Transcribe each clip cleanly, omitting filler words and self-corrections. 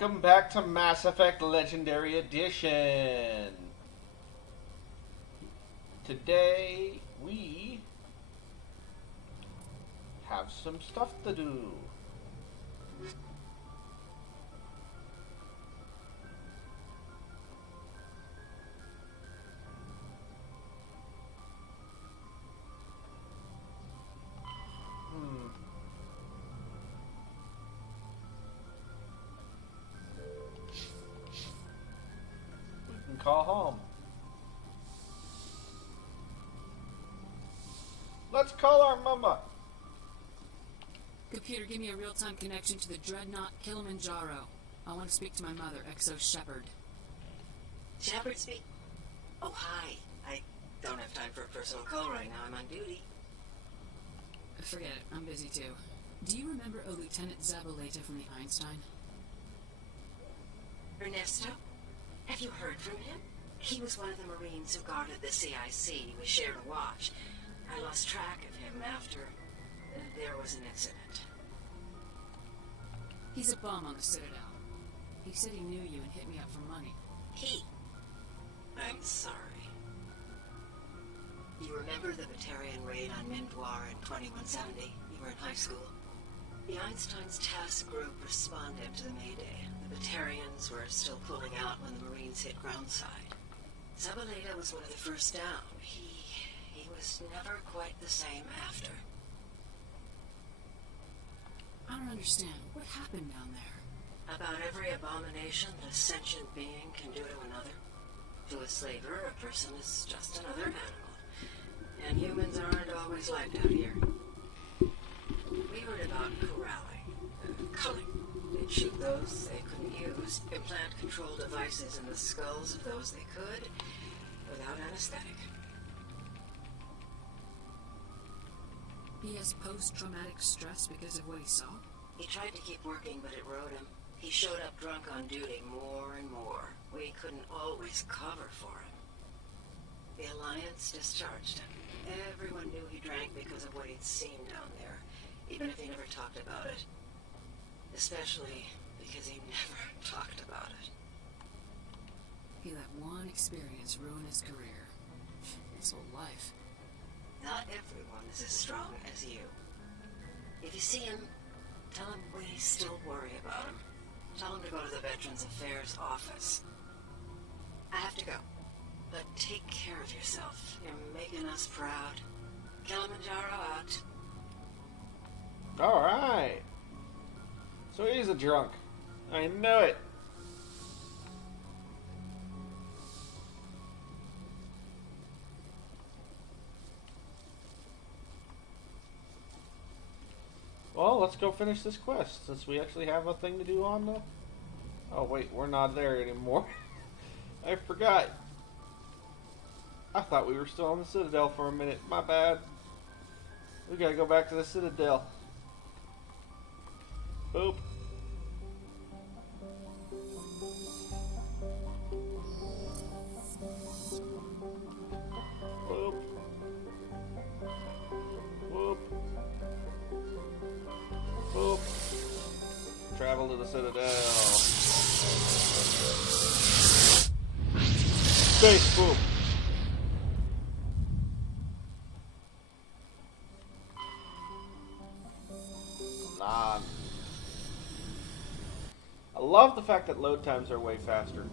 Welcome back to Mass Effect Legendary Edition. Today we have some stuff to do. We can call home. Let's call our mama. Computer, give me a real-time connection to the Dreadnought Kilimanjaro. I want to speak to my mother, Exo Shepard. Shepard speak? Oh, hi. I don't have time for a personal call right now. I'm on duty. Forget it. I'm busy too. Do you remember a Lieutenant Zabaleta from the Einstein? Ernesto? Have you heard from him? He was one of the Marines who guarded the CIC. We shared a watch. I lost track of him after there was an incident. He's a bum on the Citadel. He said he knew you and hit me up for money. I'm sorry. You remember the Batarian raid on Mindoir in 2170? You were in high school. The Einstein's task group responded to the Mayday. The Batarians were still pulling out when the Marines hit groundside. Zabaleta was one of the first down. He was never quite the same after. I don't understand. What happened down there? About every abomination that a sentient being can do to another. To a slaver, a person is just another animal. And humans aren't always liked out here. We heard about corralling, culling. They'd shoot those they couldn't use, implant control devices in the skulls of those they could, without anesthetic. He has post-traumatic stress because of what he saw? He tried to keep working, but it rode him. He showed up drunk on duty more and more. We couldn't always cover for him. The Alliance discharged him. Everyone knew he drank because of what he'd seen down there, even if he never talked about it. Especially because he never talked about it. He let one experience ruin his career. His whole life. Not everyone is as strong as you. If you see him, tell him we still worry about him. Tell him to go to the Veterans Affairs office. I have to go. But take care of yourself. You're making us proud. Kilimanjaro out. Alright. So he's a drunk. I know it. Well, let's go finish this quest, since we actually have a thing to do on the... Oh, wait, we're not there anymore. I forgot. I thought we were still on the Citadel for a minute. My bad. We gotta go back to the Citadel. Boop. Boop. Boop. Boop. Travel to the Citadel. Space boop. None. I love the fact that load times are way faster.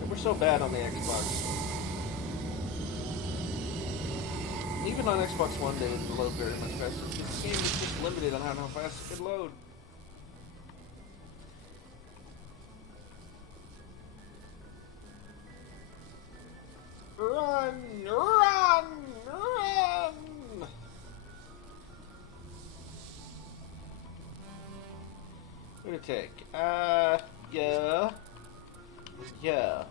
They were so bad on the Xbox. Even on Xbox One, they would load very much faster. This game is just limited on how fast it could load. Run! Run! Run! Who to take? Yeah. Yeah.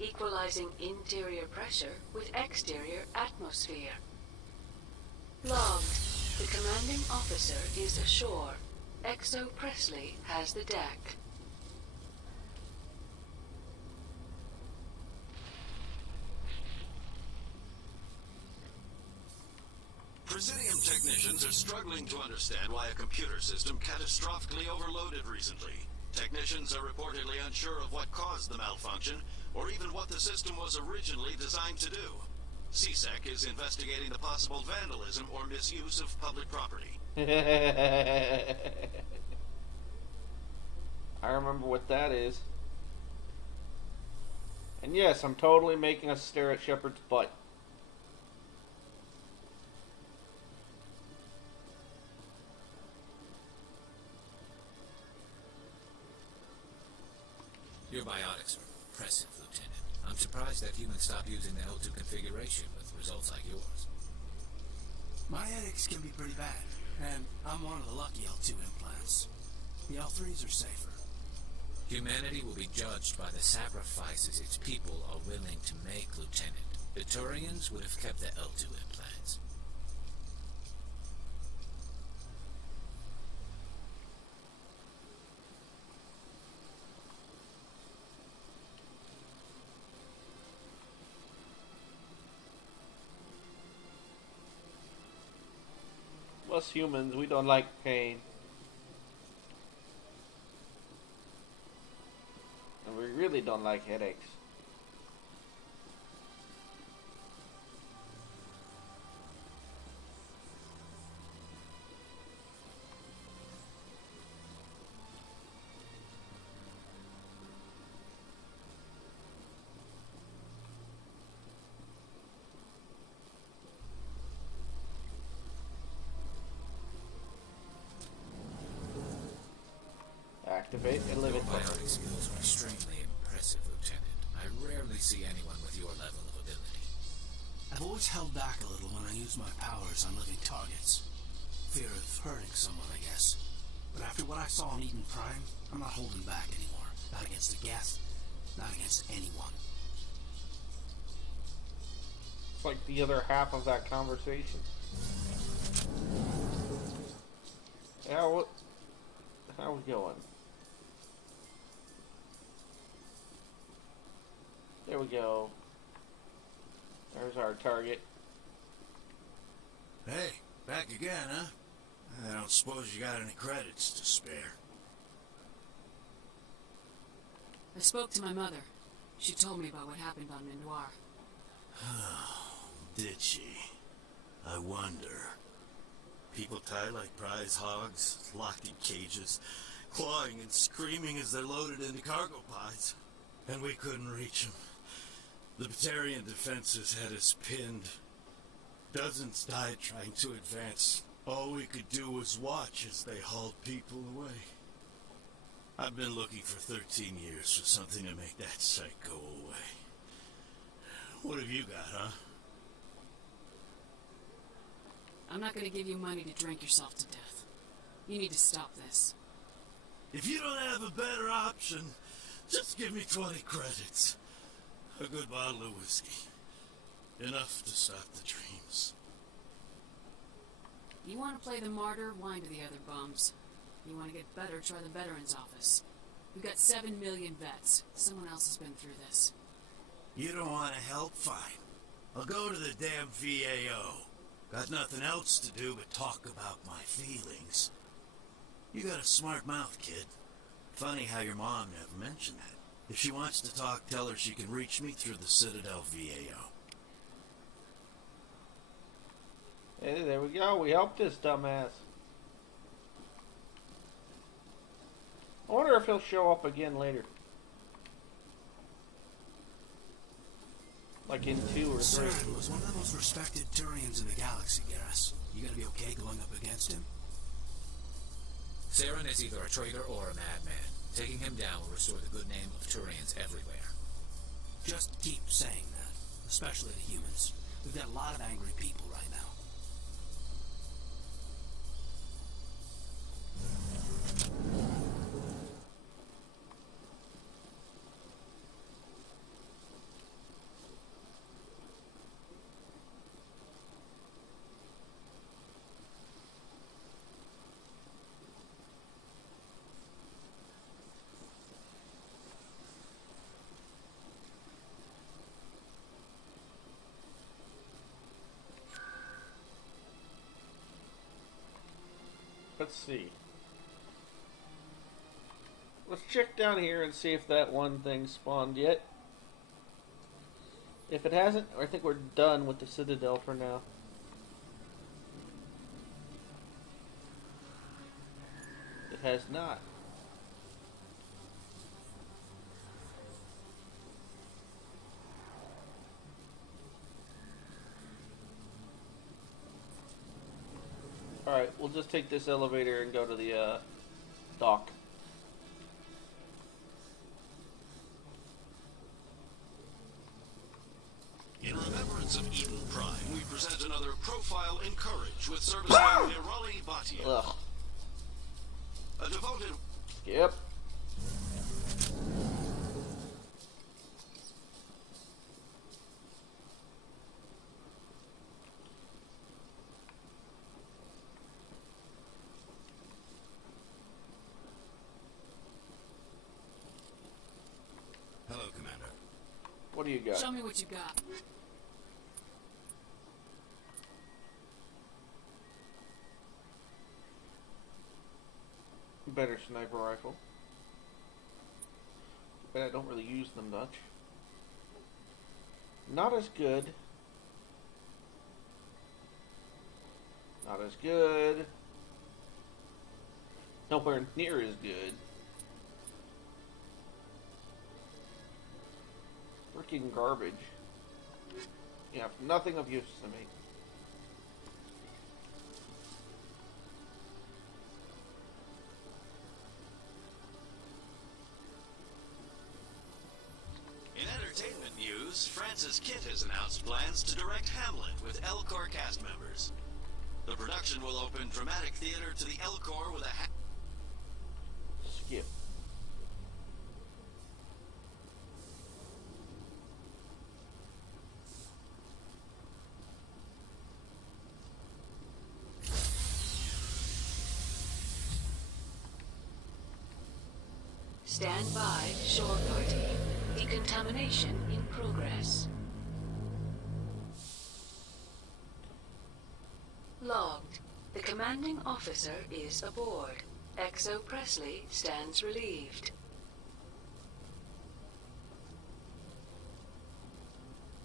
Equalizing interior pressure with exterior atmosphere. Logged. The commanding officer is ashore. Exo Presley has the deck. Presidium technicians are struggling to understand why a computer system catastrophically overloaded recently. Technicians are reportedly unsure of what caused the malfunction, or even what the system was originally designed to do. CSEC is investigating the possible vandalism or misuse of public property. I remember what that is. And yes, I'm totally making us stare at Shepard's butt. Your biotics are impressive, Lieutenant. I'm surprised that humans stopped using the L2 configuration with results like yours. My headaches can be pretty bad, and I'm one of the lucky L2 implants. The L3s are safer. Humanity will be judged by the sacrifices its people are willing to make, Lieutenant. The Turians would have kept the L2 implants. Us humans, we don't like pain. And we really don't like headaches. Activate and live Your it. biotic skills are extremely impressive, Lieutenant. I rarely see anyone with your level of ability. I've always held back a little when I use my powers on living targets. Fear of hurting someone, I guess. But after what I saw in Eden Prime, I'm not holding back anymore. Not against the Geth, not against anyone. It's like the other half of that conversation. Yeah, what? How we going? There we go. There's our target. Hey, back again, huh? I don't suppose you got any credits to spare. I spoke to my mother. She told me about what happened on Minoir. Did she? I wonder. People tied like prize hogs, locked in cages, clawing and screaming as they're loaded into cargo pods. And we couldn't reach them. The Batarian defenses had us pinned. Dozens died trying to advance. All we could do was watch as they hauled people away. I've been looking for 13 years for something to make that sight go away. What have you got, huh? I'm not gonna give you money to drink yourself to death. You need to stop this. If you don't have a better option, just give me 20 credits. A good bottle of whiskey. Enough to stop the dreams. You want to play the martyr? Whine to the other bums. You want to get better? Try the Veterans Office. We've got 7 million vets. Someone else has been through this. You don't want to help? Fine. I'll go to the damn VAO. Got nothing else to do but talk about my feelings. You got a smart mouth, kid. Funny how your mom never mentioned that. If she wants to talk, tell her she can reach me through the Citadel VAO. Hey, there we go. We helped this dumbass. I wonder if he'll show up again later. Like in 2 or 3. Cern was one of the most respected Turians in the galaxy, Garrus. You gonna be okay going up against him? Saren is either a traitor or a madman. Taking him down will restore the good name of Turians everywhere. Just keep saying that, especially to humans. We've got a lot of angry people right now. let's see. Let's check down here and see if that one thing spawned yet. If it hasn't, I think we're done with the Citadel for now. It has not. Alright, we'll just take this elevator and go to the dock. In remembrance of Eden Prime, we present another profile in courage with service man Nirali Bhatia. Ugh. A devoted... Yep. Hello, Commander. What do you got? Show me what you got. Better sniper rifle. But I don't really use them much. Not as good. Not as good. Nowhere near as good. Freaking garbage. Yeah, nothing of use to me. In entertainment news, Francis Kitt has announced plans to direct Hamlet with Elcor cast members. The production will open dramatic theater to the Elcor with a Skip. Stand by, shore party. Decontamination in progress. Logged. The commanding officer is aboard. Exo Presley stands relieved.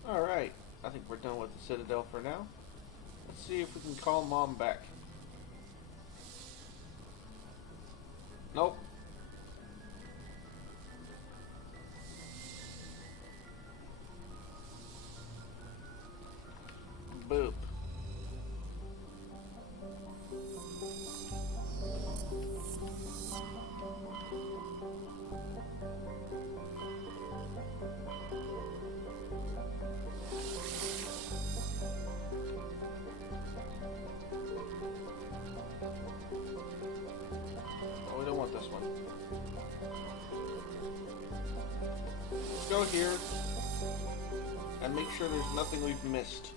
Alright, I think we're done with the Citadel for now. Let's see if we can call Mom back. Nope. Boop. Oh, we don't want this one. Let's go here and make sure there's nothing we've missed.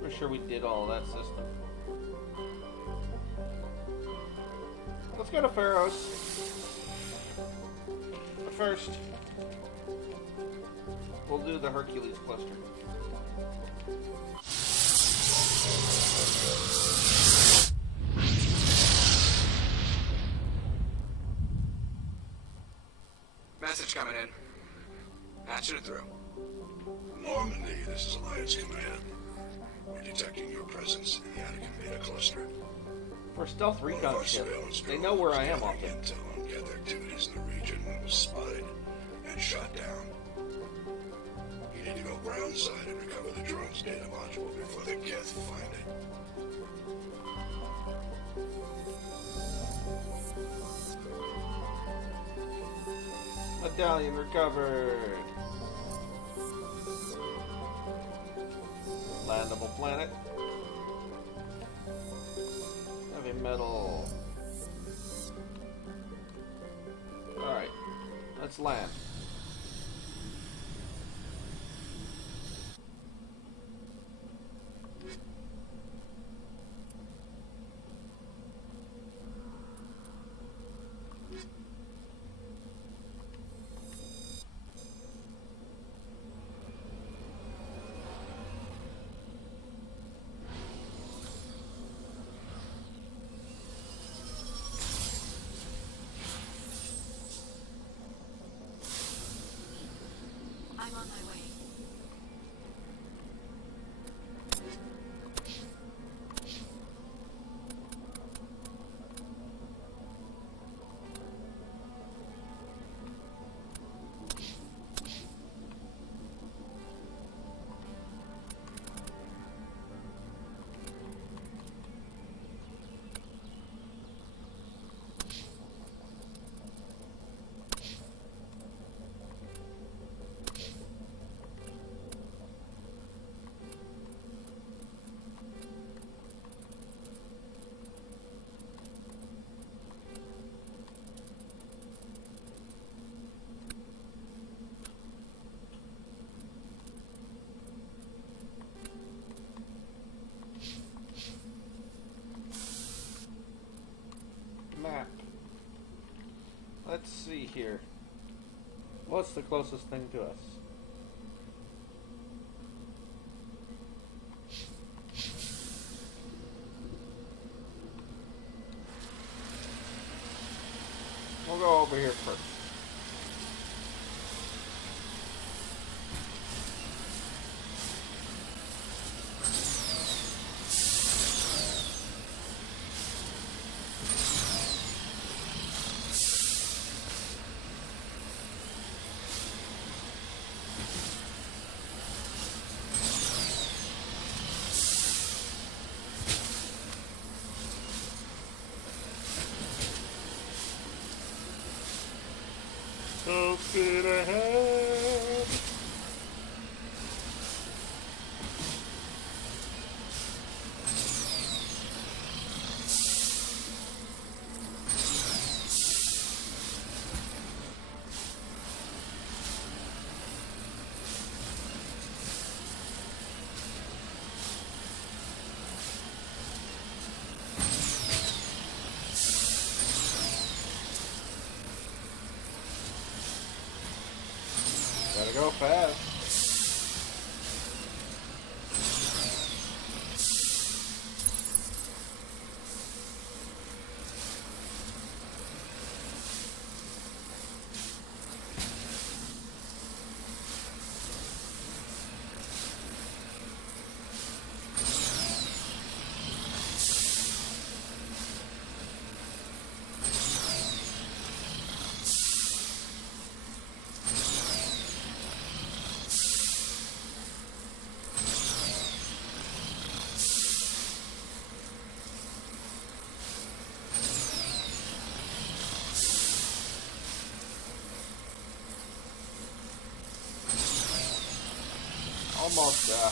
Pretty sure we did all of that system. Let's go to Feros. But first, we'll do the Hercules cluster. Message coming in. Patching it through. Normandy, this is Alliance Command. We're detecting your presence in the Anakin Beta cluster. For stealth One of recon our ship, surveillance they know where I am gathering often. intel on gather activities in the region and was spotted and shot down. You need to go groundside and recover the drone's data module before the Geth find it. Medallion recovered. landable planet. Heavy metal. Alright, let's land. I'm on my way. Map. Let's see here. What's the closest thing to us? We'll go over here first. Full speed ahead. Gotta go fast. Almost there.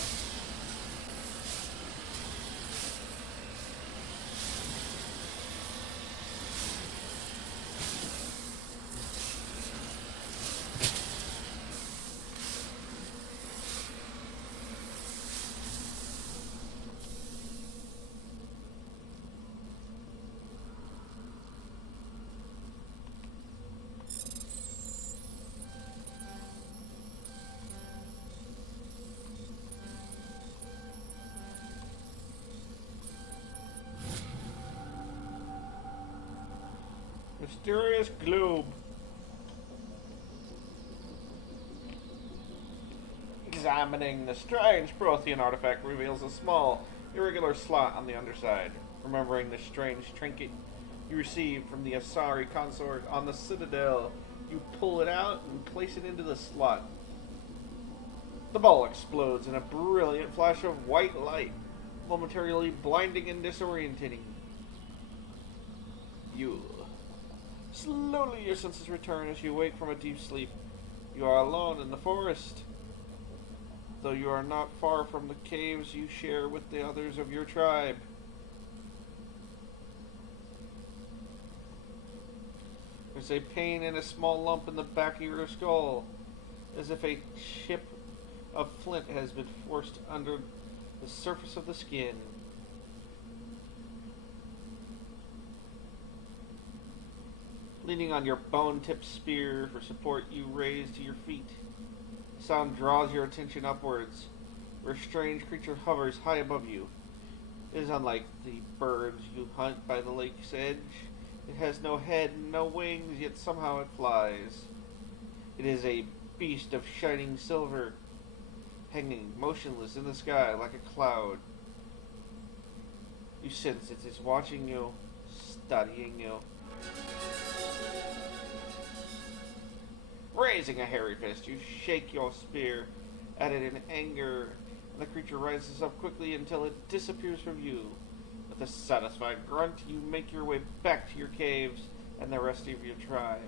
Mysterious globe. Examining the strange Prothean artifact reveals a small, irregular slot on the underside. Remembering the strange trinket you received from the Asari consort on the Citadel, you pull it out and place it into the slot. The ball explodes in a brilliant flash of white light, momentarily blinding and disorientating you. Slowly your senses return as you wake from a deep sleep. You are alone in the forest. though you are not far from the caves you share with the others of your tribe. There's a pain and a small lump in the back of your skull, as if a chip of flint has been forced under the surface of the skin. Leaning on your bone-tipped spear for support, you raise to your feet. The sound draws your attention upwards, where a strange creature hovers high above you. It is unlike the birds you hunt by the lake's edge. It has no head and no wings, yet somehow it flies. It is a beast of shining silver, hanging motionless in the sky like a cloud. You sense it is watching you, studying you. Raising a hairy fist, you shake your spear at it in anger, and the creature rises up quickly until it disappears from view. With a satisfied grunt, you make your way back to your caves and the rest of your tribe.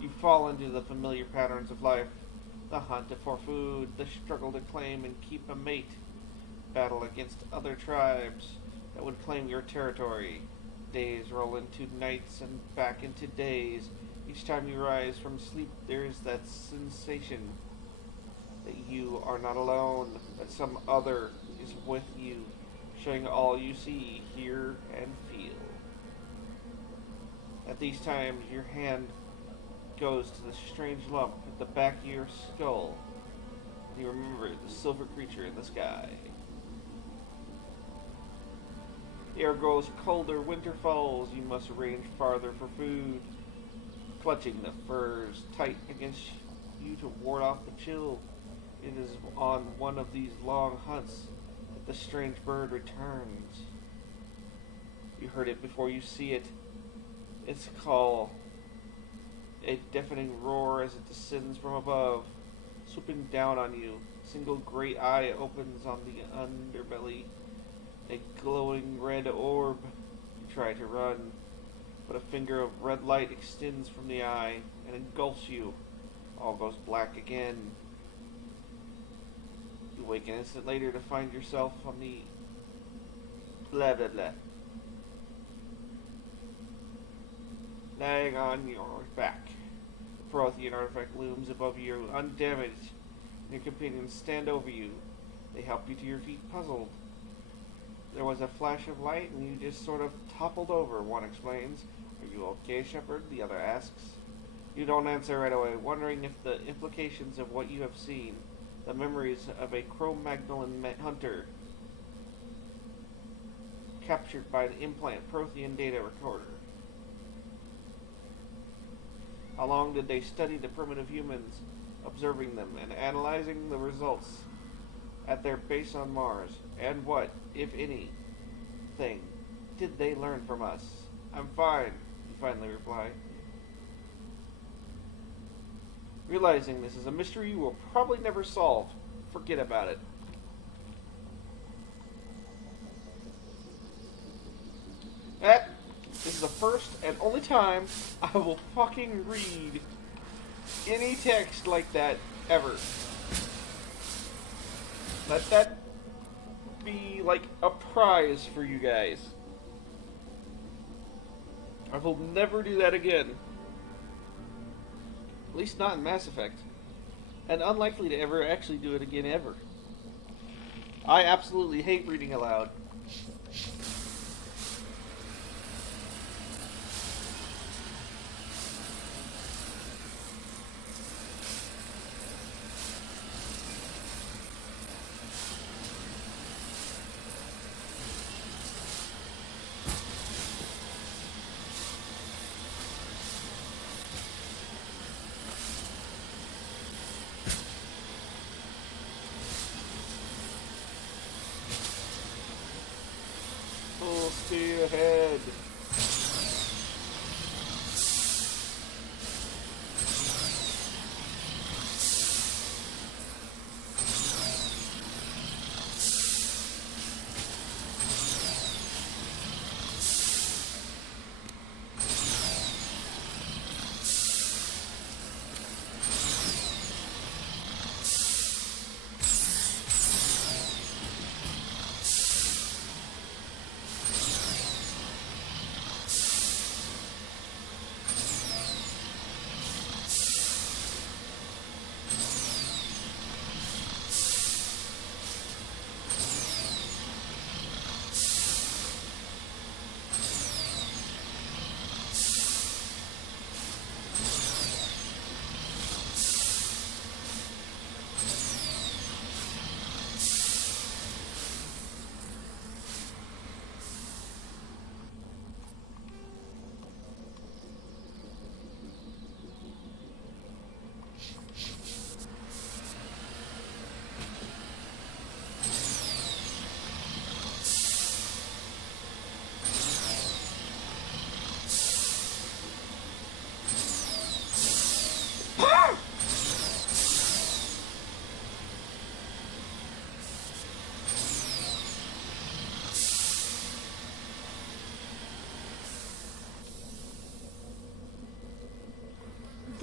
You fall into the familiar patterns of life: the hunt for food, the struggle to claim and keep a mate, battle against other tribes that would claim your territory. Days roll into nights and back into days. Each time you rise from sleep, there is that sensation that you are not alone, that some other is with you, showing all you see, hear, and feel. At these times, your hand goes to the strange lump at the back of your skull, and you remember the silver creature in the sky. The air grows colder, winter falls, you must range farther for food, clutching the furs tight against you to ward off the chill. It is on one of these long hunts that the strange bird returns. You heard it before you see it. Its call, a deafening roar as it descends from above, swooping down on you. A single great eye opens on the underbelly, a glowing red orb. You try to run, but a finger of red light extends from the eye and engulfs you. All goes black again. You wake an instant later to find yourself on the blah blah blah, lying on your back. The Prothean artifact looms above you, undamaged. Your companions stand over you. They help you to your feet, puzzled. There was a flash of light and you just sort of toppled over, one explains. Are you okay, Shepard? The other asks. You don't answer right away, wondering if the implications of what you have seen, the memories of a Cro-Magnon hunter captured by an implant Prothean data recorder. How long did they study the primitive humans, observing them and analyzing the results at their base on Mars? And what, if anything, did they learn from us? I'm fine, you finally reply. Realizing this is a mystery you will probably never solve, forget about it. This is the first and only time I will fucking read any text like that ever. Let that be like a prize for you guys. I will never do that again. At least not in Mass Effect. And unlikely to ever actually do it again ever. I absolutely hate reading aloud. Full speed ahead.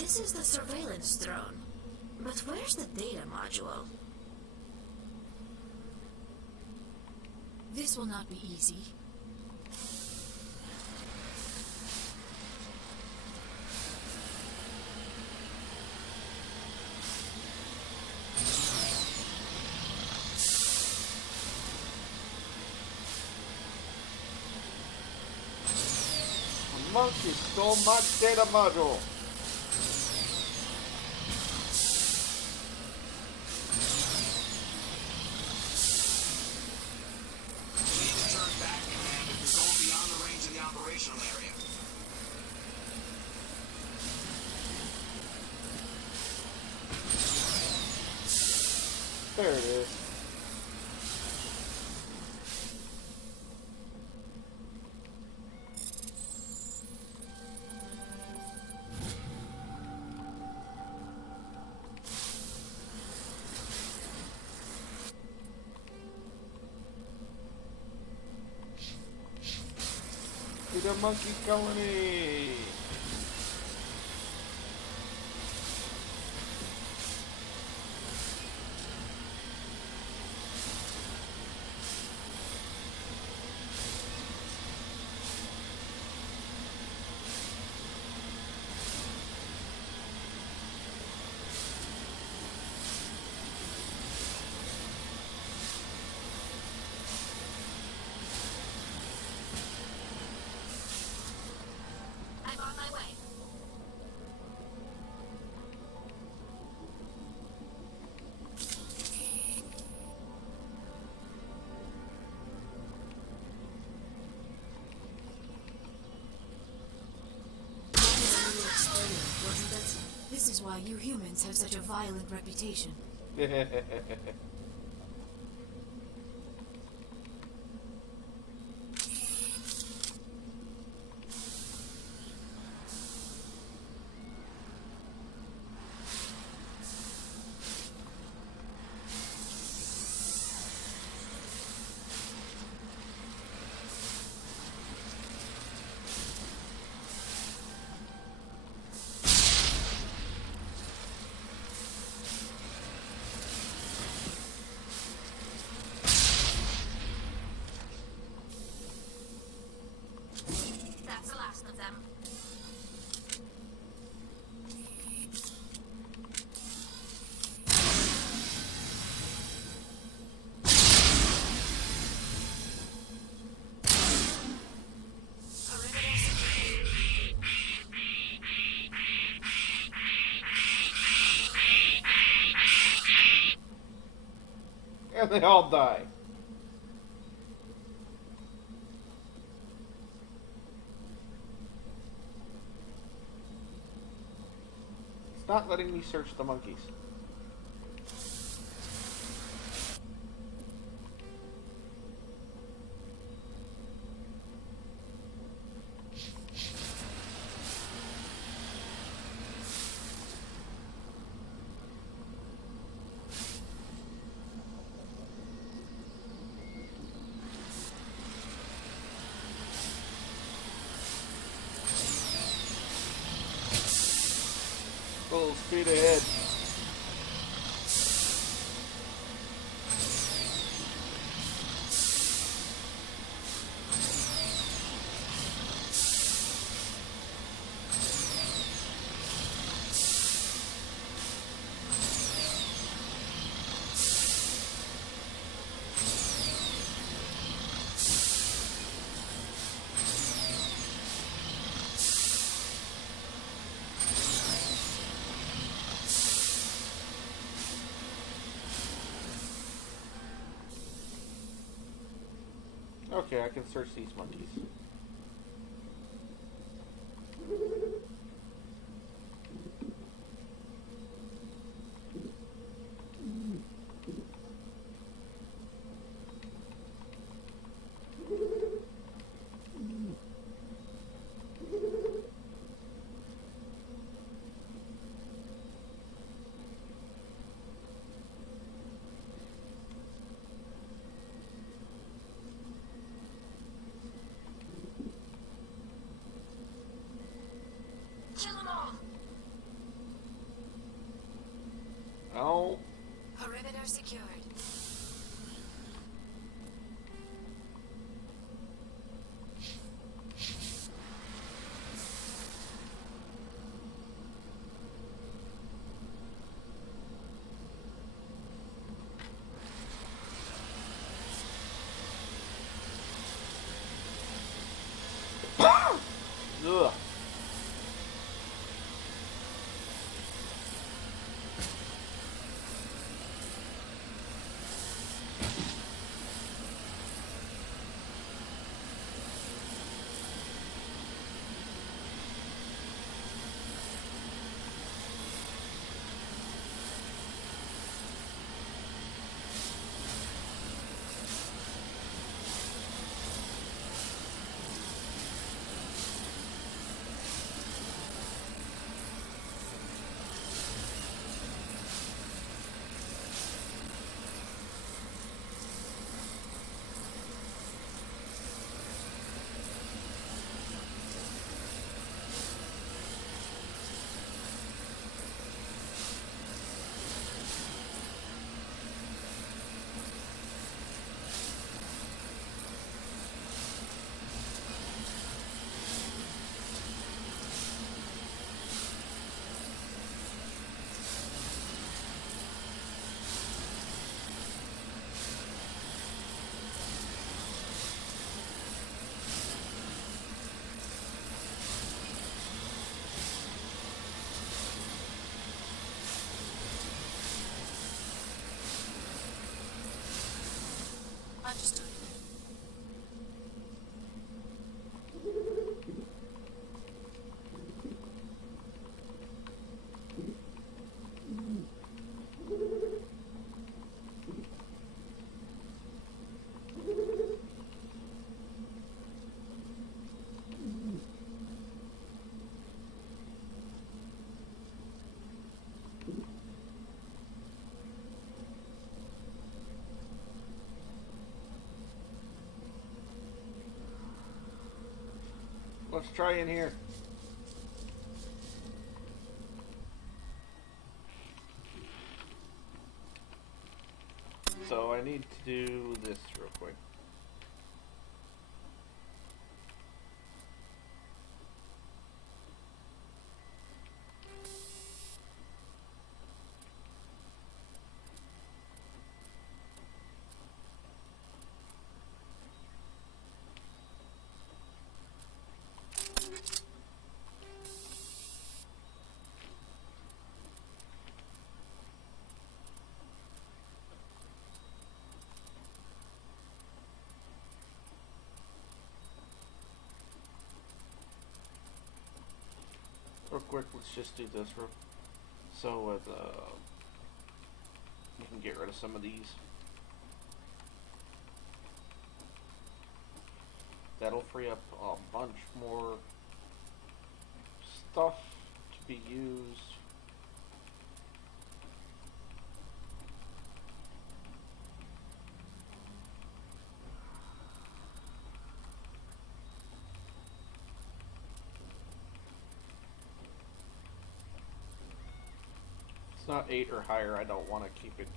This is the surveillance drone. But where's the data module? This will not be easy. The monkey stole my data module. You need to turn back, command, if you're going beyond the range of the operational area. There it is. To the monkey colony. I'm on my way. Wasn't it? This is why you humans have such a violent reputation. That's the last of them. And they all die. It's not letting me search the monkeys. Full speed ahead. Okay, I can search these monkeys. secured. Ugh. Understood. Let's try in here. So I need to do this real quick. Real quick, let's just do this real. So we can get rid of some of these. That'll free up a bunch more stuff to be used. It's not 8 or higher. I don't want to keep it.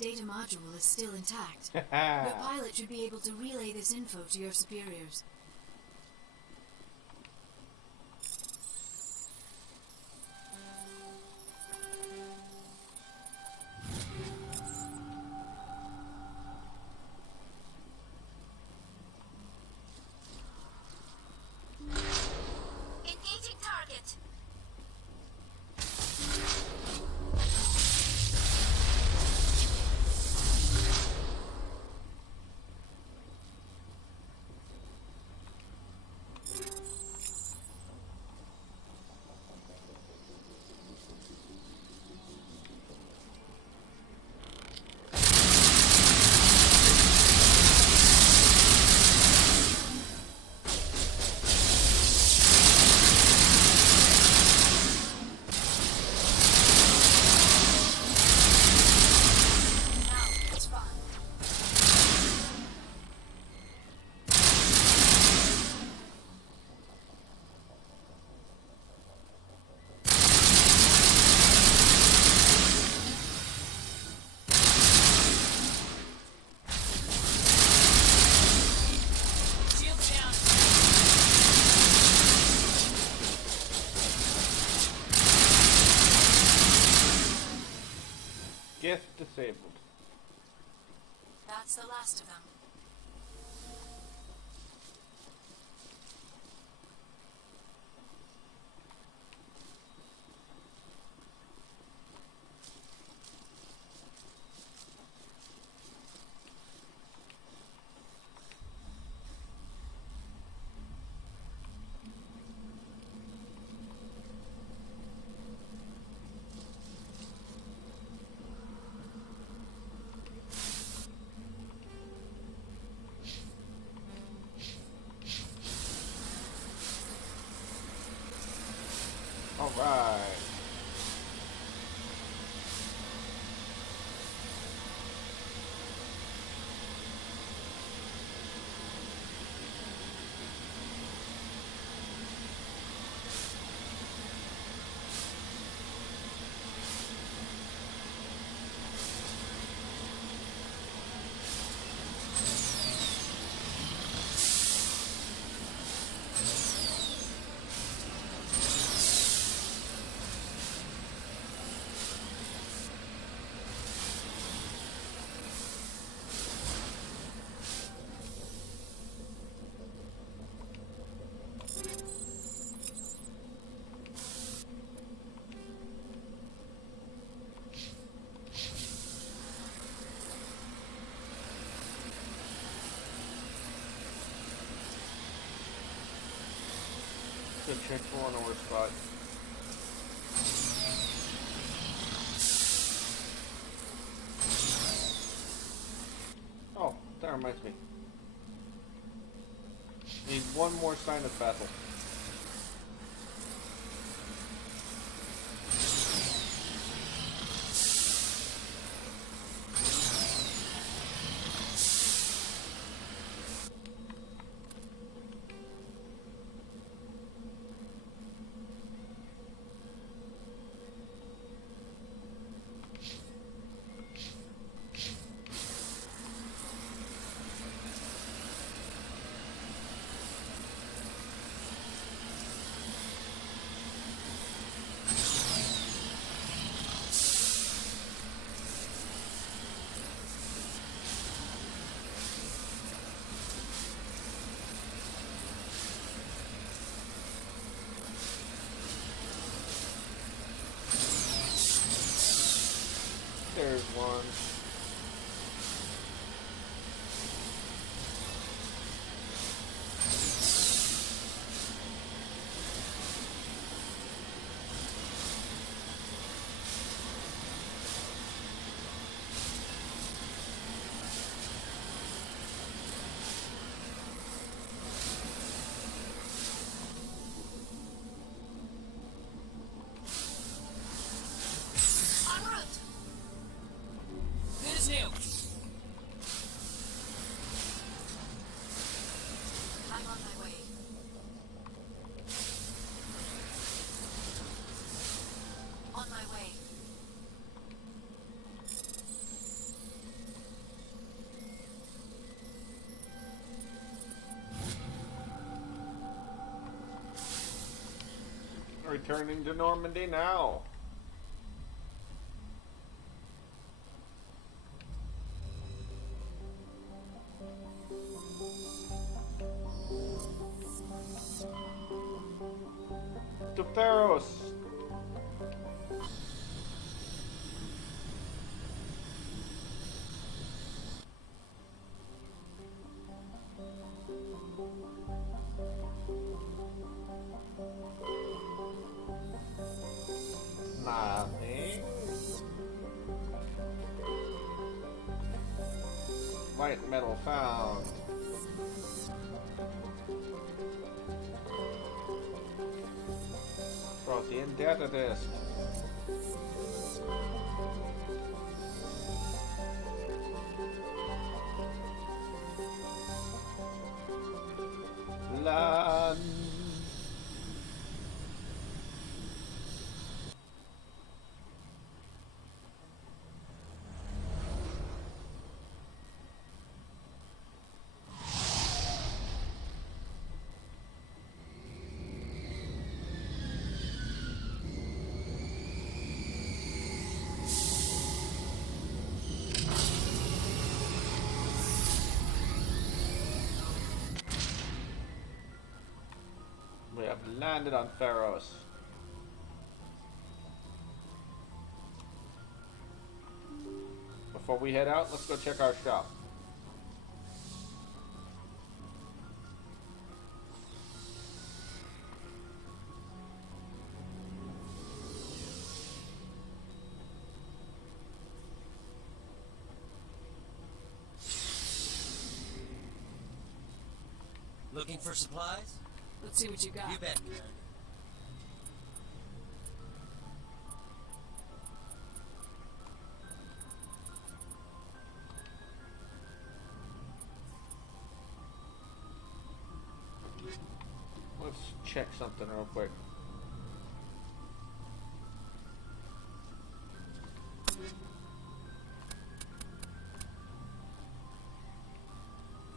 data module is still intact. The pilot should be able to relay this info to your superiors. Engaging target. Now it's fun. Shield down. Gift disabled. That's the last of them. All right. Good check for an over spot. Oh, that reminds me. Need one more sign of battle. returning to Normandy now. To Feros. Nothing. Light metal found. Protein data disk. Lan. We have landed on Feros. Before we head out, let's go check our shop. Looking for supplies? Let's see what you got. You bet. Let's check something real quick.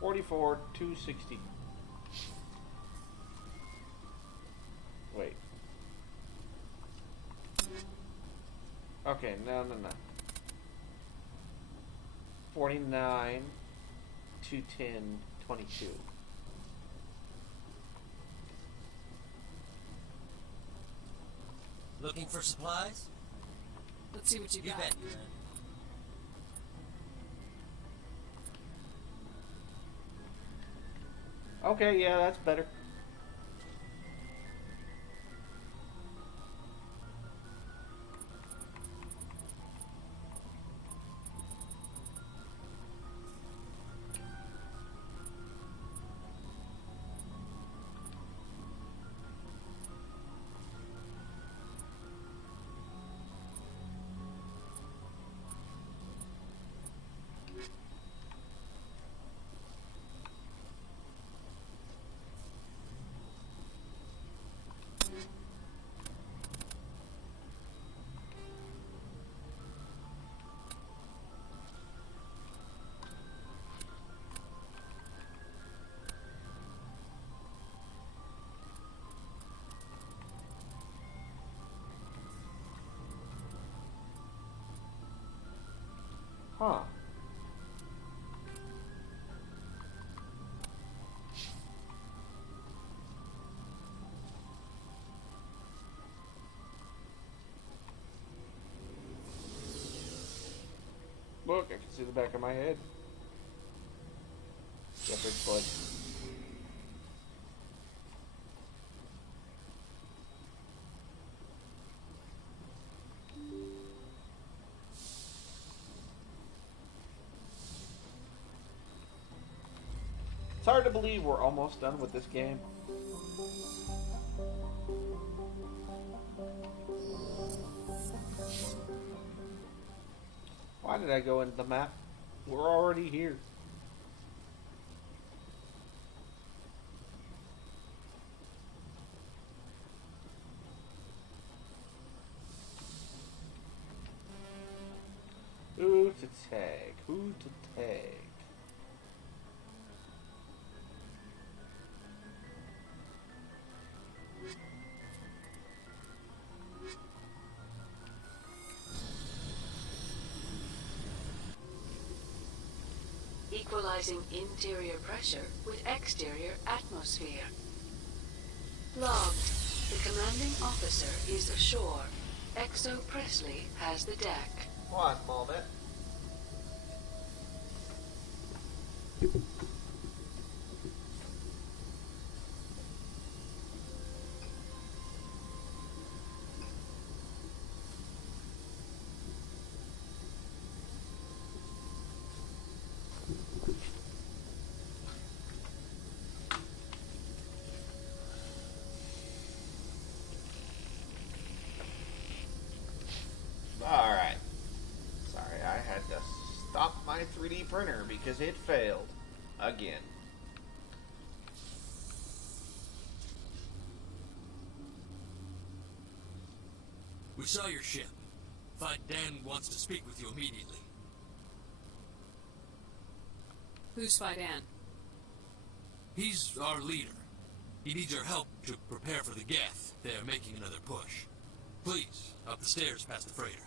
$44,260. Wait. Okay, no. 49, 210, 22. Looking for supplies? Let's see what you You got. bet. Okay, yeah, that's better. Huh. Look, I can see the back of my head. Shepherd's foot. It's hard to believe we're almost done with this game. Why did I go into the map? We're already here. Who to tag? Who to tag? equalizing interior pressure with exterior atmosphere. Logged. The commanding officer is ashore. Exo Presley has the deck. 1 moment. Alright. Sorry, I had to stop my 3D printer because it failed. Again. We saw your ship. Fight Dan wants to speak with you immediately. Who's Fidan? He's our leader. He needs your help to prepare for the Geth. They're making another push. Please, up the stairs past the freighter.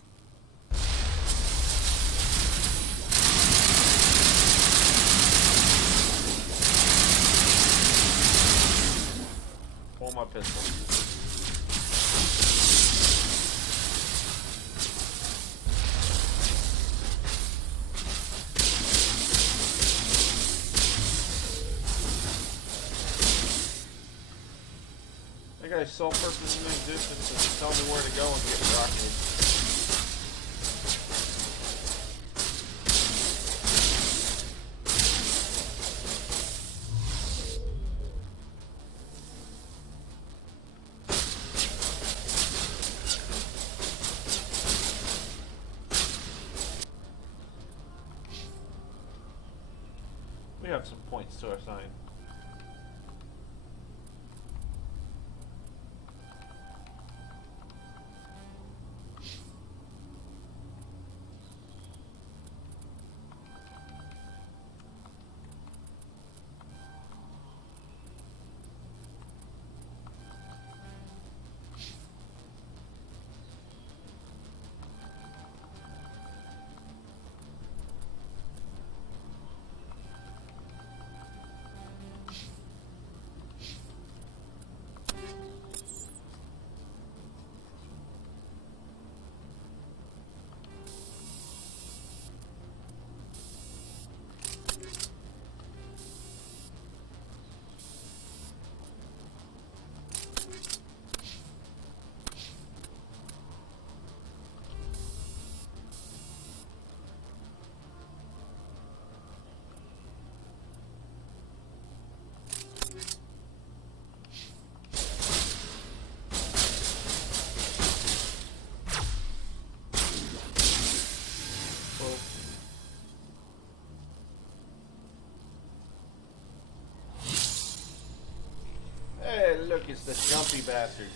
Pull my pistol. That guy's sole purpose in existence is to tell me where to go and get rocketed. We have some points to assign. Hey, look, it's the jumpy bastard.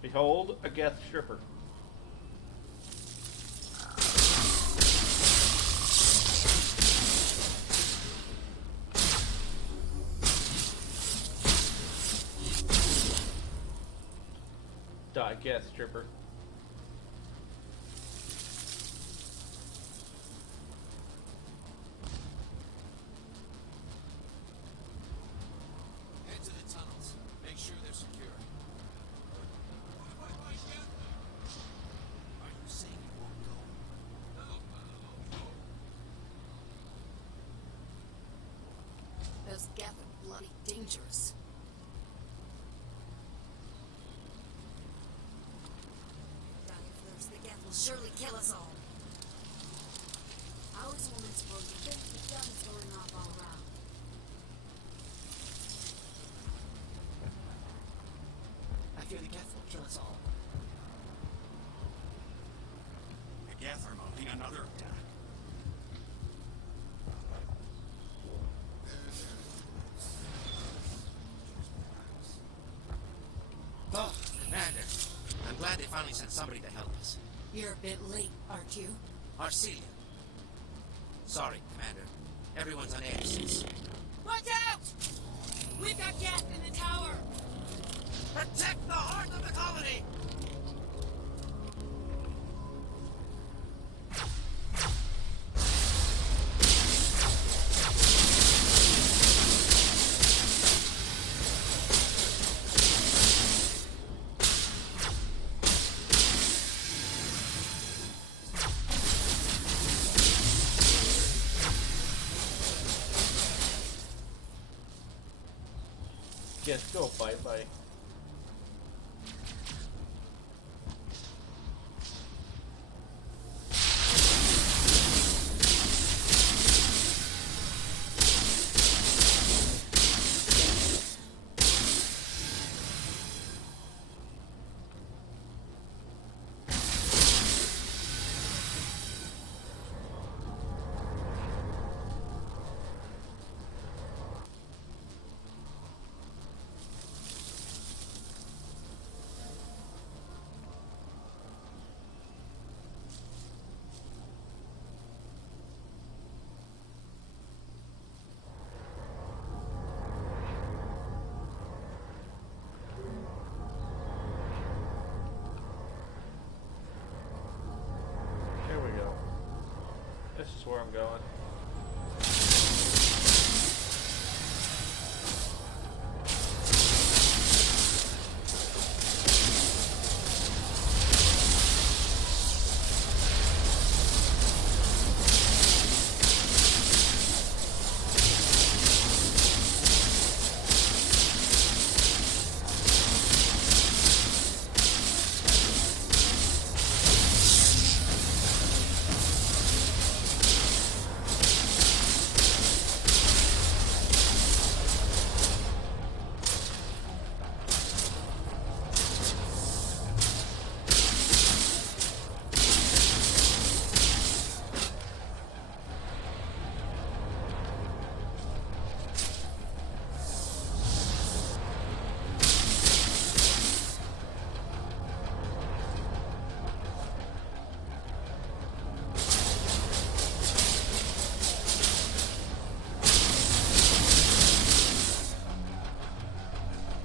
Behold, a Geth stripper. Die, Geth stripper. Head to the tunnels. Make sure they're secure. Are you saying you won't go? No. Those Geth are bloody dangerous. The Geth will surely kill us all. How is one supposed to think the guns going off all around? I fear the Geth will kill us all. The Geth are mounting another attack. Oh, Commander. I'm glad they finally sent somebody to help us. You're a bit late, aren't you? Arcelia. Sorry, Commander. Everyone's on edge since... Watch out! We've got Geth in the tower! Protect the heart of the colony! Yes, go fight, bye. This is where I'm going.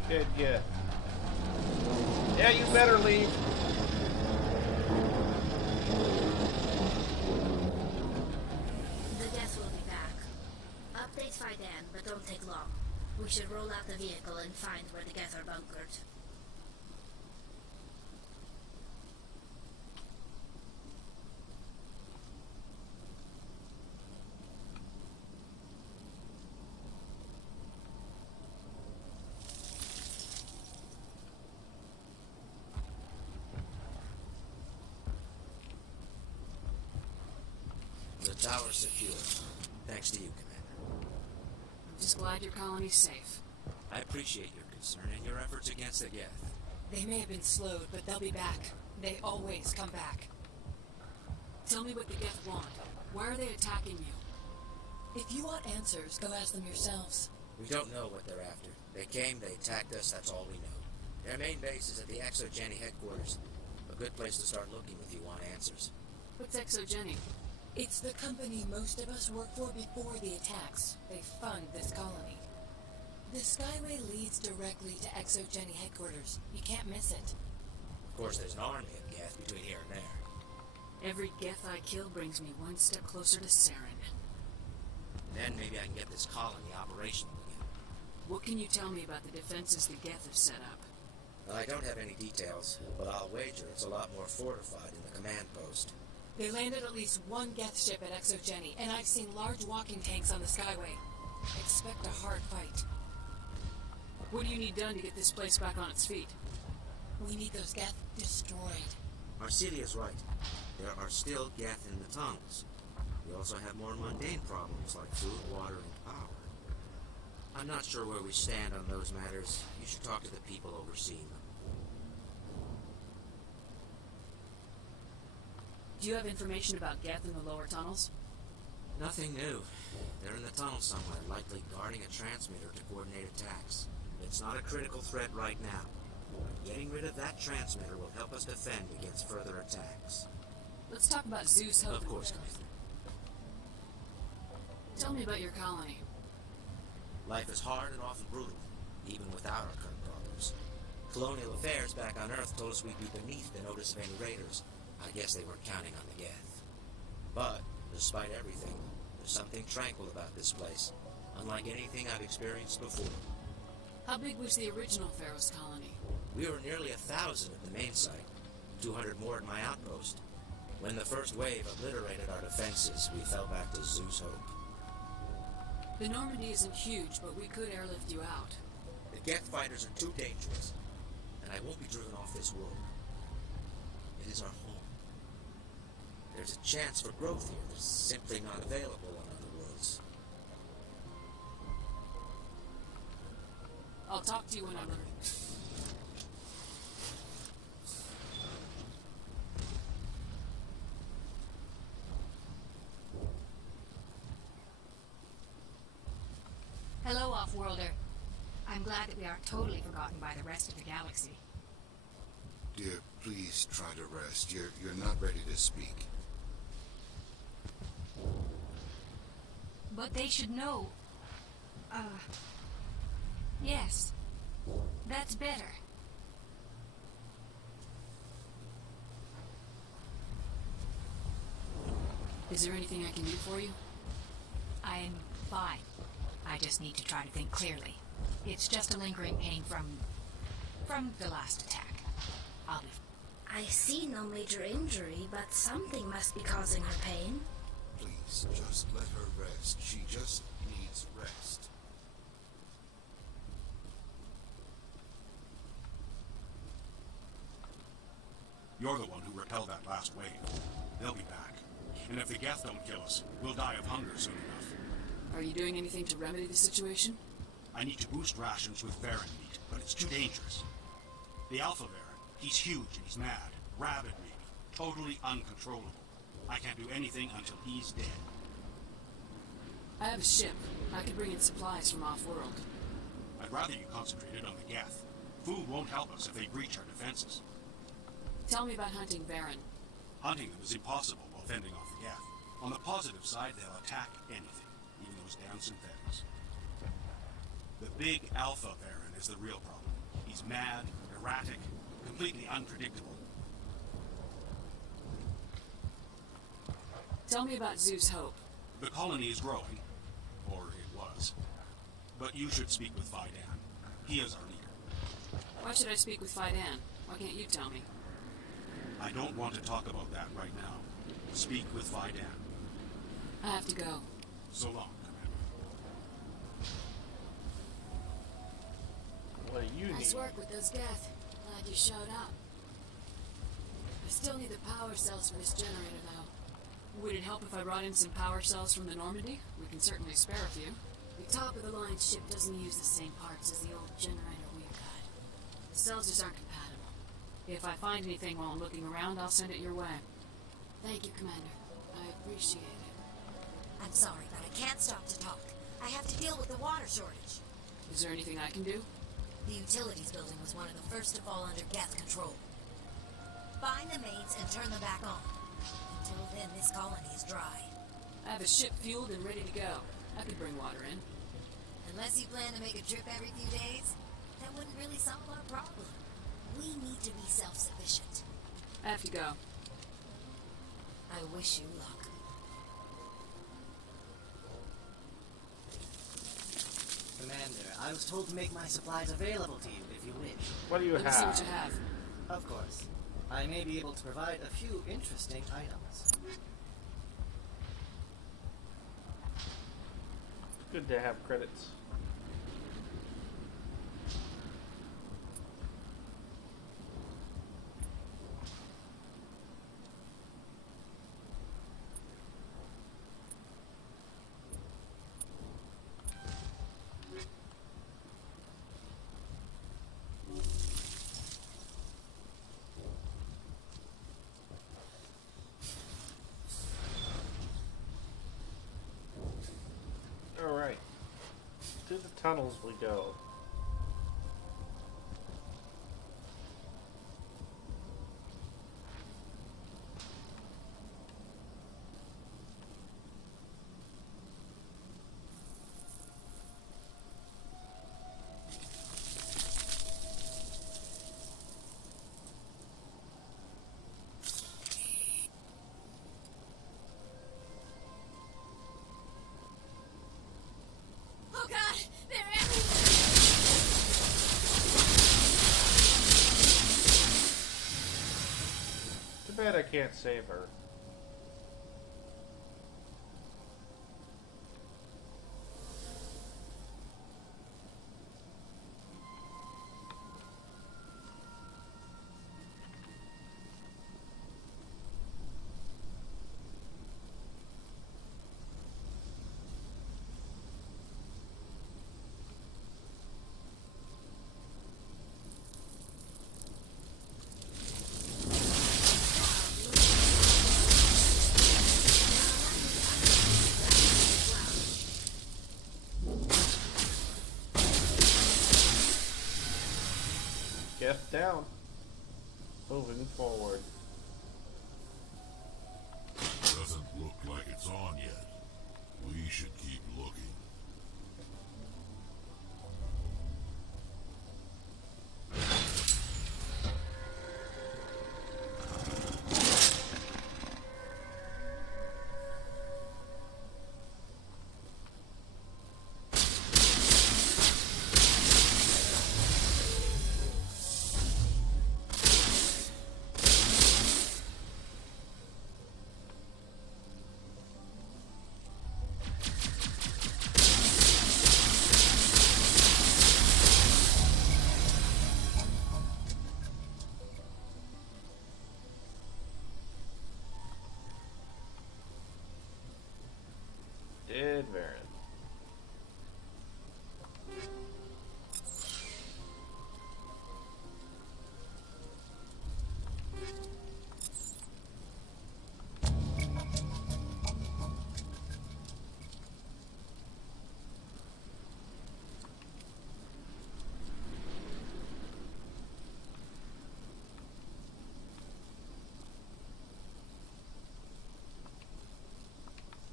Good, good. Yeah, you better leave. The Death will be back. Updates by then, but don't take long. We should roll out the vehicle and find where the Geth are bunkered. The tower's secure. Thanks to you, Commander. I'm just glad your colony's safe. I appreciate your concern and your efforts against the Geth. They may have been slowed, but they'll be back. They always come back. Tell me what the Geth want. Why are they attacking you? If you want answers, go ask them yourselves. We don't know what they're after. They came, they attacked us, that's all we know. Their main base is at the Exogeny headquarters. A good place to start looking if you want answers. What's Exogeny? It's the company most of us work for before the attacks. They fund this colony. The Skyway leads directly to Exogeny headquarters. You can't miss it. Of course, there's an army of Geth between here and there. Every Geth I kill brings me one step closer to Saren. Then maybe I can get this colony operational again. What can you tell me about the defenses the Geth have set up? Well, I don't have any details, but I'll wager it's a lot more fortified in the command post. They landed at least one Geth ship at Exogeny, and I've seen large walking tanks on the Skyway. Expect a hard fight. What do you need done to get this place back on its feet? We need those Geth destroyed. Marcelia's right. There are still Geth in the tunnels. We also have more mundane problems like food, water, and power. I'm not sure where we stand on those matters. You should talk to the people overseeing them. Do you have information about Geth in the lower tunnels? Nothing new. They're in the tunnel somewhere, likely guarding a transmitter to coordinate attacks. It's not a critical threat right now. But getting rid of that transmitter will help us defend against further attacks. Let's talk about Zeus Hope. Of course, Commander. Tell me about your colony. Life is hard and often brutal, even without our current problems. Colonial affairs back on Earth told us we'd be beneath the notice of any raiders. I guess they weren't counting on the Geth. But, despite everything, there's something tranquil about this place, unlike anything I've experienced before. How big was the original Feros colony? We were nearly 1,000 at the main site, 200 more at my outpost. When the first wave obliterated our defenses, we fell back to Zeus Hope. The Normandy isn't huge, but we could airlift you out. The Geth fighters are too dangerous, and I won't be driven off this world. It is our home. There's a chance for growth here that's simply not available on other worlds. I'll talk to you when I'm ready. Hello, Off-Worlder. I'm glad that we aren't totally forgotten by the rest of the galaxy. Dear, please try to rest. You're not ready to speak. But they should know. Yes. That's better. Is there anything I can do for you? I'm fine. I just need to try to think clearly. It's just a lingering pain from the last attack. I'll be I see no major injury, but something must be causing her pain. Please, just let her rest. She just needs rest. You're the one who repelled that last wave. They'll be back. And if the Geth don't kill us, we'll die of hunger soon enough. Are you doing anything to remedy the situation? I need to boost rations with Varen meat, but it's too dangerous. The Alpha Varen, he's huge and he's mad. Rabid maybe. Totally uncontrollable. I can't do anything until he's dead. I have a ship. I could bring in supplies from off-world. I'd rather you concentrated on the Geth. Food won't help us if they breach our defenses. Tell me about hunting Varen. Hunting them is impossible while fending off the Geth. On the positive side, they'll attack anything, even those damn synthetics. The big Alpha Varen is the real problem. He's mad, erratic, completely unpredictable. Tell me about Zeus Hope. The colony is growing, or it was. But you should speak with Fidan. He is our leader. Why should I speak with Fidan? Why can't you tell me? I don't want to talk about that right now. Speak with Fidan. I have to go. So long, Commander. What do you need? Nice work with those Geth. Glad you showed up. I still need the power cells for this generator, though. Would it help if I brought in some power cells from the Normandy? We can certainly spare a few. The top-of-the-line ship doesn't use the same parts as the old generator we got. The cells just aren't compatible. If I find anything while I'm looking around, I'll send it your way. Thank you, Commander. I appreciate it. I'm sorry, but I can't stop to talk. I have to deal with the water shortage. Is there anything I can do? The utilities building was one of the first to fall under Geth control. Find the mains and turn them back on. Until then, this colony is dry. I have a ship fueled and ready to go. I could bring water in. Unless you plan to make a trip every few days, that wouldn't really solve our problem. We need to be self-sufficient. I have to go. I wish you luck. Commander, I was told to make my supplies available to you if you wish. What do you Let me see have? what you have. Of course. I may be able to provide a few interesting items. Good to have credits. Alright. To the tunnels we go. Oh God, they're everywhere! Too bad I can't save her. Geth down. Moving forward. Doesn't look like it's on yet. We should keep looking. Dead Varen.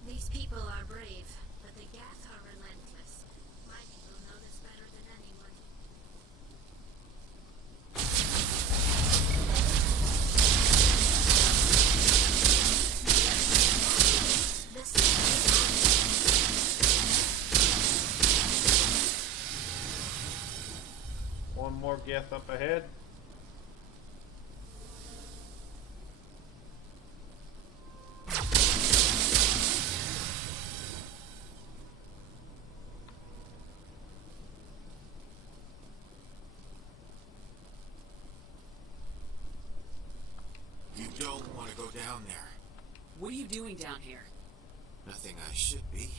These people are brave, but the Geth are relentless. My people know this better than anyone. One more Geth up ahead. You don't want to go down there. What are you doing down here? Nothing I should be.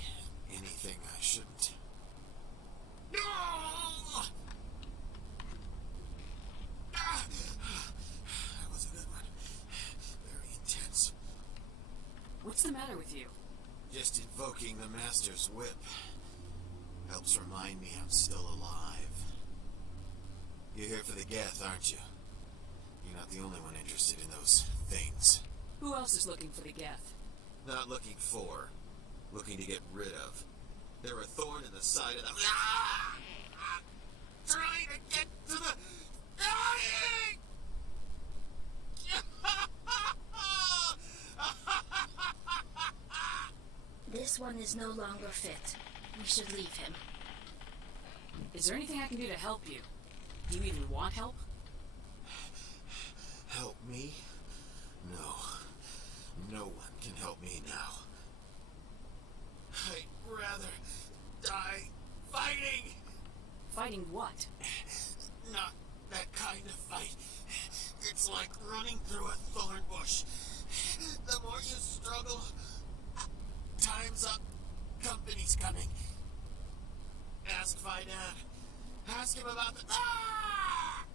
Anything I shouldn't. No! That was a good one. Very intense. What's the matter with you? Just invoking the Master's whip. Helps remind me I'm still alive. You're here for the Geth, aren't you? You're not the only one interested in those things. Who else is looking for the Geth? Not looking for. Looking to get rid of. They're a thorn in the side of the... Trying to get to the... This one is no longer fit. We should leave him. Is there anything I can do to help you? Do you even want help? Help me? No. No one can help me now. I'd rather die fighting! Fighting what? Not that kind of fight. It's like running through a thorn bush. The more you struggle, time's up. Company's coming. Ask Fidan. Ask him about the... Ah!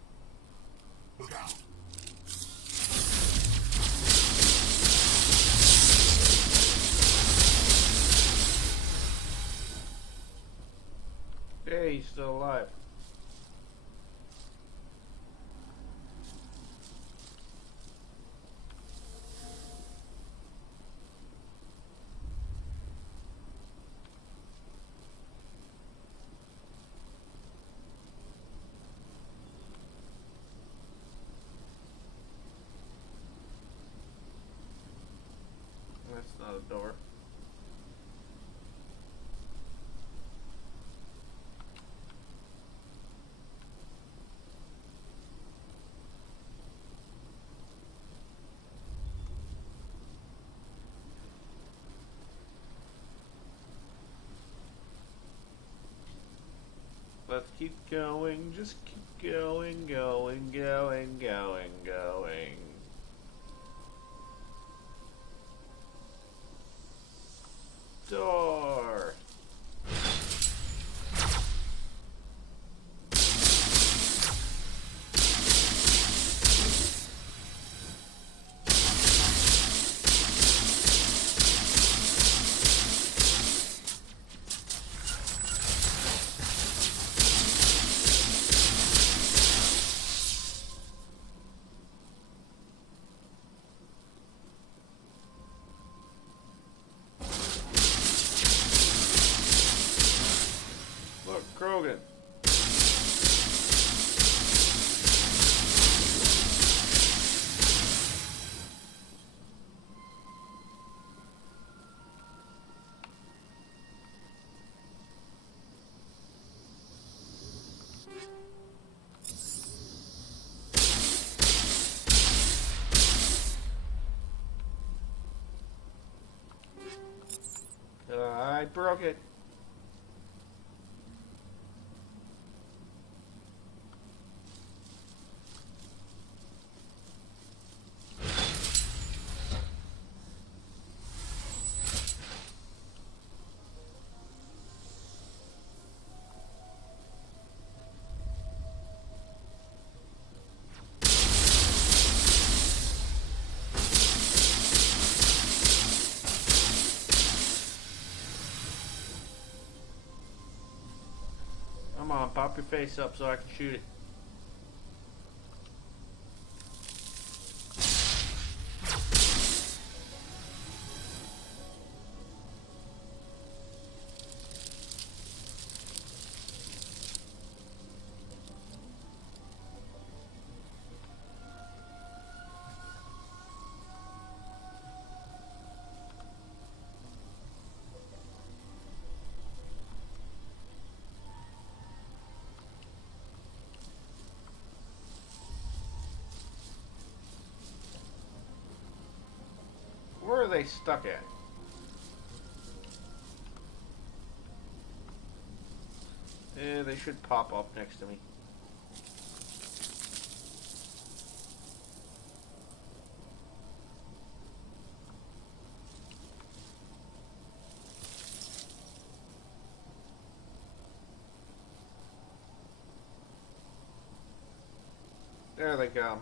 Look out! Hey, he's still alive. That's not a door. Let's keep going, just keep going, going, going, going, going. Door. broken. I broke it. Come on, pop your face up so I can shoot it. Where are they stuck at? Yeah, they should pop up next to me. There they come.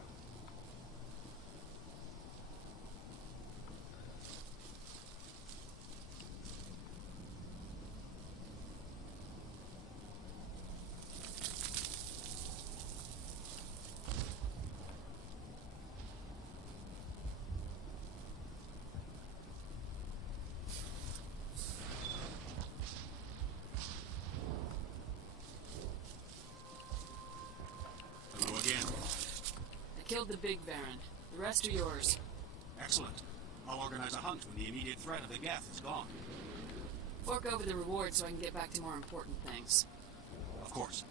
Hello again. I killed the big Baron. The rest are yours. Excellent. I'll organize a hunt when the immediate threat of the Geth is gone. Fork over the reward so I can get back to more important things. Of course.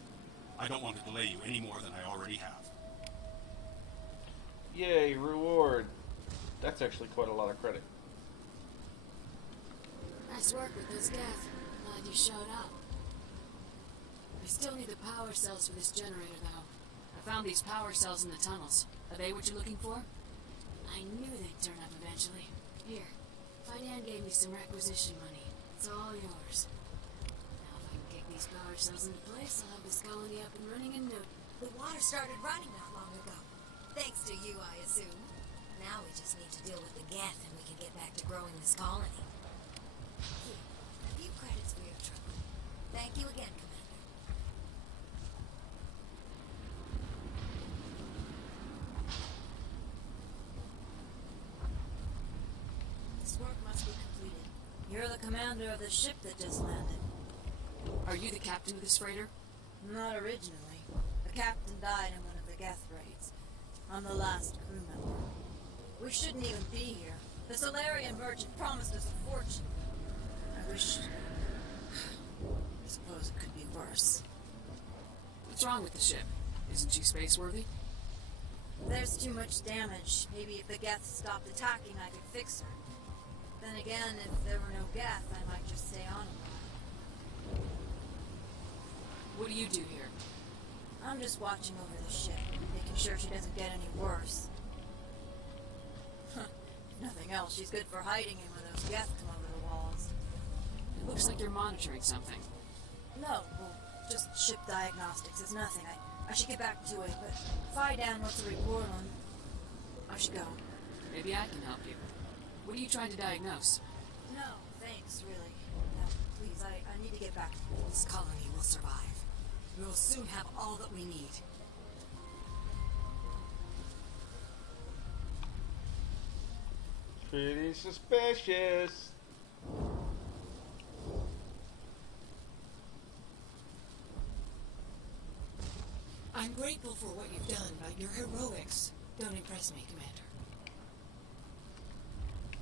I don't want to delay you any more than I already have. Yay, reward. That's actually quite a lot of credit. Nice work with those Geth. Glad you showed up. I still need the power cells for this generator, though. I found these power cells in the tunnels. Are they what you're looking for? I knew they'd turn up eventually. Here, Fidan gave me some requisition money. It's all yours. Now if I can kick these power cells into place, I'll have this colony up and running in no time. The water started running not long ago. Thanks to you, I assume. Now we just need to deal with the Geth and we can get back to growing this colony. Here, a few credits for your trouble. Thank you again, Commander. This work must be completed. You're the commander of the ship that just landed. Are you the captain of this freighter? Not originally. The captain died in one of the Geth raids. I'm the last crew member. We shouldn't even be here. The Solarian merchant promised us a fortune. I wish... I suppose it could be worse. What's wrong with the ship? Isn't she space-worthy? There's too much damage. Maybe if the Geth stopped attacking, I could fix her. Then again, if there were no Geth, I might just stay on a while. What do you do here? I'm just watching over the ship, making sure she doesn't get any worse. If nothing else, she's good for hiding in when those Geth come over the walls. It looks like you're monitoring something. No, well, just ship diagnostics. It's nothing. I should get back to it, but Fidan wants to report on... I should go. Maybe I can help you. What are you trying to diagnose? No, thanks, really. No, please, I need to get back. This colony will survive. We will soon have all that we need. Pretty suspicious. I'm grateful for what you've done, but your heroics don't impress me, Commander.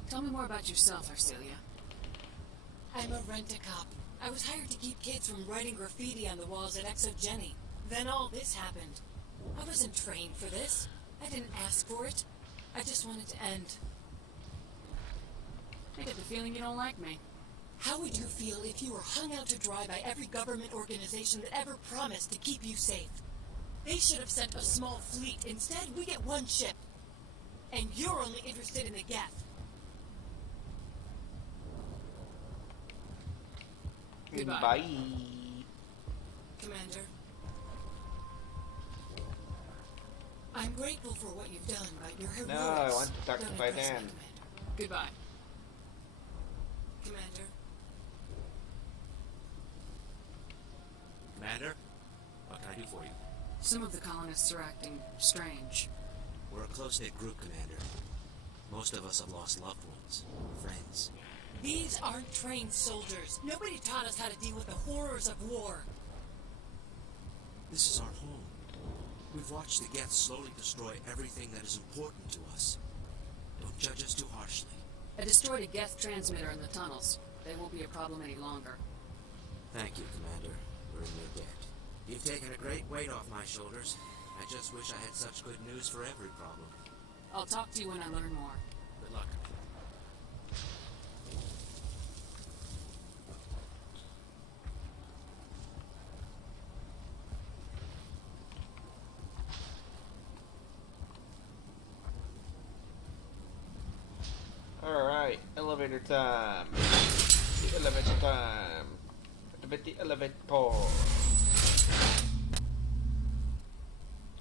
Tell me more about yourself, Arcelia. I'm a rent-a-cop. I was hired to keep kids from writing graffiti on the walls at Exogeny. Then all this happened. I wasn't trained for this. I didn't ask for it. I just wanted to end. I get the feeling you don't like me. How would you feel if you were hung out to dry by every government organization that ever promised to keep you safe? They should have sent a small fleet. Instead, we get one ship. And you're only interested in the Geth. Goodbye. Bye. Commander. I'm grateful for what you've done, but your heroics No, I want to talk to don't my impress me, dad. Commander. Goodbye. Commander. Commander, what can I do for you? Some of the colonists are acting strange. We're a close-knit group, Commander. Most of us have lost loved ones, friends. These aren't trained soldiers. Nobody taught us how to deal with the horrors of war. This is our home. We've watched the Geth slowly destroy everything that is important to us. Don't judge us too harshly. I destroyed a Geth transmitter in the tunnels. They won't be a problem any longer. Thank you, Commander. We're in your debt. You've taken a great weight off my shoulders. I just wish I had such good news for every problem. I'll talk to you when I learn more. Good luck. Alright, elevator time. The elevator time. Activate the elevator.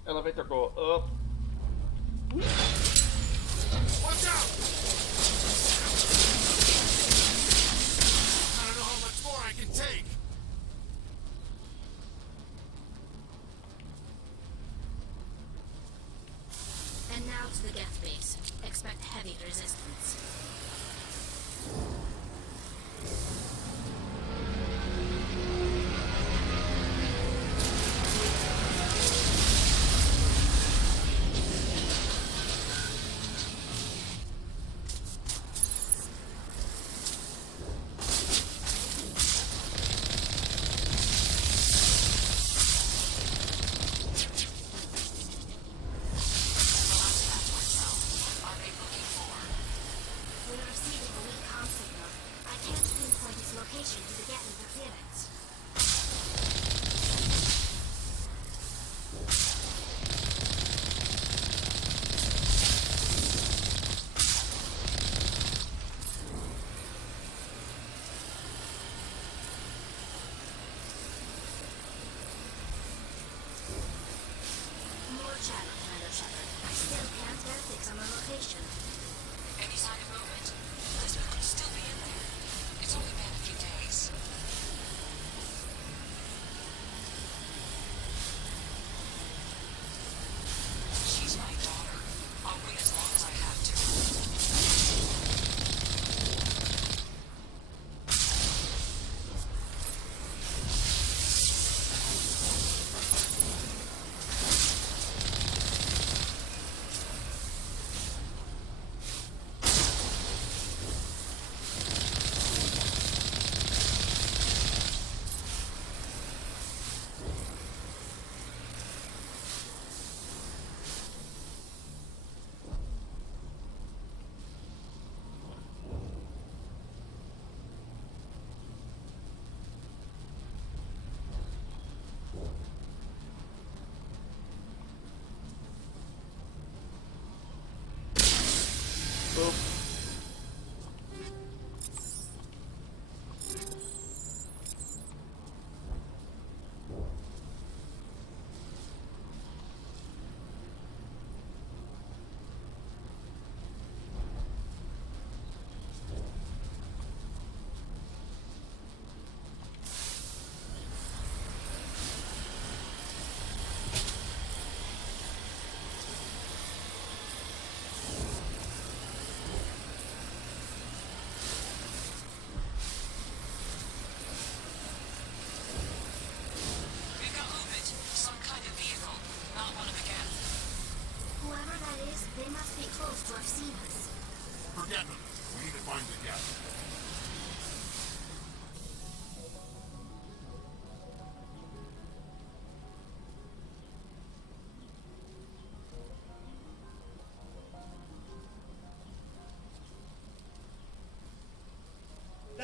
Elevator go up. Watch out! I don't know how much more I can take. And now to the Geth base. Expect heavy resistance. We're receiving a weak conflict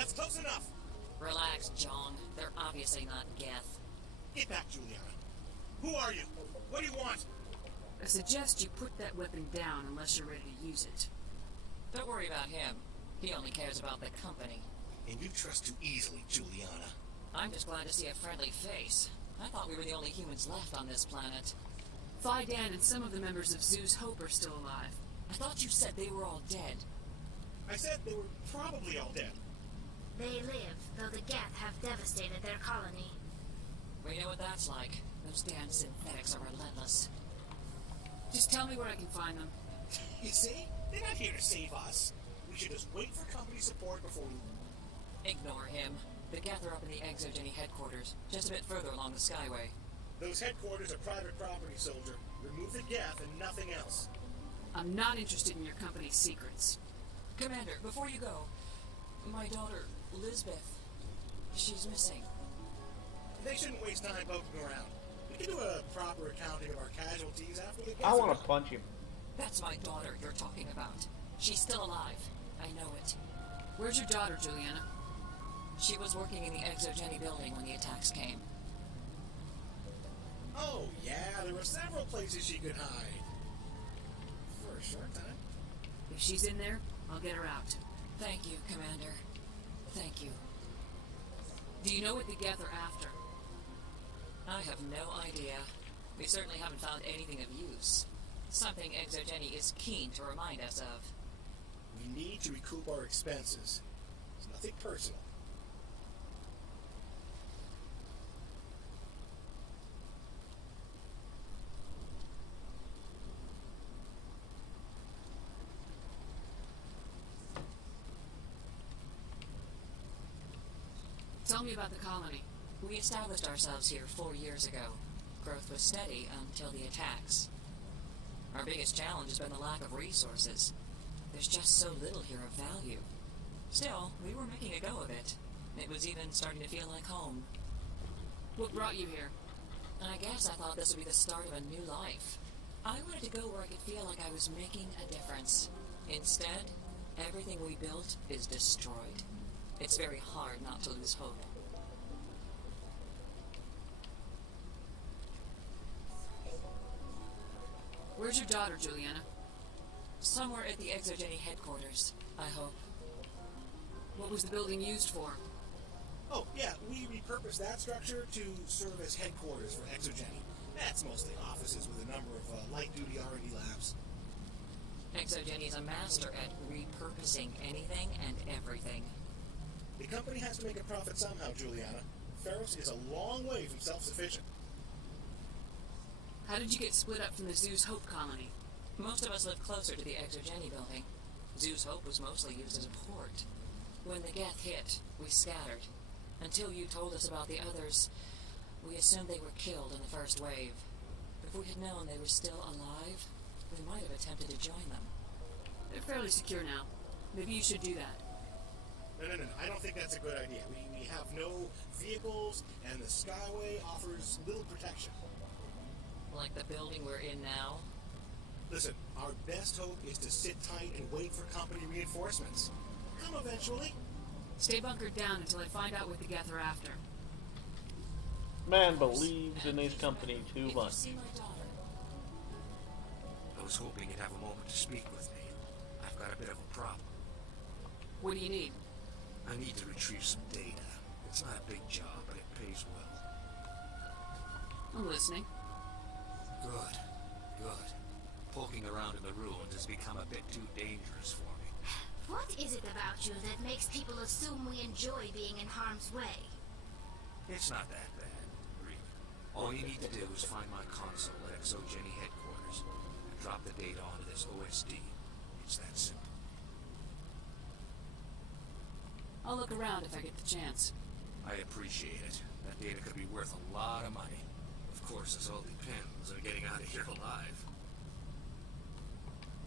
That's close enough! Relax, John. They're obviously not Geth. Get back, Juliana. Who are you? What do you want? I suggest you put that weapon down unless you're ready to use it. Don't worry about him. He only cares about the company. And you trust too easily, Juliana. I'm just glad to see a friendly face. I thought we were the only humans left on this planet. Fidan and some of the members of Zoo's Hope are still alive. I thought you said they were all dead. I said they were probably all dead. They live, though the Geth have devastated their colony. We know what that's like. Those damn synthetics are relentless. Just tell me where I can find them. You see? They're not here to save us. We should just wait for company support before we... Ignore him. The Geth are up in the Exogeny headquarters, just a bit further along the Skyway. Those headquarters are private property, soldier. Remove the Geth and nothing else. I'm not interested in your company's secrets. Commander, before you go, my daughter, Lisbeth, she's missing. They shouldn't waste time poking around. We can do a proper accounting of our casualties after the Geth. I want to punch him. That's my daughter you're talking about. She's still alive. I know it. Where's your daughter, Juliana? She was working in the Exogeny building when the attacks came. Oh, yeah, there were several places she could hide. For a short time. If she's in there, I'll get her out. Thank you, Commander. Thank you. Do you know what the Geth are after? I have no idea. We certainly haven't found anything of use. Something Exogeny is keen to remind us of. We need to recoup our expenses. It's nothing personal. Tell me about the colony. We established ourselves here 4 years ago. Growth was steady until the attacks. Our biggest challenge has been the lack of resources. There's just so little here of value. Still, we were making a go of it. It was even starting to feel like home. What brought you here? I guess I thought this would be the start of a new life. I wanted to go where I could feel like I was making a difference. Instead, everything we built is destroyed. It's very hard not to lose hope. Where's your daughter, Juliana? Somewhere at the Exogeny headquarters, I hope. What was the building used for? Oh, yeah, we repurposed that structure to serve as headquarters for Exogeny. That's mostly offices with a number of light-duty R&D labs. Exogeny is a master at repurposing anything and everything. The company has to make a profit somehow, Juliana. Feros is a long way from self-sufficient. How did you get split up from the Zoo's Hope colony? Most of us lived closer to the Exogeny building. Zoo's Hope was mostly used as a port. When the Geth hit, we scattered. Until you told us about the others, we assumed they were killed in the first wave. If we had known they were still alive, we might have attempted to join them. They're fairly secure now. Maybe you should do that. No, I don't think that's a good idea. We have no vehicles, and the Skyway offers little protection. Like the building we're in now? Listen, our best hope is to sit tight and wait for company reinforcements. Come eventually. Stay bunkered down until I find out what the Geth are after. Man believes in his company too much. I was hoping you'd have a moment to speak with me. I've got a bit of a problem. What do you need? I need to retrieve some data. It's not a big job, but it pays well. I'm listening. Good. Poking around in the ruins has become a bit too dangerous for me. What is it about you that makes people assume we enjoy being in harm's way? It's not that bad, really. All you need to do is find my console at Exogeny headquarters and drop the data onto this OSD. It's that simple. I'll look around if I get the chance. I appreciate it. That data could be worth a lot of money. Of course, this all depends on getting out of here alive.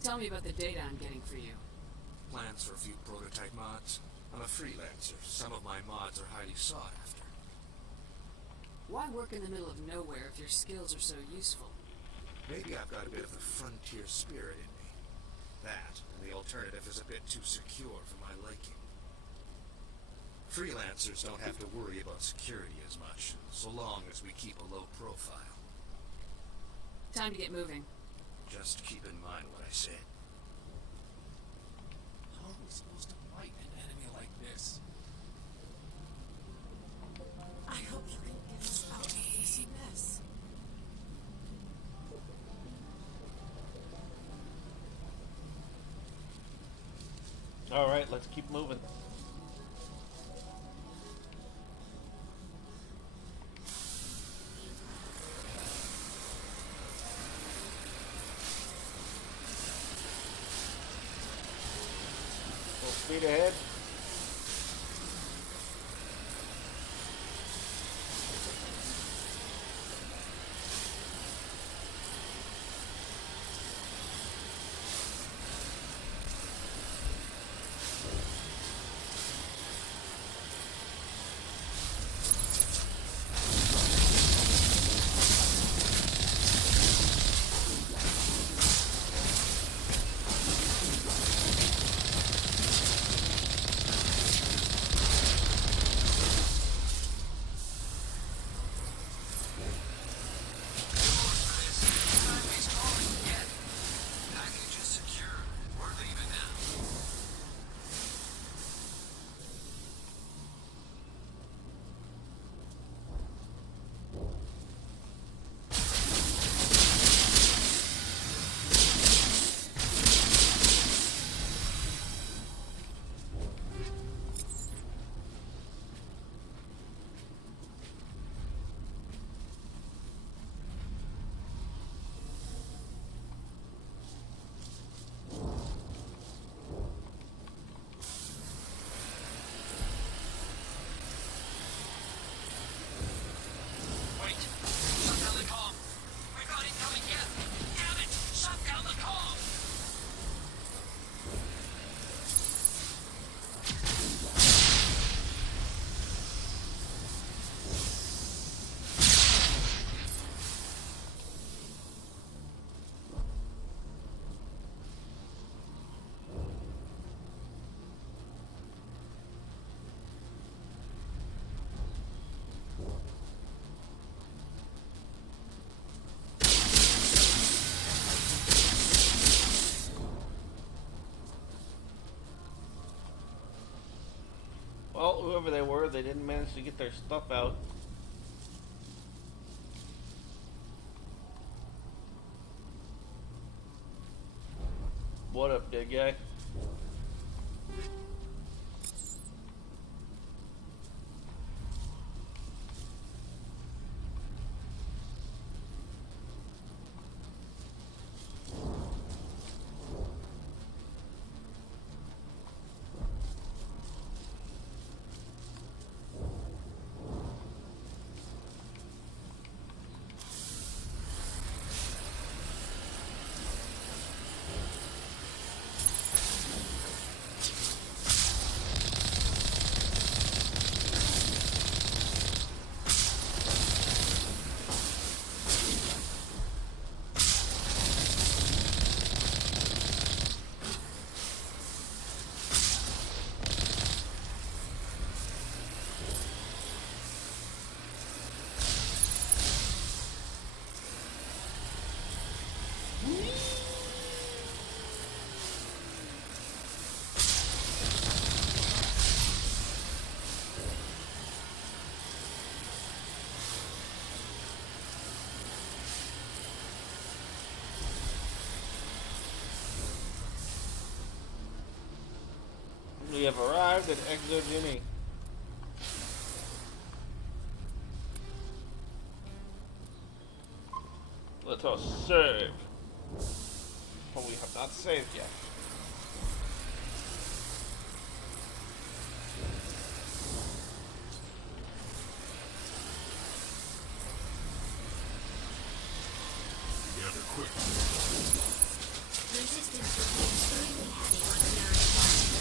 Tell me about the data I'm getting for you. Plans for a few prototype mods. I'm a freelancer. Some of my mods are highly sought after. Why work in the middle of nowhere if your skills are so useful? Maybe I've got a bit of the frontier spirit in me. That, and the alternative is a bit too secure for my liking. Freelancers don't have to worry about security as much, so long as we keep a low profile. Time to get moving. Just keep in mind what I said. How are we supposed to fight an enemy like this? I hope you can get us out of this mess. Alright, let's keep moving. Full speed ahead. Well, whoever they were, they didn't manage to get their stuff out. What up, big guy? We have arrived at Exogeny. Let us save. But we have not saved yet. Gather quick. Resistance will be extremely heavy once we are inside.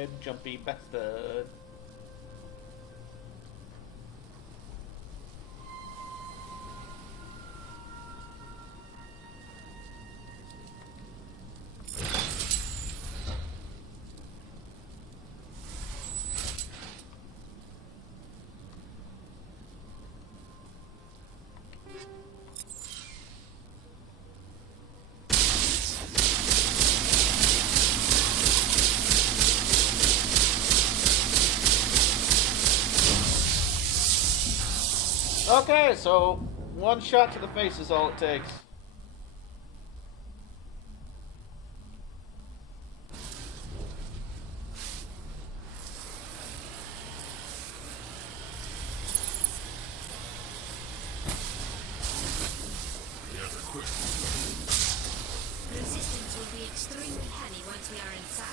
red jumpy bastard. Okay, so one shot to the face is all it takes. Resistance will be extremely heavy once we are inside.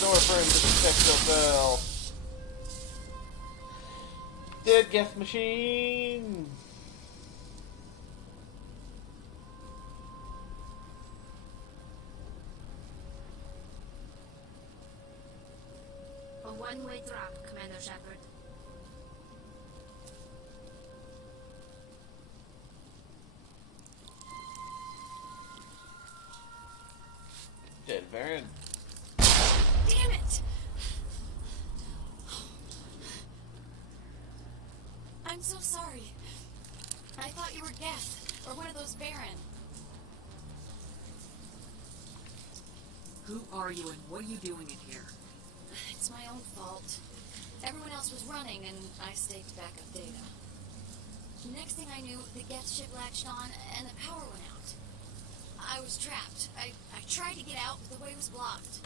Door for him to protect yourself. Dead Geth Machine. A one-way drop, Commander Shepard. Dead Baron. Damn it! I'm so sorry. I thought you were Geth, or one of those Baron. Who are you and what are you doing in here? It's my own fault. Everyone else was running, and I stayed to back up data. Next thing I knew, the Geth ship latched on, and the power went out. I was trapped. I tried to get out, but the way was blocked.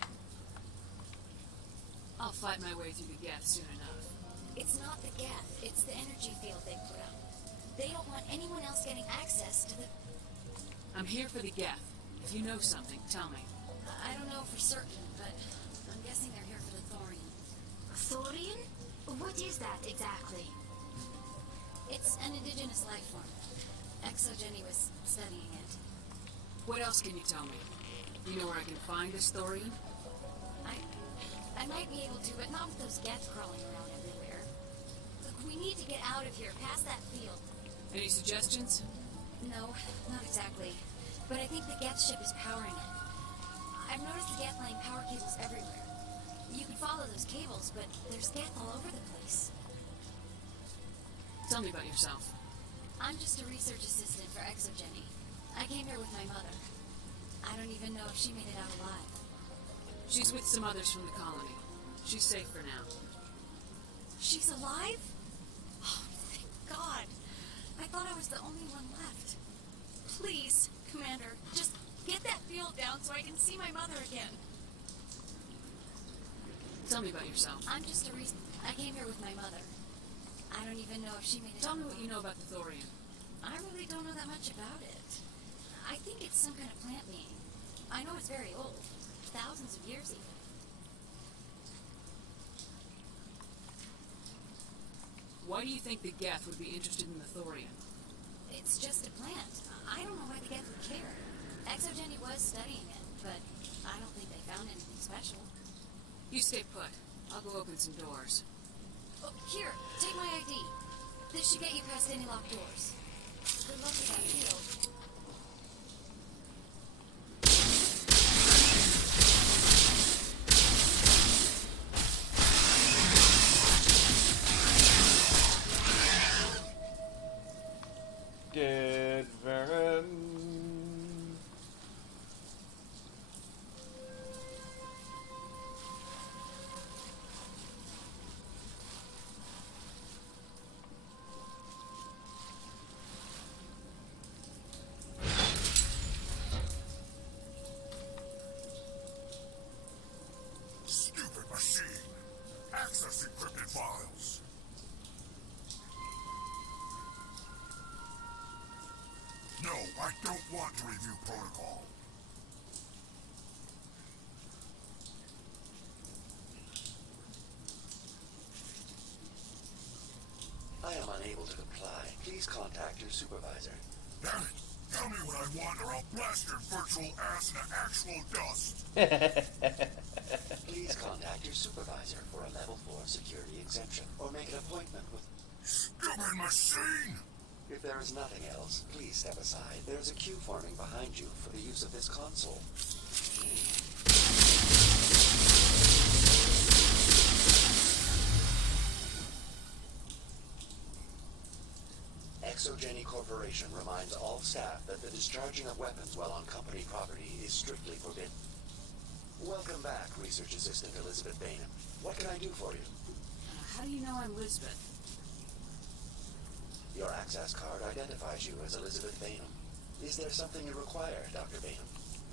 I'll fight my way through the Geth soon enough. It's not the Geth, it's the energy field they put out. They don't want anyone else getting access to the... I'm here for the Geth. If you know something, tell me. I don't know for certain, but I'm guessing they're here for the Thorian. Thorian? What is that exactly? It's an indigenous life form. Exogeny was studying it. What else can you tell me? You know where I can find this Thorian? I might be able to, but not with those Geth crawling around everywhere. Look, we need to get out of here, past that field. Any suggestions? No, not exactly. But I think the Geth ship is powering it. I've noticed the Geth laying power cables everywhere. You could follow those cables, but there's Geth all over the place. Tell me about yourself. I'm just a research assistant for Exogeny. I came here with my mother. I don't even know if she made it out alive. She's with some others from the colony. She's safe for now. She's alive? Oh, thank God. I thought I was the only one left. Please, Commander, just get that field down so I can see my mother again. Tell me about yourself. I'm just a I came here with my mother. I don't even know if she made it. Tell me what you know about the Thorian. I really don't know that much about it. I think it's some kind of plant being. I know it's very old. Thousands of years even. Why do you think the Geth would be interested in the Thorian? It's just a plant. I don't know why the Geth would care. Exogeny was studying it, but I don't think they found anything special. You stay put. I'll go open some doors. Oh, here, take my ID. This should get you past any locked doors. Good luck with that field. Dead Varen. Stupid machine. Access encrypted files. No, I don't want to review protocol. I am unable to comply. Please contact your supervisor. Damn it! Tell me what I want or I'll blast your virtual ass into actual dust. Please contact your supervisor for a level 4 security exemption or make an appointment with... Stupid machine! If there is nothing else, please step aside. There is a queue forming behind you for the use of this console. Exogeny Corporation reminds all staff that the discharging of weapons while on company property is strictly forbidden. Welcome back, Research Assistant Elizabeth Bainham. What can I do for you? How do you know I'm Lisbeth? Your access card identifies you as Elizabeth Bainham. Is there something you require, Dr. Bainham?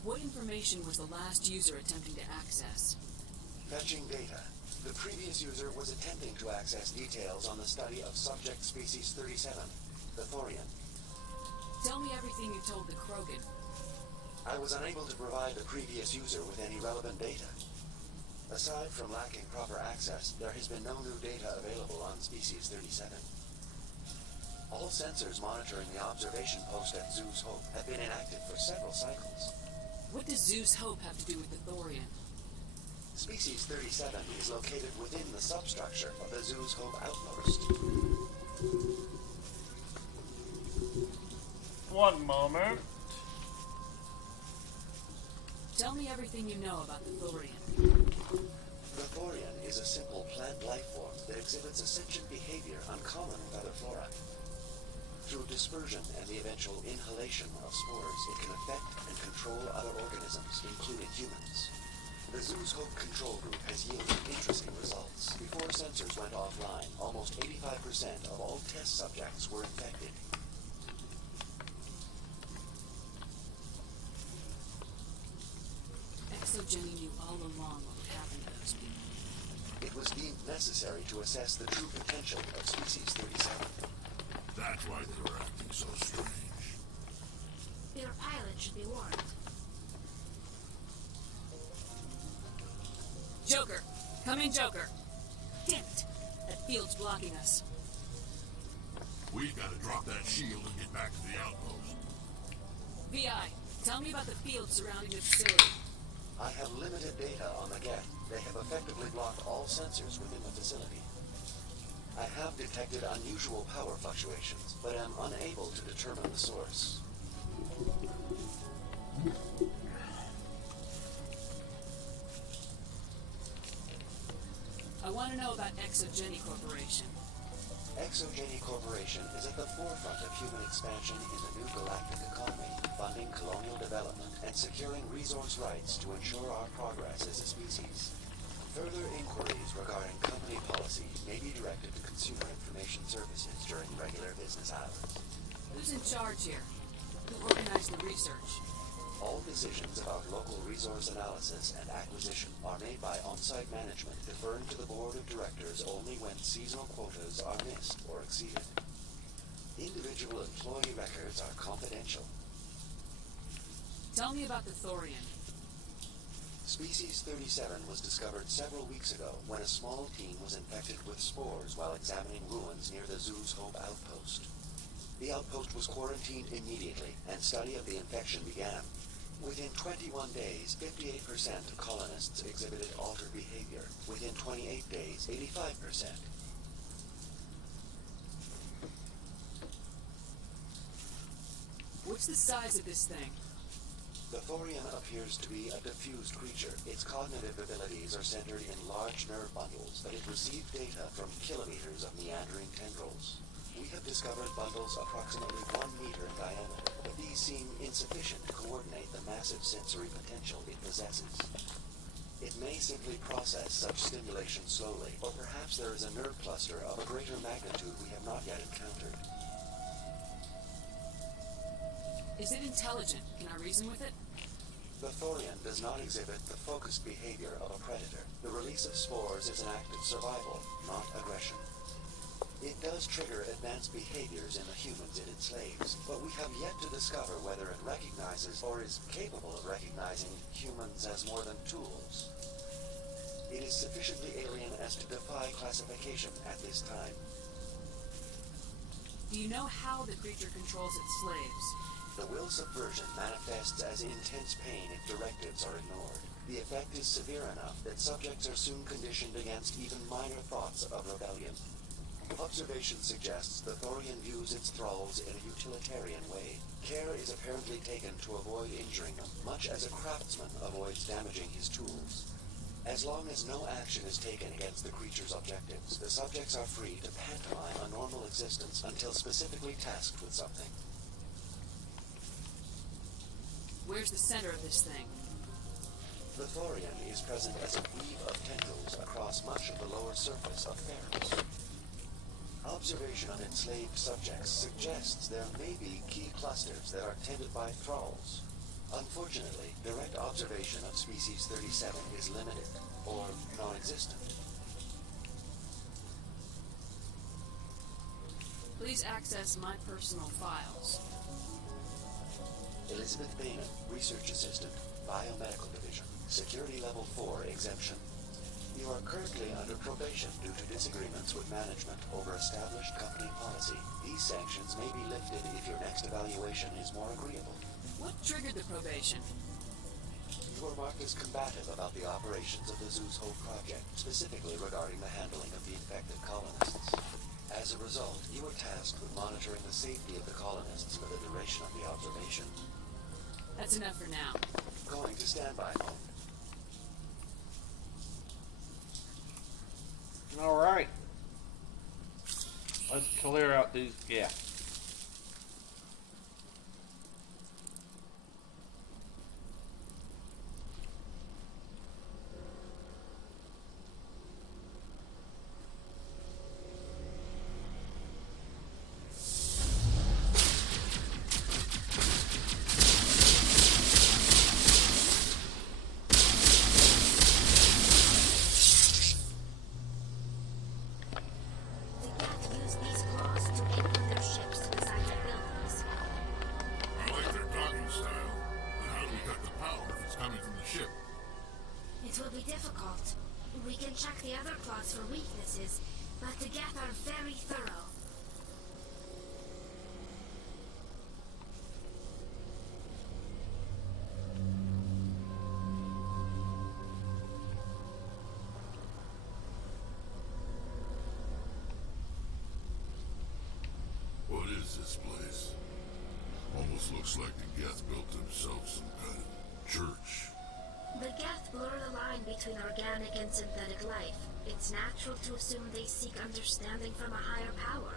What information was the last user attempting to access? Fetching data. The previous user was attempting to access details on the study of subject species 37, the Thorian. Tell me everything you told the Krogan. I was unable to provide the previous user with any relevant data. Aside from lacking proper access, there has been no new data available on species 37. All sensors monitoring the observation post at Zeus Hope have been inactive for several cycles. What does Zeus Hope have to do with the Thorian? Species 37 is located within the substructure of the Zeus Hope outpost. One moment. Tell me everything you know about the Thorian. The Thorian is a simple plant life form that exhibits a sentient behavior uncommon with other flora. Through dispersion and the eventual inhalation of spores, it can affect and control other organisms, including humans. The Zeus Hope control group has yielded interesting results. Before sensors went offline, almost 85% of all test subjects were infected. Exogeny knew all along what would happen to those people. It was deemed necessary to assess the true potential of species 37. That's why they were acting so strange. Your pilot should be warned. Joker! Come in, Joker! Damn it! That field's blocking us. We've got to drop that shield and get back to the outpost. VI, tell me about the field surrounding the facility. I have limited data on the Geth. They have effectively blocked all sensors within the facility. I have detected unusual power fluctuations, but am unable to determine the source. I want to know about Exogeny Corporation. Exogeny Corporation is at the forefront of human expansion in the new galactic economy, funding colonial development and securing resource rights to ensure our progress as a species. Further inquiries regarding company policy may be directed to Consumer Information Services during regular business hours. Who's in charge here? Who organized the research? All decisions about local resource analysis and acquisition are made by on-site management, deferring to the board of directors only when seasonal quotas are missed or exceeded. Individual employee records are confidential. Tell me about the Thorian. Species 37 was discovered several weeks ago when a small team was infected with spores while examining ruins near the Zeus Hope outpost. The outpost was quarantined immediately, and study of the infection began. Within 21 days, 58% of colonists exhibited altered behavior. Within 28 days, 85%. What's the size of this thing? The Thorian appears to be a diffused creature. Its cognitive abilities are centered in large nerve bundles, but it received data from kilometers of meandering tendrils. We have discovered bundles approximately 1 meter in diameter, but these seem insufficient to coordinate the massive sensory potential it possesses. It may simply process such stimulation slowly, or perhaps there is a nerve cluster of a greater magnitude we have not yet encountered. Is it intelligent? Can I reason with it? The Thorian does not exhibit the focused behavior of a predator. The release of spores is an act of survival, not aggression. It does trigger advanced behaviors in the humans it enslaves, but we have yet to discover whether it recognizes or is capable of recognizing humans as more than tools. It is sufficiently alien as to defy classification at this time. Do you know how the creature controls its slaves? The will subversion manifests as intense pain if directives are ignored. The effect is severe enough that subjects are soon conditioned against even minor thoughts of rebellion. Observation suggests the Thorian views its thralls in a utilitarian way. Care is apparently taken to avoid injuring them, much as a craftsman avoids damaging his tools. As long as no action is taken against the creature's objectives, the subjects are free to pantomime a normal existence until specifically tasked with something. Where's the center of this thing? The Thorian is present as a weave of tendrils across much of the lower surface of Feros. Observation of enslaved subjects suggests there may be key clusters that are tended by thralls. Unfortunately, direct observation of species 37 is limited, or non-existent. Please access my personal files. Elizabeth Bainin, Research Assistant, Biomedical Division, Security Level 4 exemption. You are currently under probation due to disagreements with management over established company policy. These sanctions may be lifted if your next evaluation is more agreeable. What triggered the probation? You were marked as combative about the operations of the Zeus Hope project, specifically regarding the handling of the infected colonists. As a result, you were tasked with monitoring the safety of the colonists for the duration of the observation. That's enough for now. Going to standby mode. Alright. Let's clear out these gaps. What is this place? Almost looks like the Geth built themselves some kind of church. The Geth blur the line between organic and synthetic life. It's natural to assume they seek understanding from a higher power.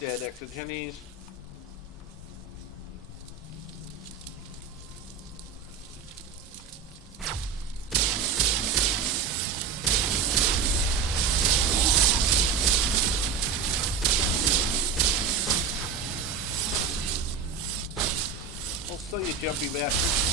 Dead exogenes. jumpy bastard.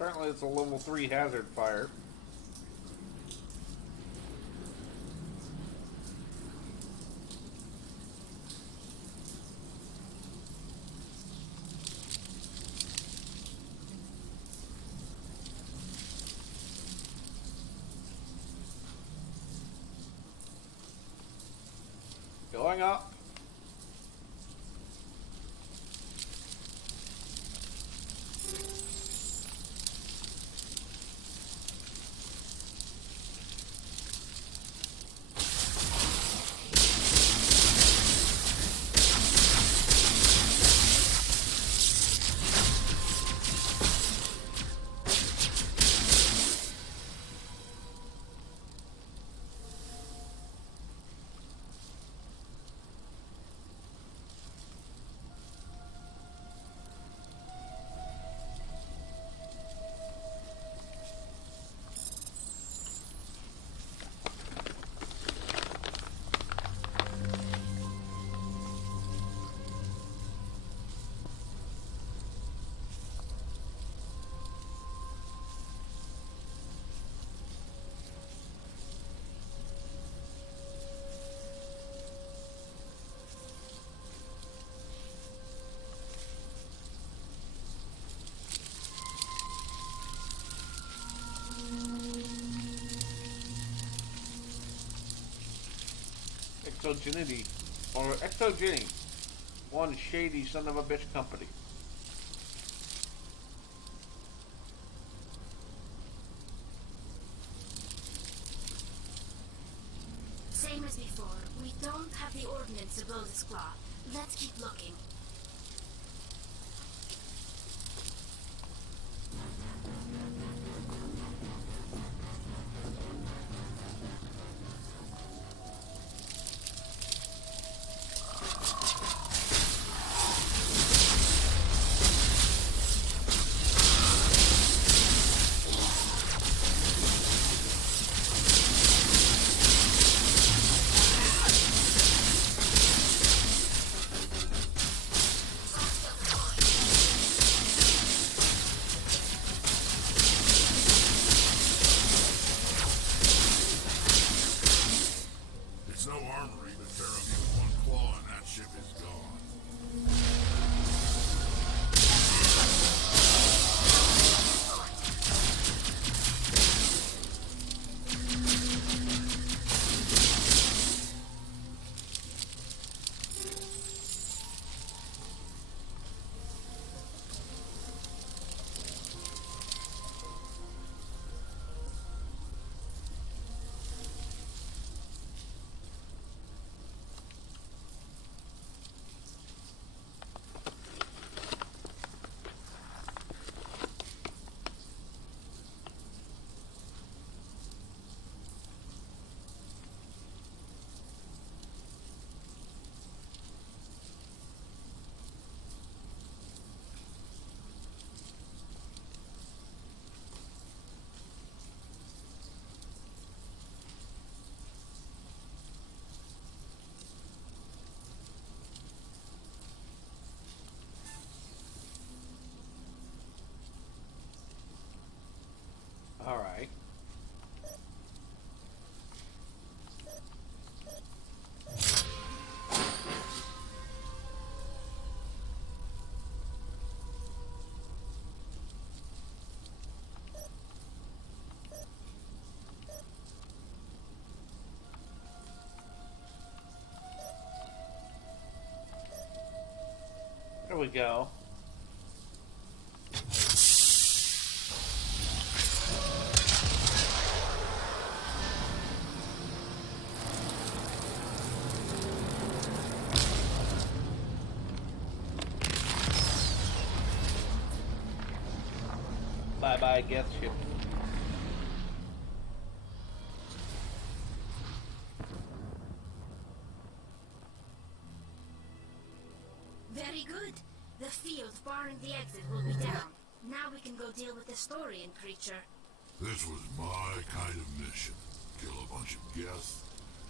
Apparently it's a level 3 hazard fire. Going up. Exogenity, or Exogeny, one shady son of a bitch company. Same as before, we don't have the ordnance to blow this claw. Let's keep looking. we go. Bye-bye, Geth ship. Very good. The field barring the exit will be down. Now we can go deal with the Storian creature. This was my kind of mission. Kill a bunch of Geth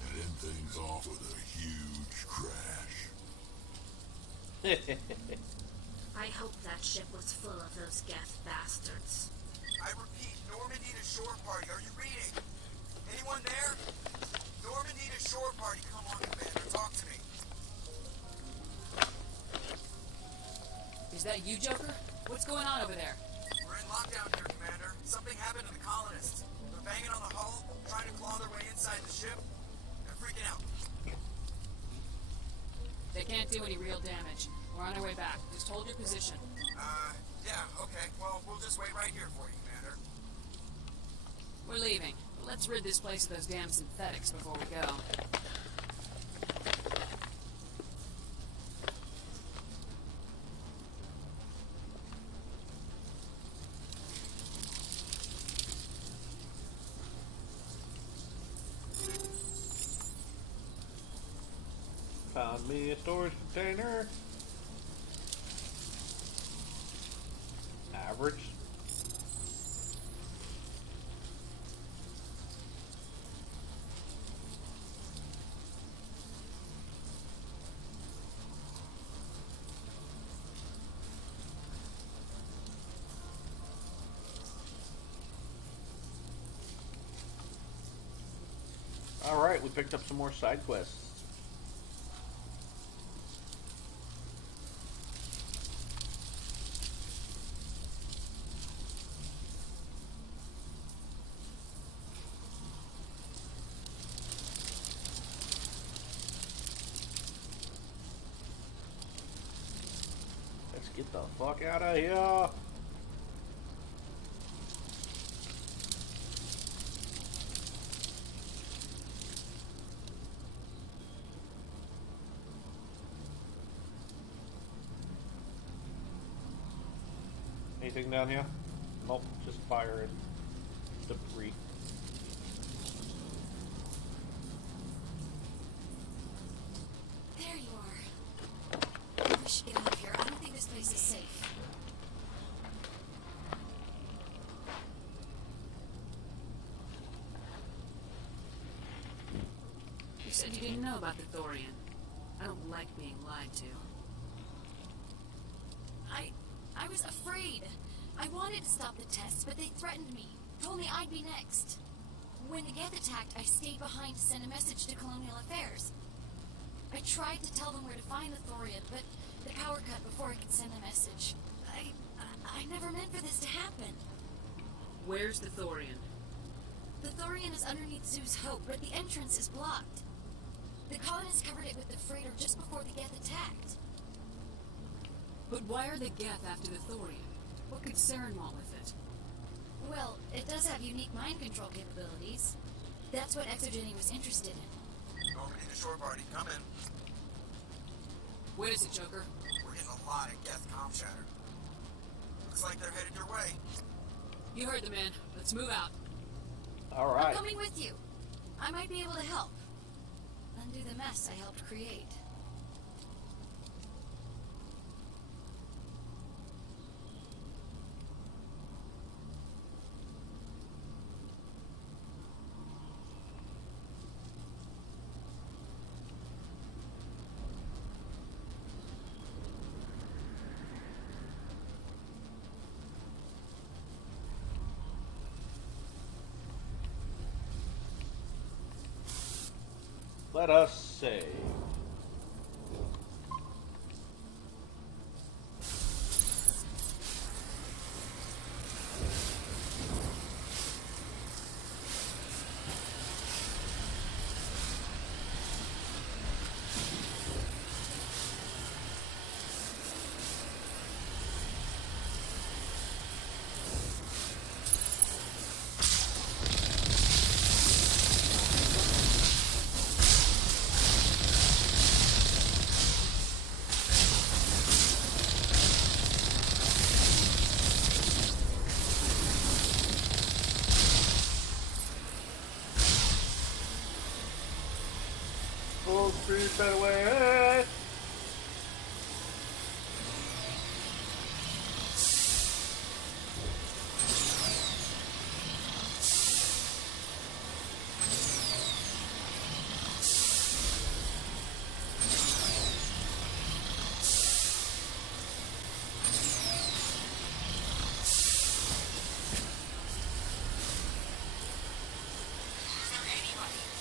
and end things off with a huge crash. I hope that ship was full of those Geth bastards. I repeat, Normandy to shore party. Are you reading? Anyone there? Normandy to shore party. Come on, Commander. Talk to me. Is that you, Joker? What's going on over there? We're in lockdown here, Commander. Something happened to the colonists. They're banging on the hull, trying to claw their way inside the ship. They're freaking out. They can't do any real damage. We're on our way back. Just hold your position. Yeah, okay. Well, we'll just wait right here for you, Commander. We're leaving. But let's rid this place of those damn synthetics before we go. Found me a storage container. Average. Alright, we picked up some more side quests. Let's get the fuck out of here. Anything down here? Nope, just fire and debris. There you are. We should get out of here. I don't think this place is safe. You said you didn't know about the Thorian. I don't like being lied to. I was afraid. I wanted to stop the tests, but they threatened me. Told me I'd be next. When the Geth attacked, I stayed behind to send a message to Colonial Affairs. I tried to tell them where to find the Thorian, but the power cut before I could send the message. I never meant for this to happen. Where's the Thorian? The Thorian is underneath Zoo's Hope, but the entrance is blocked. The colonists covered it with the freighter just before the Geth attacked. But why are the Geth after the Thorian? What could Saren want with it? Well, it does have unique mind control capabilities. That's what Exogeny was interested in. Normandy to shore party. Come in. What is it, Joker? We're getting a lot of Geth comm chatter. Looks like they're headed your way. You heard the man. Let's move out. Alright. I'm coming with you. I might be able to help. Undo the mess I helped create. Let us save. Freeze that away. Hey!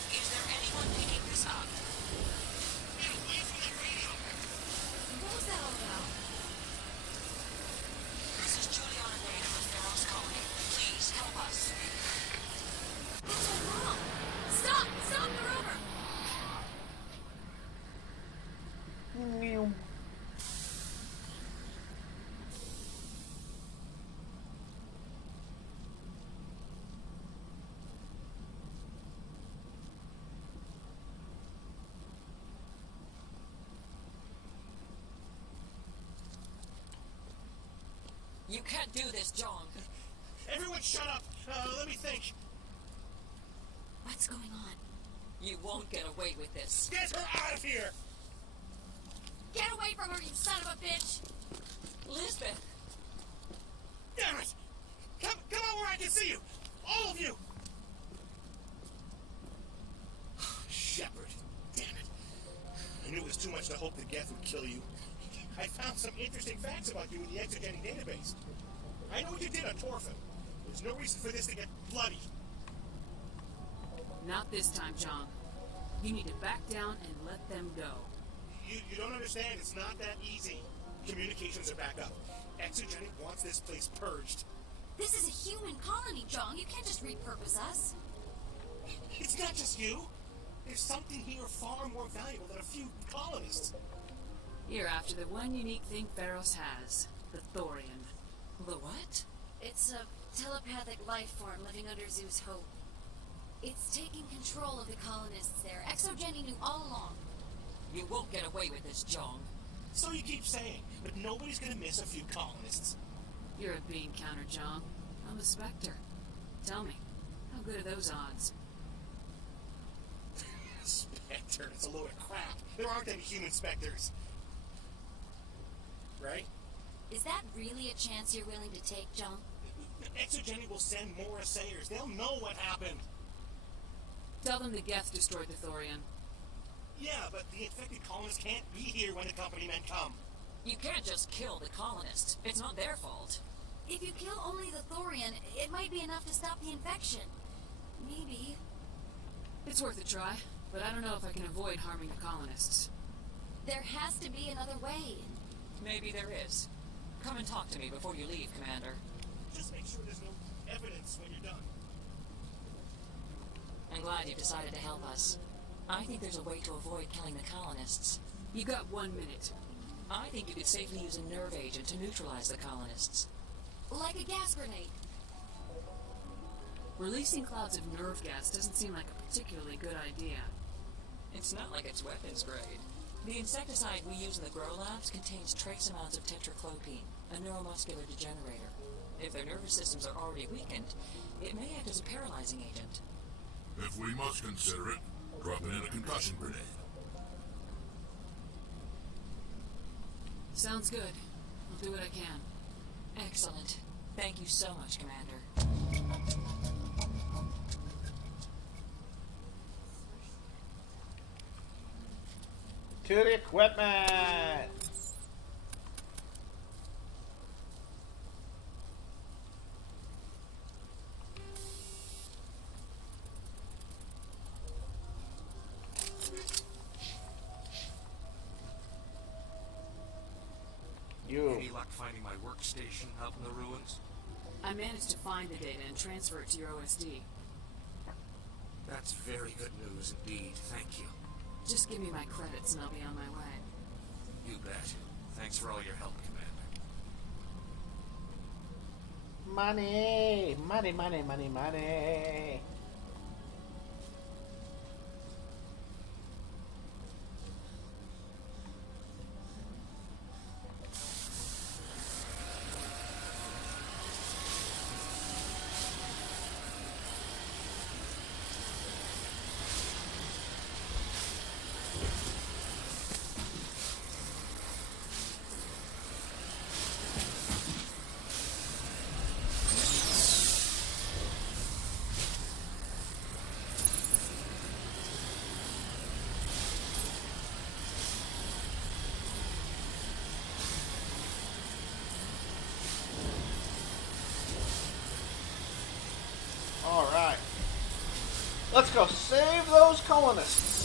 Is there anyone picking this up? What was that all about? This is Juliana Dana with Feros calling. Please help us. What's wrong? Stop! Stop the rover! You can't do this, John. Everyone shut up! Let me think. What's going on? You won't get away with this. Get her out of here! Get away from her, you son of a bitch! Lisbeth! Damn it! Come out where I can see you! All of you! Shepard, damn it. I knew it was too much to hope the Geth would kill you. I found some interesting facts about you in the exogenic database. I know what you did on Torfin. There's no reason for this to get bloody. Not this time, John. You need to back down and let them go. You don't understand. It's not that easy. Communications are back up. Exogenic wants this place purged. This is a human colony, John. You can't just repurpose us. It's not just you. There's something here far more valuable than a few colonists. You're after the one unique thing Feros has, the Thorian. The what? It's a telepathic life form living under Zeus' Hope. It's taking control of the colonists there. Exogeny knew all along. You won't get away with this, John. So you keep saying, but nobody's gonna miss a few colonists. You're a bean counter, John. I'm a Spectre. Tell me, how good are those odds? Spectre, it's a load of crap. There aren't any human Spectres. Right? Is that really a chance you're willing to take, John? Exogeny will send more assayers. They'll know what happened. Tell them the Geth destroyed the Thorian. Yeah, but the infected colonists can't be here when the company men come. You can't just kill the colonists. It's not their fault. If you kill only the Thorian, it might be enough to stop the infection. Maybe. It's worth a try, but I don't know if I can avoid harming the colonists. There has to be another way. Maybe there is. Come and talk to me before you leave, Commander. Just make sure there's no evidence when you're done. I'm glad you decided to help us. I think there's a way to avoid killing the colonists. You got 1 minute. I think you could safely use a nerve agent to neutralize the colonists. Like a gas grenade. Releasing clouds of nerve gas doesn't seem like a particularly good idea. It's not like it's weapons grade. The insecticide we use in the grow labs contains trace amounts of tetraclopine, a neuromuscular degenerator. If their nervous systems are already weakened, it may act as a paralyzing agent. If we must consider it, drop it in a concussion grenade. Sounds good. I'll do what I can. Excellent. Thank you so much, Commander. To the equipment! Any luck finding my workstation out in the ruins? I managed to find the data and transfer it to your OSD. That's very good news indeed. Thank you. Just give me my credits and I'll be on my way. You bet. Thanks for all your help, Commander. Money! Money, money, money, money! Let's go save those colonists.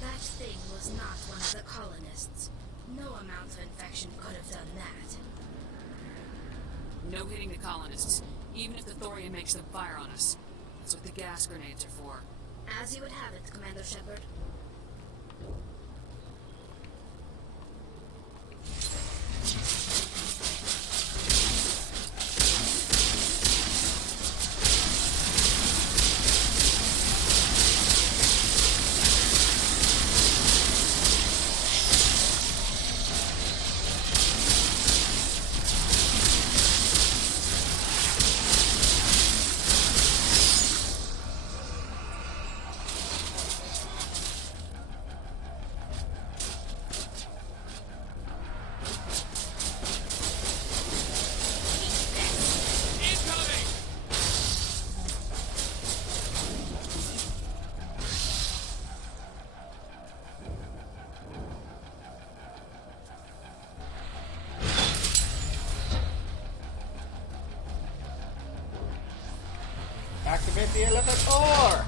That thing was not one of the colonists. No amount of infection could have done that. No hitting the colonists, even if the Thorian makes them fire on us. That's what the gas grenades are for. As you would have it, Commander Shepard. Activate the elevator!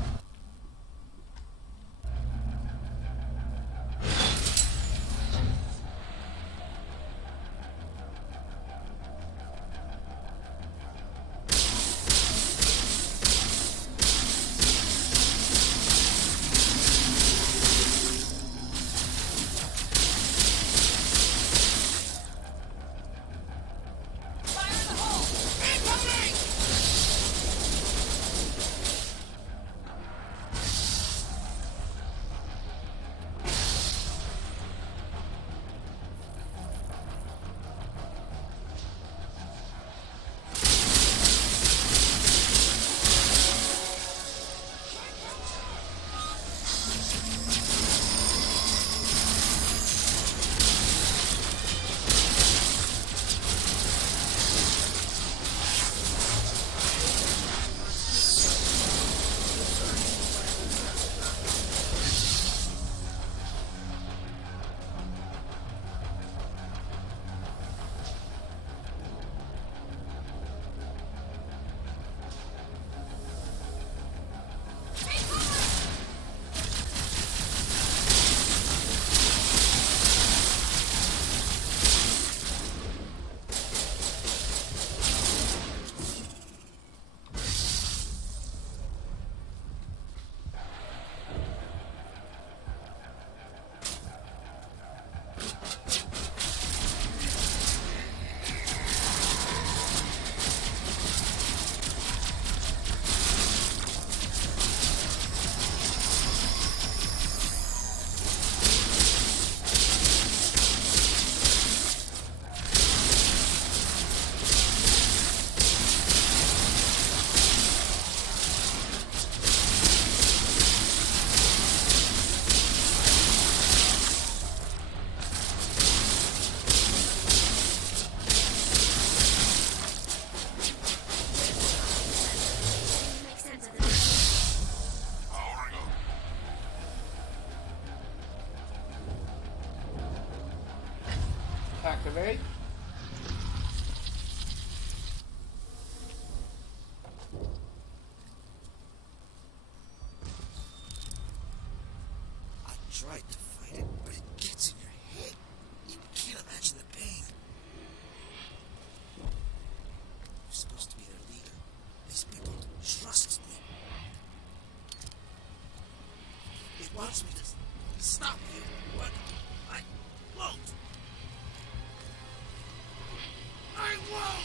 Activate. I tried to fight it, but it gets in your head. You can't imagine the pain. You're supposed to be their leader. These people trust me. It wants me to stop you, but won't! I won't!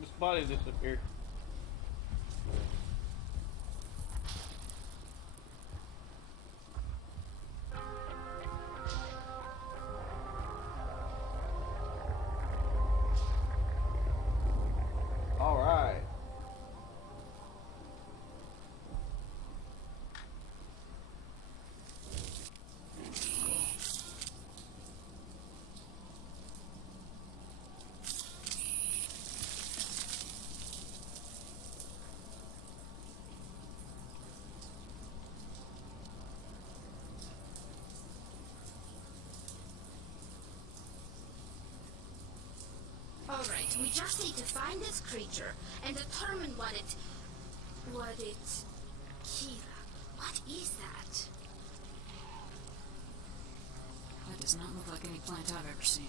His body disappeared. All right. Alright, we just need to find this creature and determine what it... Kira, what is that? That does not look like any plant I've ever seen.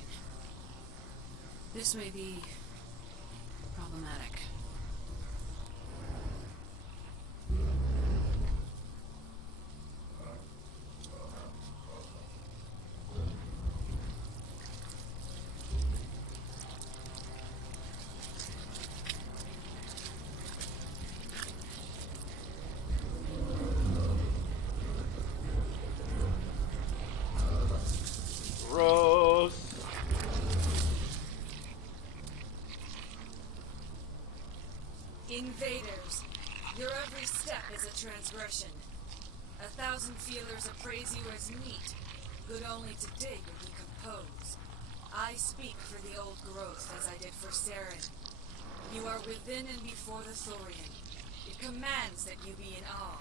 This may be problematic. Gross. Invaders, your every step is a transgression. 1,000 feelers appraise you as meat, good only to dig and decompose. I speak for the old growth as I did for Saren. You are within and before the Thorian. It commands that you be in awe.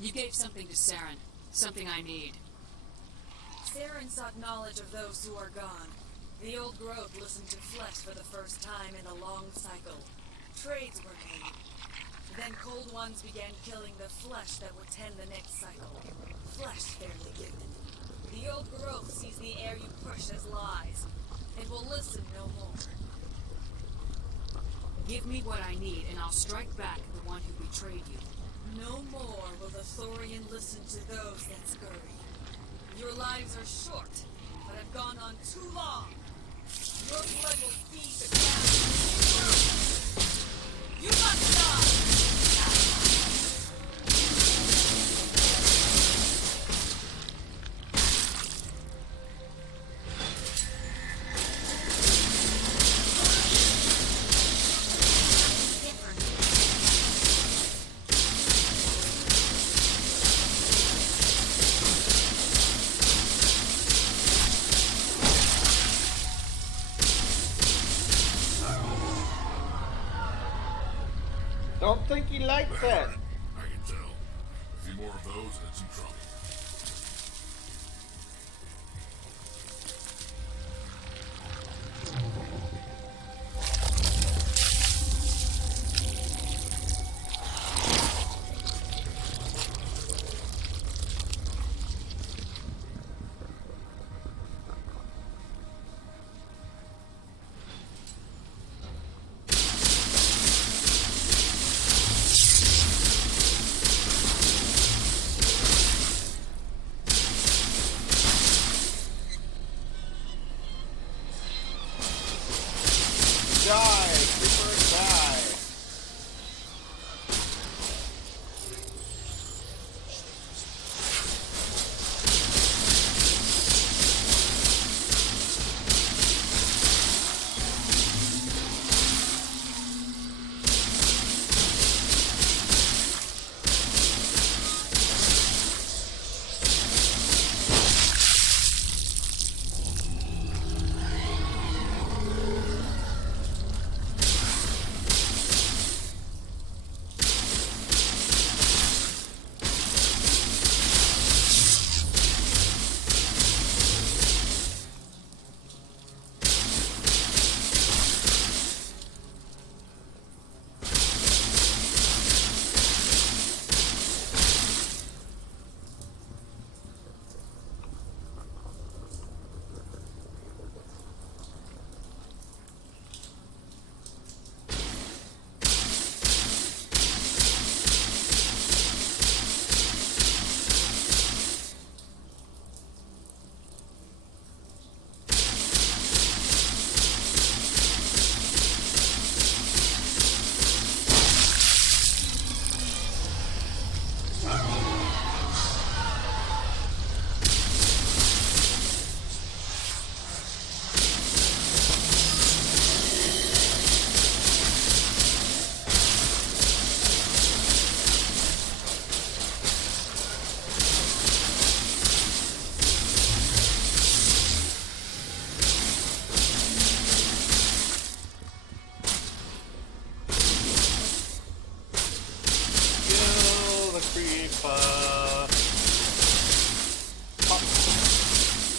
You gave something to Saren. Something I need. Saren sought knowledge of those who are gone. The old growth listened to flesh for the first time in the long cycle. Trades were made. Then cold ones began killing the flesh that would tend the next cycle. Flesh fairly given. The old growth sees the air you push as lies. It will listen no more. Give me what I need, and I'll strike back at the one who betrayed you. No more will the Thorian listen to those that scurry. Your lives are short, but have gone on too long. Your blood will feed the ground. You must die! Don't think he liked that. I can tell. A few more of those and it's in trouble.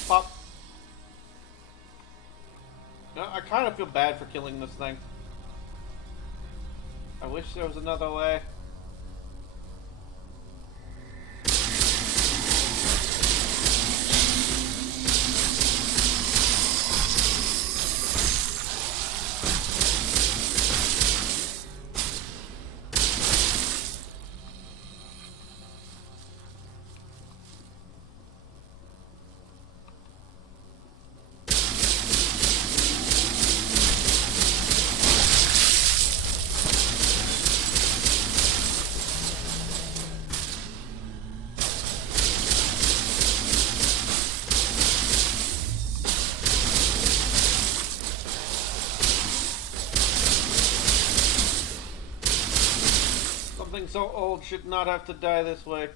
pop. No, I kind of feel bad for killing this thing. I wish there was another way. Something so old should not have to die this way.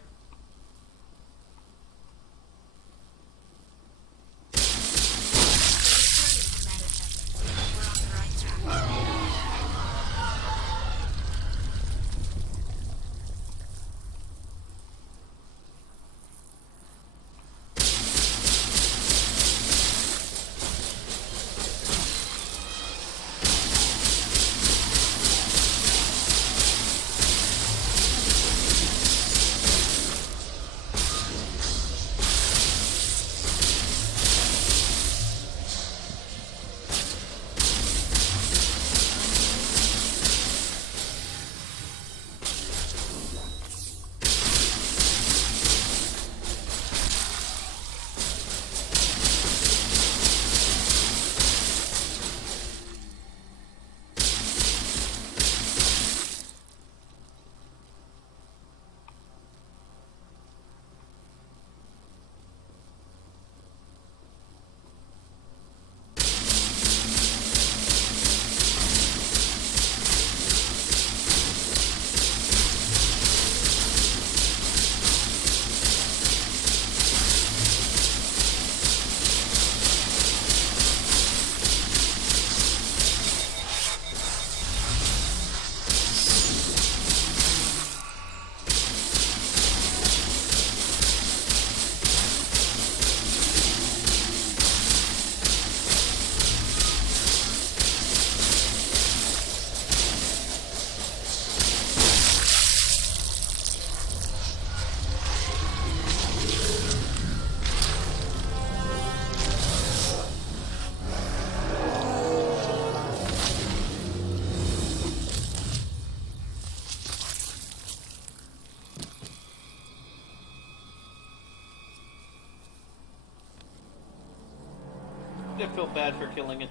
I feel bad for killing it.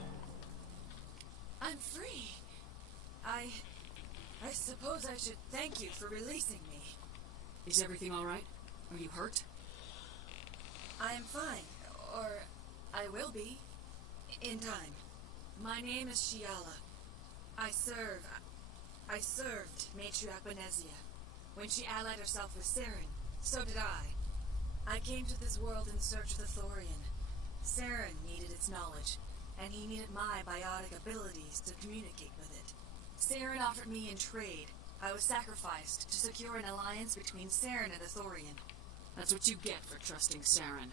I'm free. I suppose I should thank you for releasing me. Is everything alright? Are you hurt? I am fine. Or I will be. In time. My name is Shiala. I served Matriarch Benezia. When she allied herself with Saren, so did I. I came to this world in search of the Thorian. Saren needed its knowledge, and he needed my biotic abilities to communicate with it. Saren offered me in trade. I was sacrificed to secure an alliance between Saren and the Thorian. That's what you get for trusting Saren.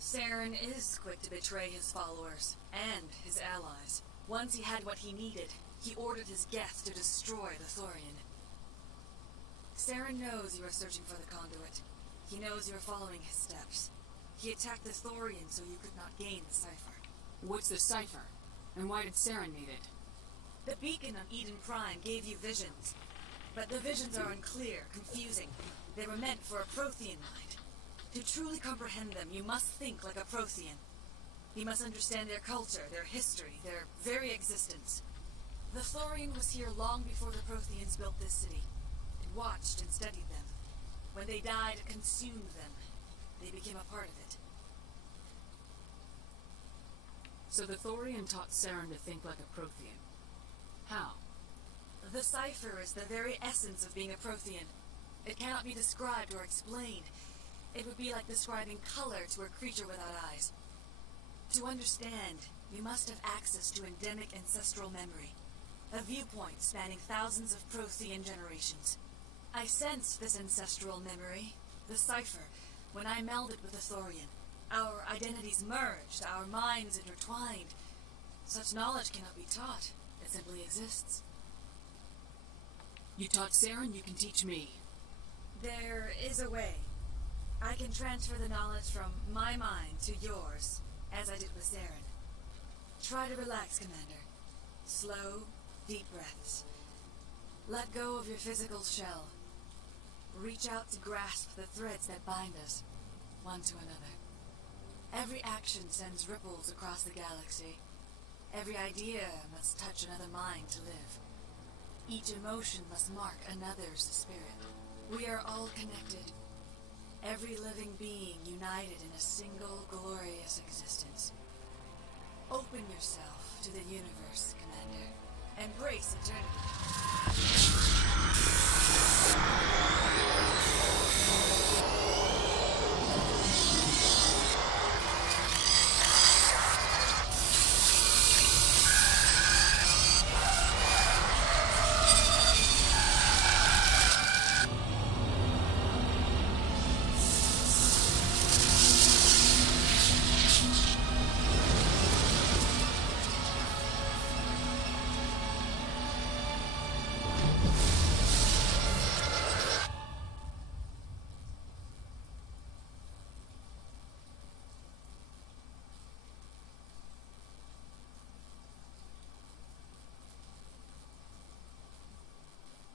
Saren is quick to betray his followers, and his allies. Once he had what he needed, he ordered his Geth to destroy the Thorian. Saren knows you are searching for the conduit. He knows you are following his steps. He attacked the Thorian so you could not gain the cipher. What's the cipher? And why did Saren need it? The beacon on Eden Prime gave you visions. But the visions are unclear, confusing. They were meant for a Prothean mind. To truly comprehend them, you must think like a Prothean. You must understand their culture, their history, their very existence. The Thorian was here long before the Protheans built this city. It watched and studied them. When they died, it consumed them. They became a part of it. So the Thorian taught Saren to think like a Prothean. How? The cipher is the very essence of being a Prothean. It cannot be described or explained. It would be like describing color to a creature without eyes. To understand, you must have access to endemic ancestral memory, a viewpoint spanning thousands of Prothean generations. I sensed this ancestral memory, the cipher, when I melded with the Thorian. Our identities merged, our minds intertwined. Such knowledge cannot be taught. It simply exists. You taught Saren, you can teach me. There is a way. I can transfer the knowledge from my mind to yours, as I did with Saren. Try to relax, Commander. Slow, deep breaths. Let go of your physical shell. Reach out to grasp the threads that bind us, one to another. Every action sends ripples across the galaxy. Every idea must touch another mind to live. Each emotion must mark another's spirit. We are all connected. Every living being united in a single glorious existence. Open yourself to the universe, Commander. Embrace eternity.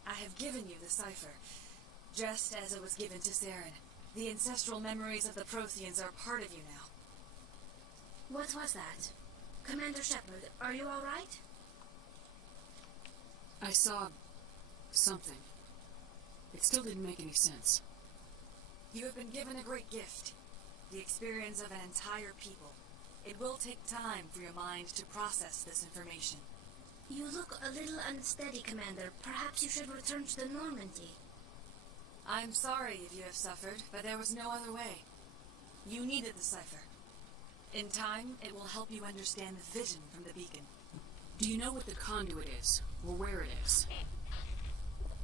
I have given you the cipher, just as it was given to Saren. The ancestral memories of the Protheans are part of you now. What was that? Commander Shepard, are you all right? I saw something. It still didn't make any sense. You have been given a great gift, the experience of an entire people. It will take time for your mind to process this information. You look a little unsteady, Commander. Perhaps you should return to the Normandy. I'm sorry if you have suffered, but there was no other way. You needed the cipher. In time, it will help you understand the vision from the beacon. Do you know what the conduit is, or where it is?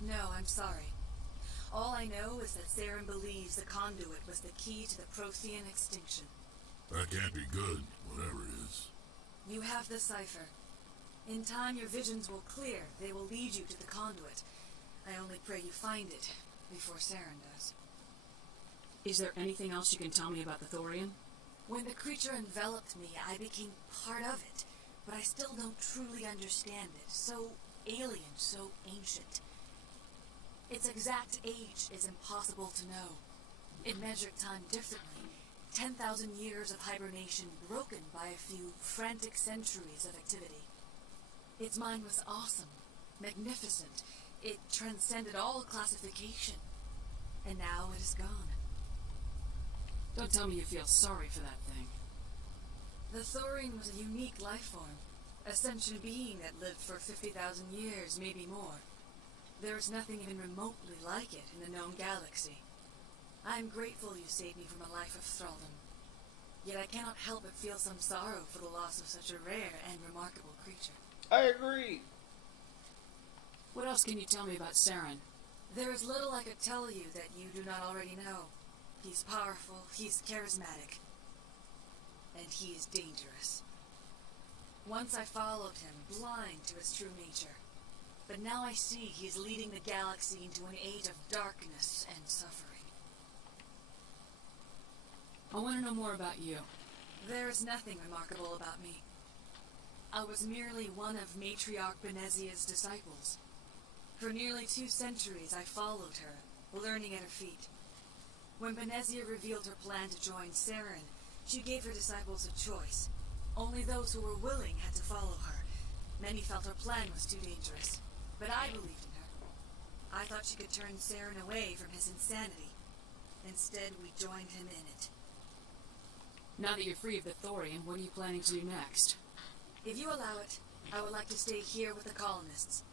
No, I'm sorry. All I know is that Saren believes the conduit was the key to the Prothean extinction. That can't be good, whatever it is. You have the cipher. In time, your visions will clear. They will lead you to the conduit. I only pray you find it before Saren does. Is there anything else you can tell me about the Thorian? When the creature enveloped me, I became part of it, but I still don't truly understand it. So alien, so ancient. Its exact age is impossible to know. It measured time differently. 10,000 years of hibernation broken by a few frantic centuries of activity. Its mind was awesome, magnificent. It transcended all classification. And now it is gone. Don't tell me you feel sorry for that thing. The Thorian was a unique life form. A sentient being that lived for 50,000 years, maybe more. There is nothing even remotely like it in the known galaxy. I am grateful you saved me from a life of thraldom. Yet I cannot help but feel some sorrow for the loss of such a rare and remarkable creature. I agree. What else can you tell me about Saren? There is little I could tell you that you do not already know. He's powerful, he's charismatic, and he is dangerous. Once I followed him, blind to his true nature. But now I see he is leading the galaxy into an age of darkness and suffering. I want to know more about you. There is nothing remarkable about me. I was merely one of Matriarch Benezia's disciples. For nearly 2 centuries I followed her, learning at her feet. When Benezia revealed her plan to join Saren, she gave her disciples a choice. Only those who were willing had to follow her. Many felt her plan was too dangerous, but I believed in her. I thought she could turn Saren away from his insanity. Instead, we joined him in it. Now that you're free of the Thorian, what are you planning to do next? If you allow it, I would like to stay here with the colonists.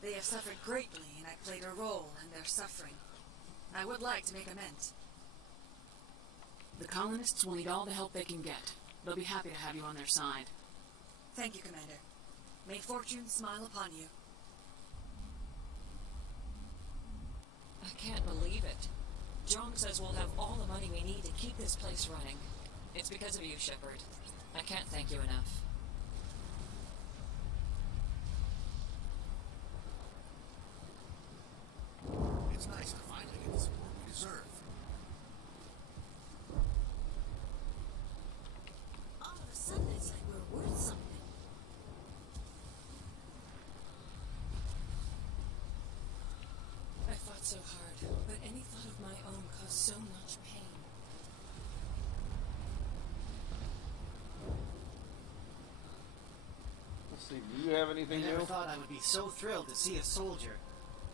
They have suffered greatly, and I played a role in their suffering. I would like to make amends. The colonists will need all the help they can get. They'll be happy to have you on their side. Thank you, Commander. May fortune smile upon you. I can't believe it. Jong says we'll have all the money we need to keep this place running. It's because of you, Shepard. I can't thank you enough. It's nice to finally get the support we deserve. All of a sudden, it's like we're worth something. I fought so hard, but any thought of my own caused so much pain. Let's see, do you have anything I never new? thought I would be so thrilled to see a soldier.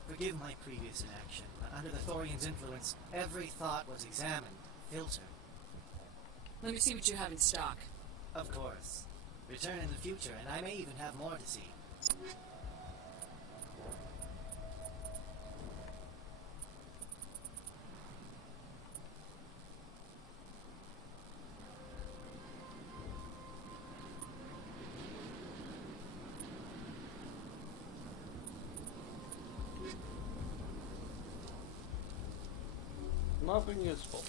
Forgive my previous inaction, but under the Thorian's influence, every thought was examined, filtered. Let me see what you have in stock. Of course. Return in the future, and I may even have more to see. Nothing useful.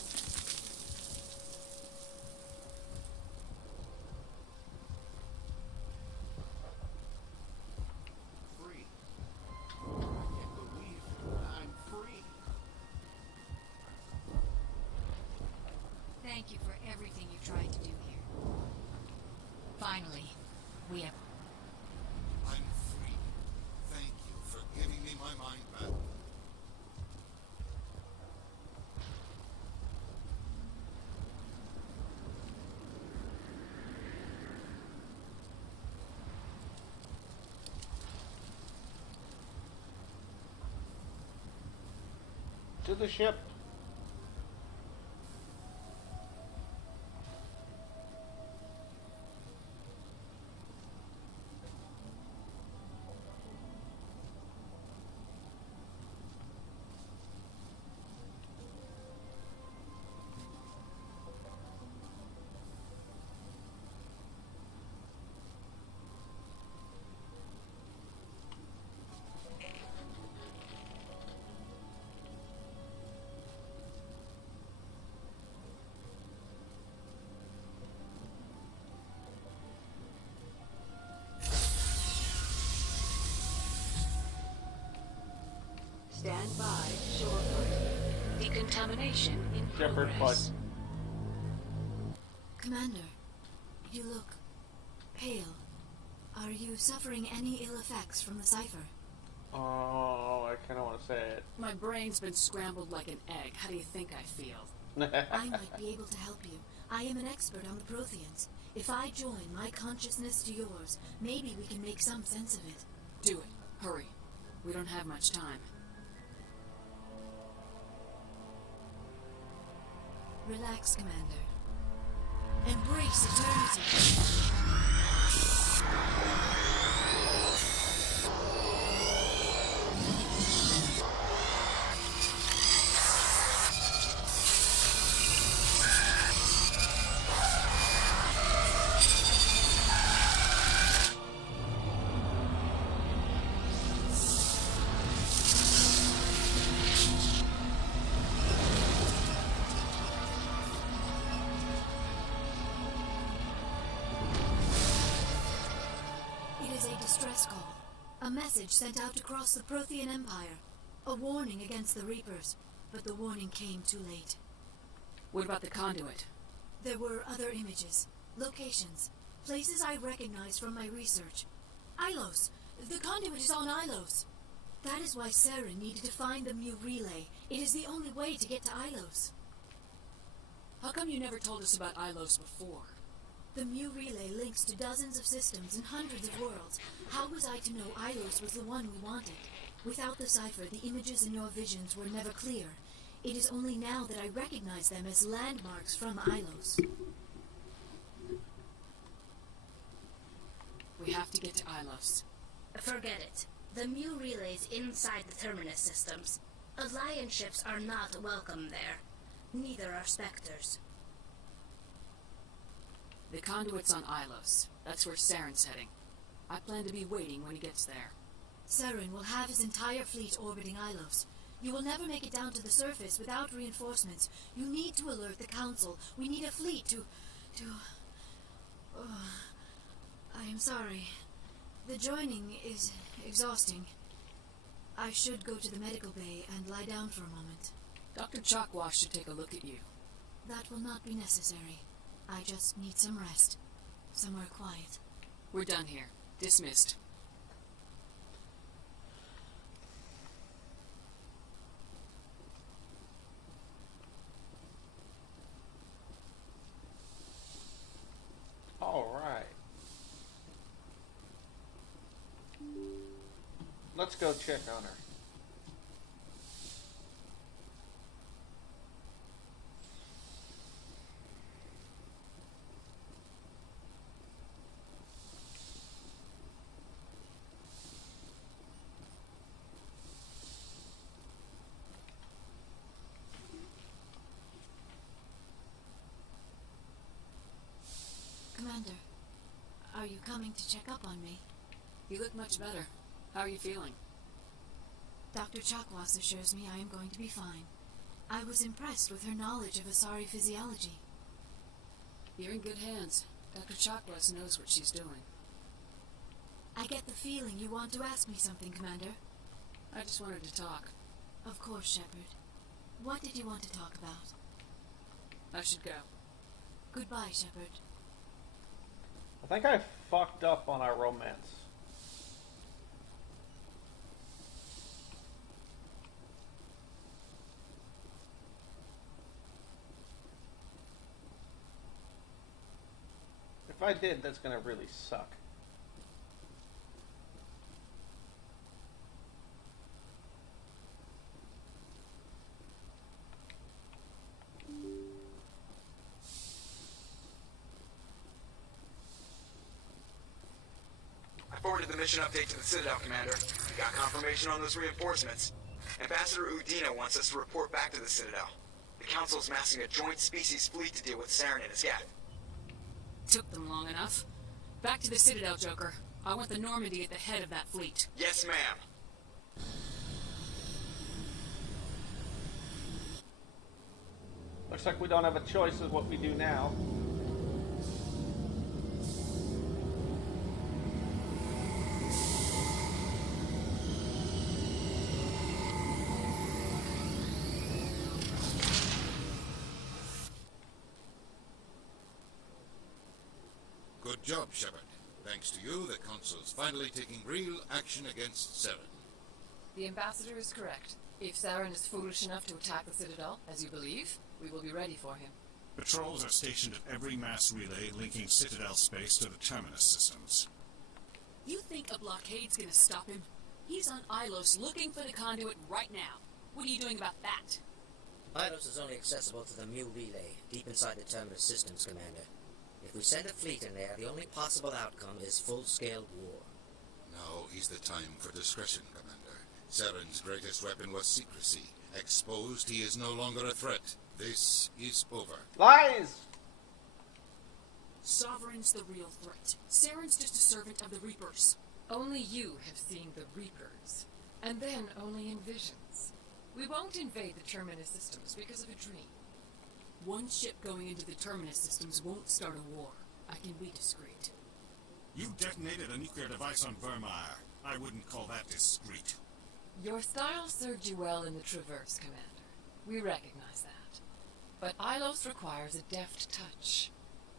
Free. I can't believe I'm free. Thank you for everything you tried to do here. Finally, we have... I'm free. Thank you for giving me my mind back. To the ship. Stand by, shortcut. Decontamination in Shepard progress. Commander, you look pale. Are you suffering any ill effects from the cipher? Oh, I kind of want to say it. My brain's been scrambled like an egg. How do you think I feel? I might be able to help you. I am an expert on the Protheans. If I join my consciousness to yours, maybe we can make some sense of it. Do it. Hurry. We don't have much time. Relax, Commander. Embrace eternity. A message sent out across the Prothean Empire. A warning against the Reapers, but the warning came too late. What about the conduit? There were other images, locations, places I recognized from my research. Ilos! The conduit is on Ilos! That is why Saren needed to find the Mu relay. It is the only way to get to Ilos. How come you never told us about Ilos before? The Mu relay links to dozens of systems and hundreds of worlds. How was I to know Ilos was the one we wanted? Without the cipher, the images in your visions were never clear. It is only now that I recognize them as landmarks from Ilos. We have to get to Ilos. Forget it. The Mu relay's inside the Terminus systems. Alliance ships are not welcome there. Neither are Spectres. The conduit's on Ilos. That's where Saren's heading. I plan to be waiting when he gets there. Saren will have his entire fleet orbiting Ilos. You will never make it down to the surface without reinforcements. You need to alert the Council. We need a fleet to to... I am sorry. The joining is exhausting. I should go to the medical bay and lie down for a moment. Dr. Chakwas should take a look at you. That will not be necessary. I just need some rest. Somewhere quiet. We're done here. Dismissed. All right. Let's go check on her. Commander, are you coming to check up on me? You look much better. How are you feeling? Dr. Chakwas assures me I am going to be fine. I was impressed with her knowledge of Asari physiology. You're in good hands. Dr. Chakwas knows what she's doing. I get the feeling you want to ask me something, Commander. I just wanted to talk. Of course, Shepard. What did you want to talk about? I should go. Goodbye, Shepard. I think I fucked up on our romance. If I did, that's gonna really suck. I forwarded the mission update to the Citadel, Commander. We got confirmation on those reinforcements. Ambassador Udina wants us to report back to the Citadel. The Council's massing a joint species fleet to deal with Saren and his geth. Took them long enough. Back to the Citadel, Joker. I want the Normandy at the head of that fleet. Yes, ma'am. Looks like we don't have a choice of what we do now. Good job, Shepard. Thanks to you, the Council's finally taking real action against Saren. The Ambassador is correct. If Saren is foolish enough to attack the Citadel, as you believe, we will be ready for him. Patrols are stationed at every mass relay linking Citadel space to the terminus systems. You think a blockade's gonna stop him? He's on Ilos looking for the conduit right now. What are you doing about that? Ilos is only accessible to the Mu relay, deep inside the terminus systems, Commander. If we send a fleet in there, the only possible outcome is full-scale war. Now is the time for discretion, Commander. Saren's greatest weapon was secrecy. Exposed, he is no longer a threat. This is over. Lies! Sovereign's the real threat. Saren's just a servant of the Reapers. Only you have seen the Reapers. And then only in visions. We won't invade the Terminus systems because of a dream. One ship going into the Terminus systems won't start a war. I can be discreet. You detonated a nuclear device on Vermeer. I wouldn't call that discreet. Your style served you well in the Traverse, Commander. We recognize that. But Ilos requires a deft touch.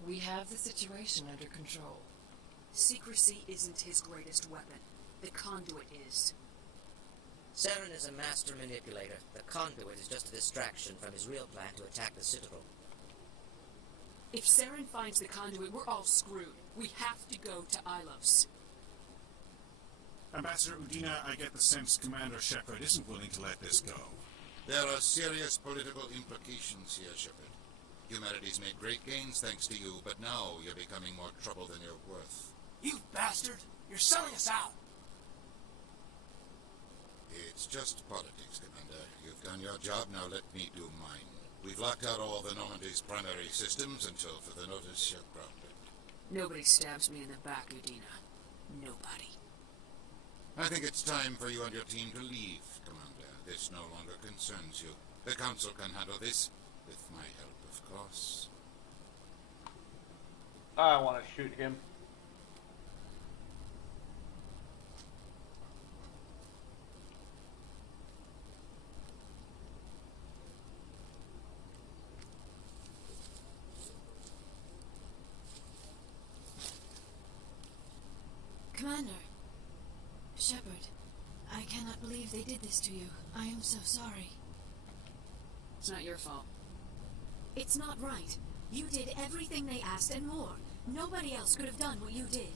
We have the situation under control. Secrecy isn't his greatest weapon. The conduit is. Saren is a master manipulator. The conduit is just a distraction from his real plan to attack the Citadel. If Saren finds the conduit, we're all screwed. We have to go to Ilos. Ambassador Udina, I get the sense Commander Shepard isn't willing to let this go. There are serious political implications here, Shepard. Humanity's made great gains thanks to you, but now you're becoming more trouble than you're worth. You bastard! You're selling us out! It's just politics, Commander. You've done your job, now let me do mine. We've locked out all the Normandy's primary systems until further notice you're grounded. Nobody stabs me in the back, Udina. Nobody. I think it's time for you and your team to leave, Commander. This no longer concerns you. The Council can handle this, with my help, of course. I want to shoot him. Commander. Shepard. I cannot believe they did this to you. I am so sorry. It's not your fault. It's not right. You did everything they asked and more. Nobody else could have done what you did.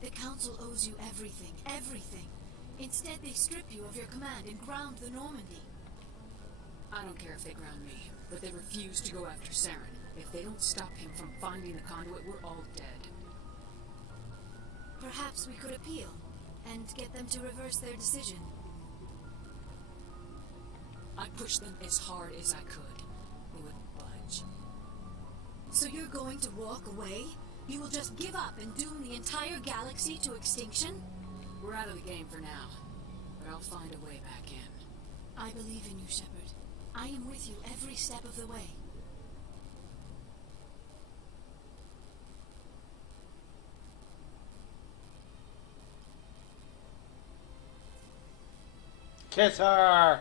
The Council owes you everything. Everything. Instead, they strip you of your command and ground the Normandy. I don't care if they ground me, but they refuse to go after Saren. If they don't stop him from finding the conduit, we're all dead. Perhaps we could appeal and get them to reverse their decision. I pushed them as hard as I could. They wouldn't budge. So you're going to walk away? You will just give up and doom the entire galaxy to extinction? We're out of the game for now, but I'll find a way back in. I believe in you, Shepard. I am with you every step of the way. Kiss her!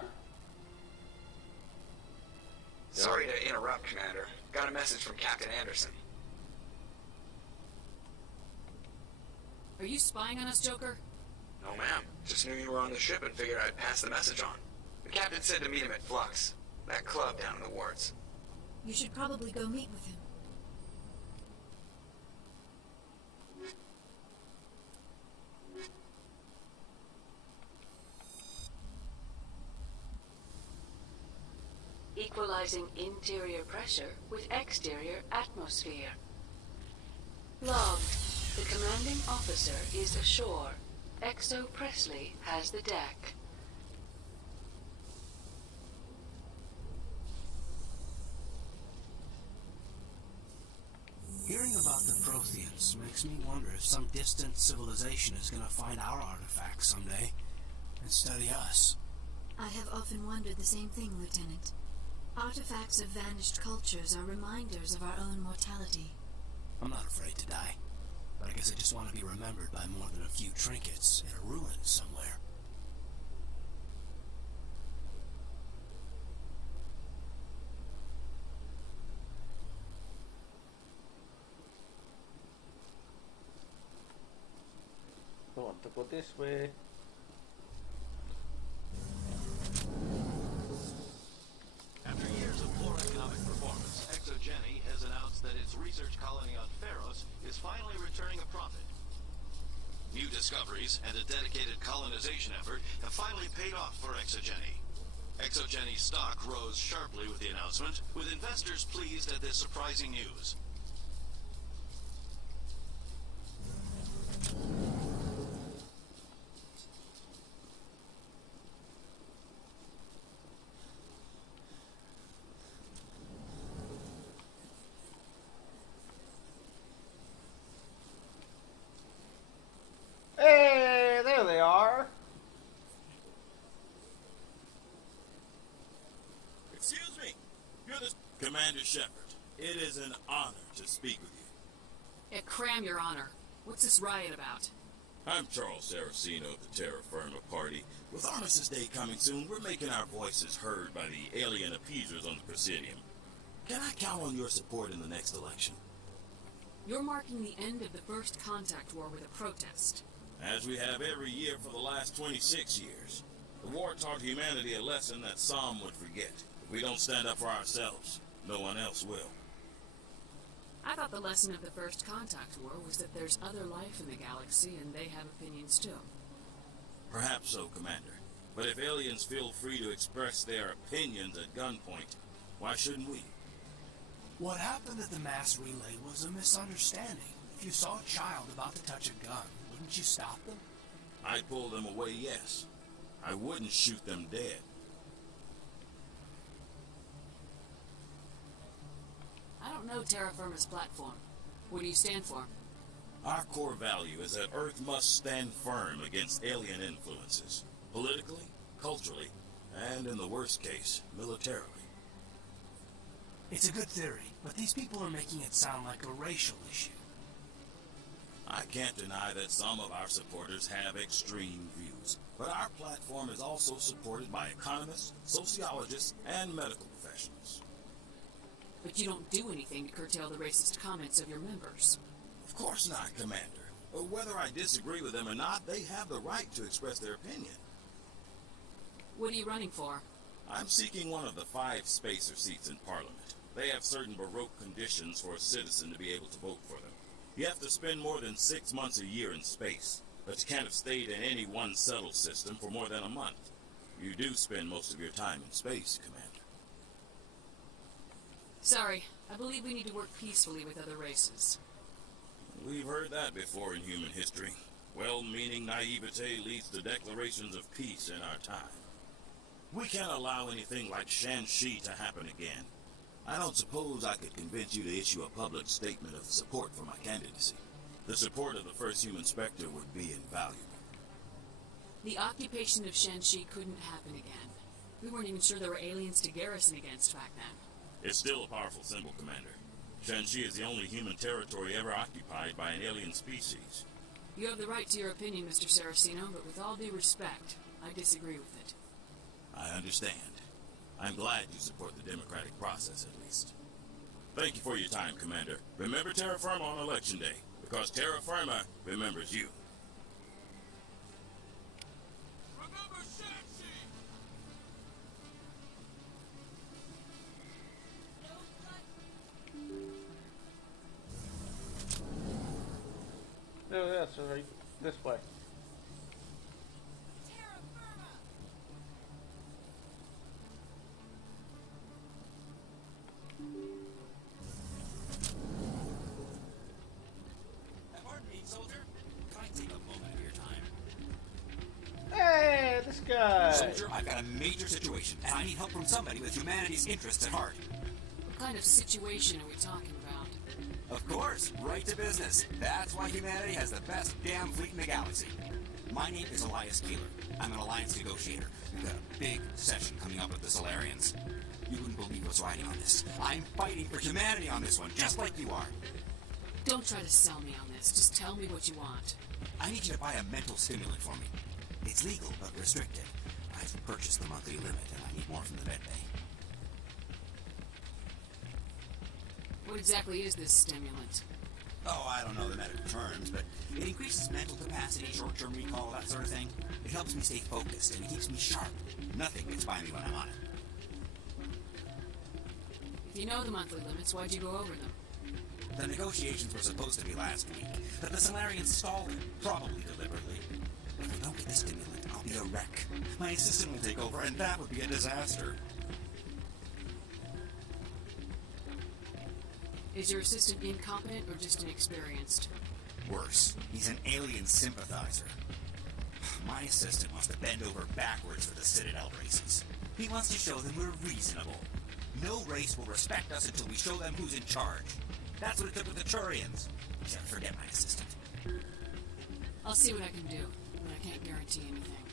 Sorry to interrupt, Commander. Got a message from Captain Anderson. Are you spying on us, Joker? No, ma'am. Just knew you were on the ship and figured I'd pass the message on. The captain said to meet him at Flux, that club down in the wards. You should probably go meet with him. Equalizing interior pressure with exterior atmosphere. Logged. The commanding officer is ashore. Exo Presley has the deck. Hearing about the Protheans makes me wonder if some distant civilization is gonna find our artifacts someday and study us. I have often wondered the same thing, Lieutenant. Artifacts of vanished cultures are reminders of our own mortality. I'm not afraid to die, but I guess I just want to be remembered by more than a few trinkets in a ruin somewhere. I want to go this way. After years of poor economic performance, ExoGeni has announced that its research colony on Feros is finally returning a profit. New discoveries and a dedicated colonization effort have finally paid off for ExoGeni. ExoGeni's stock rose sharply with the announcement, with investors pleased at this surprising news. Hey, there they are. Excuse me. You're the Commander Shepard. It is an honor to speak with you. Yeah, cram, Your Honor. What's this riot about? I'm Charles Saraceno of the Terra Firma Party. With Armistice Day coming soon, we're making our voices heard by the alien appeasers on the Presidium. Can I count on your support in the next election? You're marking the end of the first contact war with a protest. As we have every year for the last 26 years. The war taught humanity a lesson that some would forget. If we don't stand up for ourselves, no one else will. I thought the lesson of the first contact war was that there's other life in the galaxy and they have opinions too. Perhaps so, Commander. But if aliens feel free to express their opinions at gunpoint, why shouldn't we? What happened at the mass relay was a misunderstanding. If you saw a child about to touch a gun, wouldn't you stop them? I'd pull them away, yes. I wouldn't shoot them dead. I don't know Terra Firma's platform. What do you stand for? Our core value is that Earth must stand firm against alien influences. Politically, culturally, and in the worst case, militarily. It's a good theory, but these people are making it sound like a racial issue. I can't deny that some of our supporters have extreme views, but our platform is also supported by economists, sociologists, and medical professionals. But you don't do anything to curtail the racist comments of your members. Of course not, Commander. Whether I disagree with them or not, they have the right to express their opinion. What are you running for? I'm seeking one of the 5 spacer seats in Parliament. They have certain baroque conditions for a citizen to be able to vote for them. You have to spend more than 6 months a year in space, but you can't have stayed in any one settled system for more than a month. You do spend most of your time in space, Commander. Sorry, I believe we need to work peacefully with other races. We've heard that before in human history. Well-meaning naivete leads to declarations of peace in our time. We can't allow anything like Shanxi to happen again. I don't suppose I could convince you to issue a public statement of support for my candidacy. The support of the first human Spectre would be invaluable. The occupation of Shanxi couldn't happen again. We weren't even sure there were aliens to garrison against back then. It's still a powerful symbol, Commander. Shanxi is the only human territory ever occupied by an alien species. You have the right to your opinion, Mr. Saraceno, but with all due respect, I disagree with it. I understand. I'm glad you support the democratic process, at least. Thank you for your time, Commander. Remember Terra Firma on Election Day, because Terra Firma remembers you. Remember Shanxi! No, that's right. This way. Pardon me, soldier. Can I take a moment of your time? Hey, this guy! Soldier, I've got a major situation, and I need help from somebody with humanity's interests at heart. What kind of situation are we talking about? Of course, right to business. That's why humanity has the best damn fleet in the galaxy. My name is Elias Keeler. I'm an alliance negotiator. We've got a big session coming up with the Solarians. You wouldn't believe what's riding on this. I'm fighting for humanity on this one, just like you are. Don't try to sell me on this. Just tell me what you want. I need you to buy a mental stimulant for me. It's legal, but restricted. I've purchased the monthly limit, and I need more from the medbay. What exactly is this stimulant? Oh, I don't know the medical terms, but it increases mental capacity, short-term recall, that sort of thing. It helps me stay focused, and it keeps me sharp. Nothing gets by me when I'm on it. If you know the monthly limits, why'd you go over them? The negotiations were supposed to be last week, but the Solarians stalled it, probably deliberately. If I don't get the stimulant, I'll be a wreck. My assistant will take over, and that would be a disaster. Is your assistant incompetent or just inexperienced? Worse, he's an alien sympathizer. My assistant wants to bend over backwards for the Citadel races. He wants to show them we're reasonable. No race will respect us until we show them who's in charge. That's what it took with the Turians. Yeah, forget my assistant. I'll see what I can do, but I can't guarantee anything.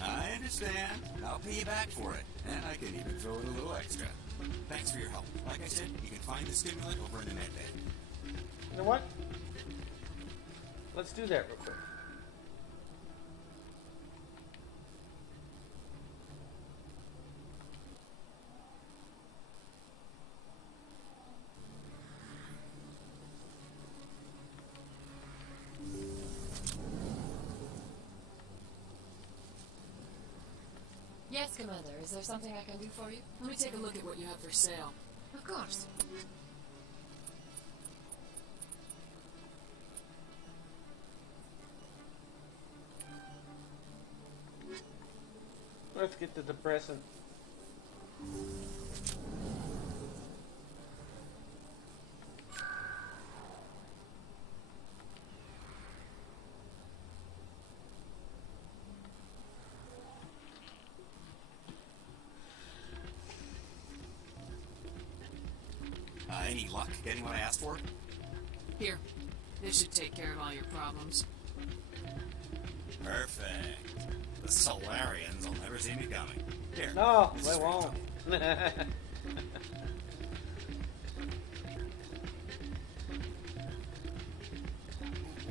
I understand. I'll pay you back for it. And I can even throw in a little extra. Thanks for your help. Like I said, you can find the stimulant over in the medbay. You know what? Let's do that real quick. Yes, Commander. Is there something I can do for you? Let me take a look at what you have for sale. Of course. Let's get the depressant. Any luck getting what I asked for? Here. This should take care of all your problems. Perfect. The Solarians will never see me coming. Here. No, they won't.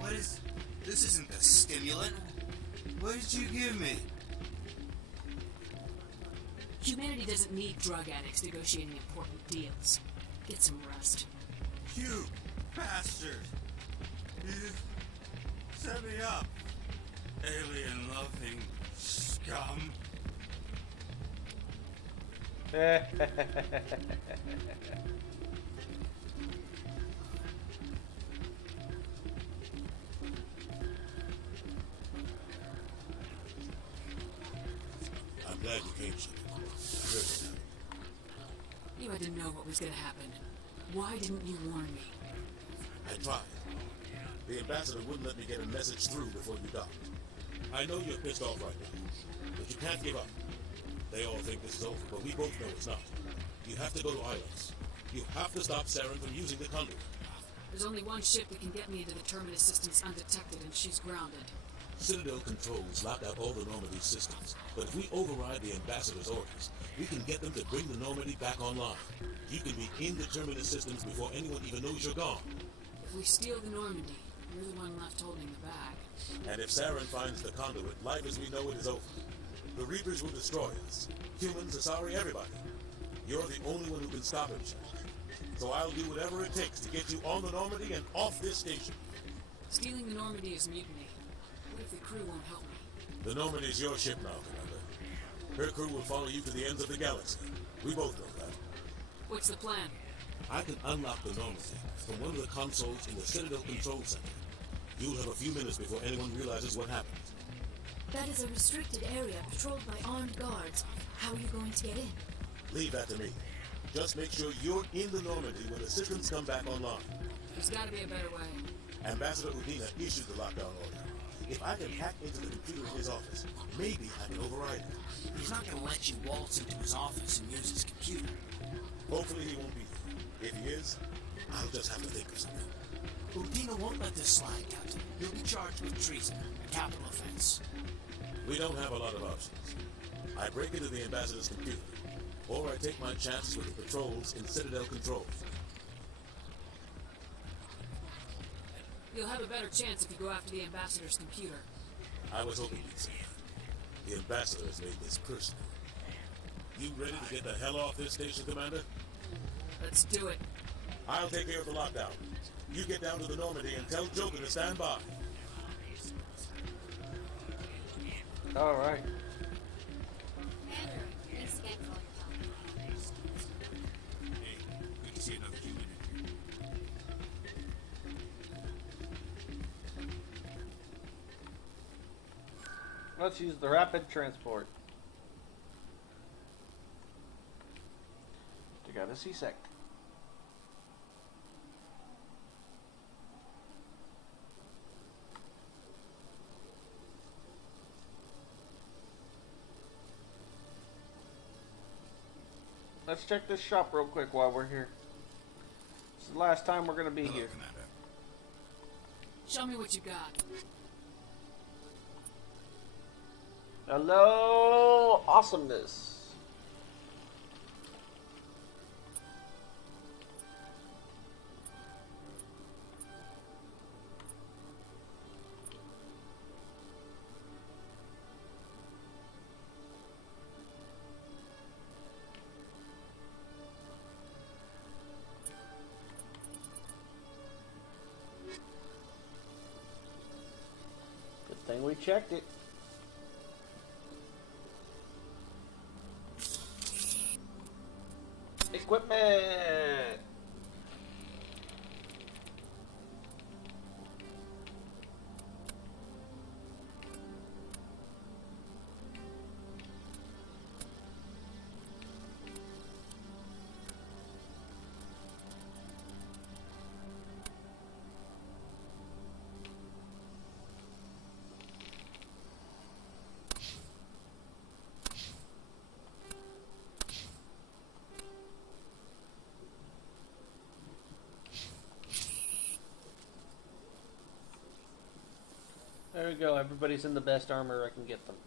What is... This isn't the stimulant. What did you give me? Humanity doesn't need drug addicts negotiating important deals. Get some rest. You bastard! You set me up. Alien-loving scum. I'm glad you came, Jimmy. I heard about it. You had to know what was gonna happen. Why didn't you warn me? I tried. The ambassador wouldn't let me get a message through before you docked. I know you're pissed off right now, but you can't give up. They all think this is over, but we both know it's not. You have to go to Ilex. You have to stop Saren from using the conduit. There's only one ship that can get me into the Terminus systems undetected, and she's grounded. Citadel controls lock out all the Normandy systems, but if we override the ambassador's orders, we can get them to bring the Normandy back online. You can be in the Terminus systems before anyone even knows you're gone. If we steal the Normandy, you're the one left holding the bag. And if Saren finds the conduit, life as we know it is over. The Reapers will destroy us. Humans are sorry, everybody. You're the only one who can stop it, Jack. So I'll do whatever it takes to get you on the Normandy and off this station. Stealing the Normandy is mutiny. What if the crew won't help me? The Normandy's your ship now, Commander. Her crew will follow you to the ends of the galaxy. We both know that. What's the plan? I can unlock the Normandy from one of the consoles in the Citadel Control Center. You'll have a few minutes before anyone realizes what happened. That is a restricted area patrolled by armed guards. How are you going to get in? Leave that to me. Just make sure you're in the Normandy when the systems come back online. There's gotta be a better way. Ambassador Udina issued the lockdown order. If I can hack into the computer in his office, maybe I can override it. He's not gonna let you waltz into his office and use his computer. Hopefully he won't be there. If he is, I'll just have to think of something. Udina won't let this slide, Captain. You'll be charged with treason, a capital offense. We don't have a lot of options. I break into the Ambassador's computer, or I take my chances with the patrols in Citadel Control. You'll have a better chance if you go after the Ambassador's computer. I was hoping you'd say that. The Ambassador has made this personal. You ready to get the hell off this station, Commander? Let's do it. I'll take care of the lockdown. You get down to the Normandy and tell Joker to stand by. All right. Hey, good to see another human in here. Let's use the rapid transport. To go to C-Sec. Let's check this shop real quick while we're here. It's the last time we're gonna be here. Commander. Show me what you got. Hello, awesomeness. Good thing we checked it. Equipment. There we go. Everybody's in the best armor I can get them.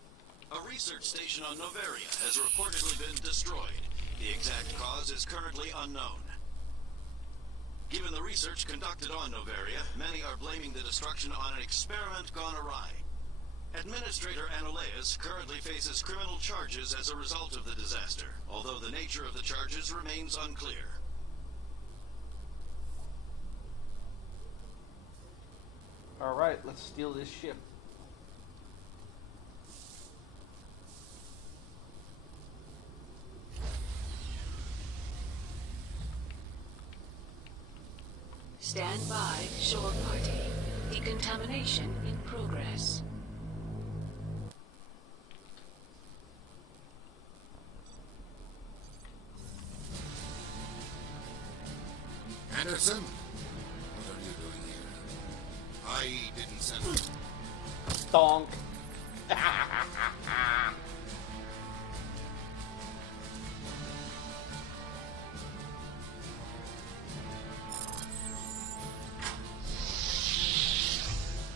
A research station on Noveria has reportedly been destroyed. The exact cause is currently unknown. Given the research conducted on Novaria, many are blaming the destruction on an experiment gone awry. Administrator Anoleus currently faces criminal charges as a result of the disaster, although the nature of the charges remains unclear. Alright, let's steal this ship. Stand by, shore party. Decontamination in progress. Anderson? What are you doing here? I didn't send you. Stonk.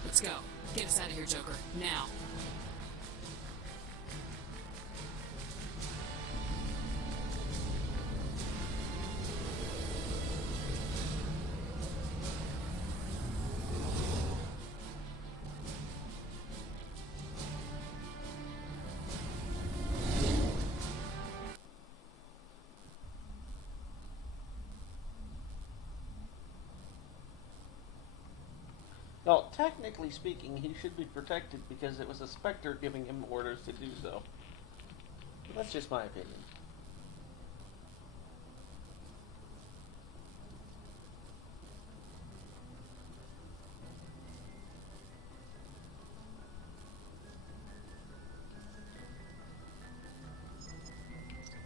Let's go. Get us out of here, Joker. Now. Well, technically speaking, he should be protected because it was a Spectre giving him orders to do so. But that's just my opinion.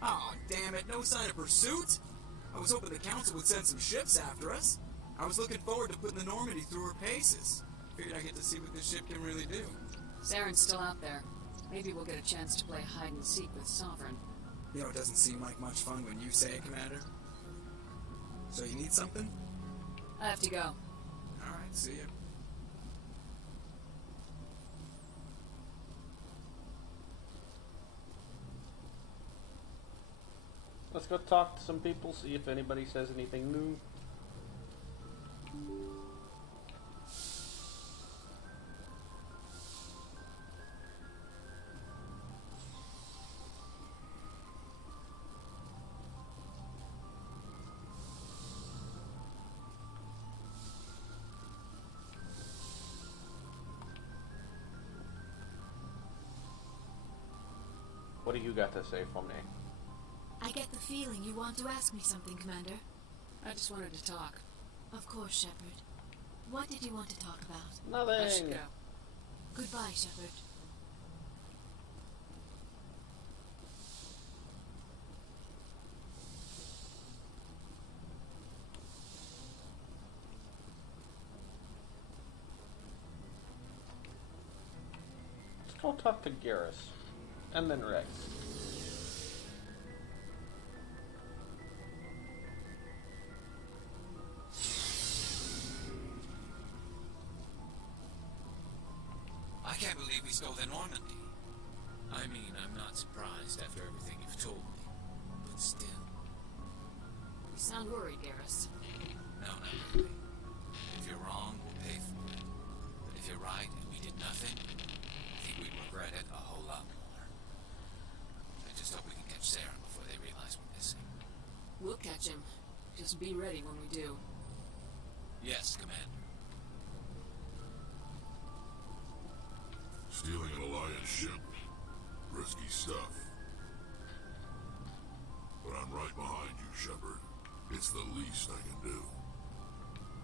Oh, damn it, no sign of pursuit? I was hoping the Council would send some ships after us. I was looking forward to putting the Normandy through her paces. Figured I get to see what this ship can really do. Saren's still out there. Maybe we'll get a chance to play hide and seek with Sovereign. You know, it doesn't seem like much fun when you say it, Commander. So you need something? I have to go. Alright, see you. Let's go talk to some people, see if anybody says anything new. What do you got to say for me? I get the feeling you want to ask me something, Commander. I just wanted to talk. Of course, Shepard. What did you want to talk about? Nothing. I should go. Goodbye, Shepard. Let's go talk to Garrus. And then Rex. I can't believe we stole the Normandy. I mean, I'm not surprised after everything you've told me, but still. You sound worried, Garrus. No, not really. If you're wrong, we'll pay for it. But if you're right and we did nothing, I think we'd regret it a whole lot more. I just hope we can catch Saren before they realize we're missing. We'll catch him. Just be ready when we do. Yes, Commander. Stealing an Alliance ship. Risky stuff. But I'm right behind you, Shepard. It's the least I can do.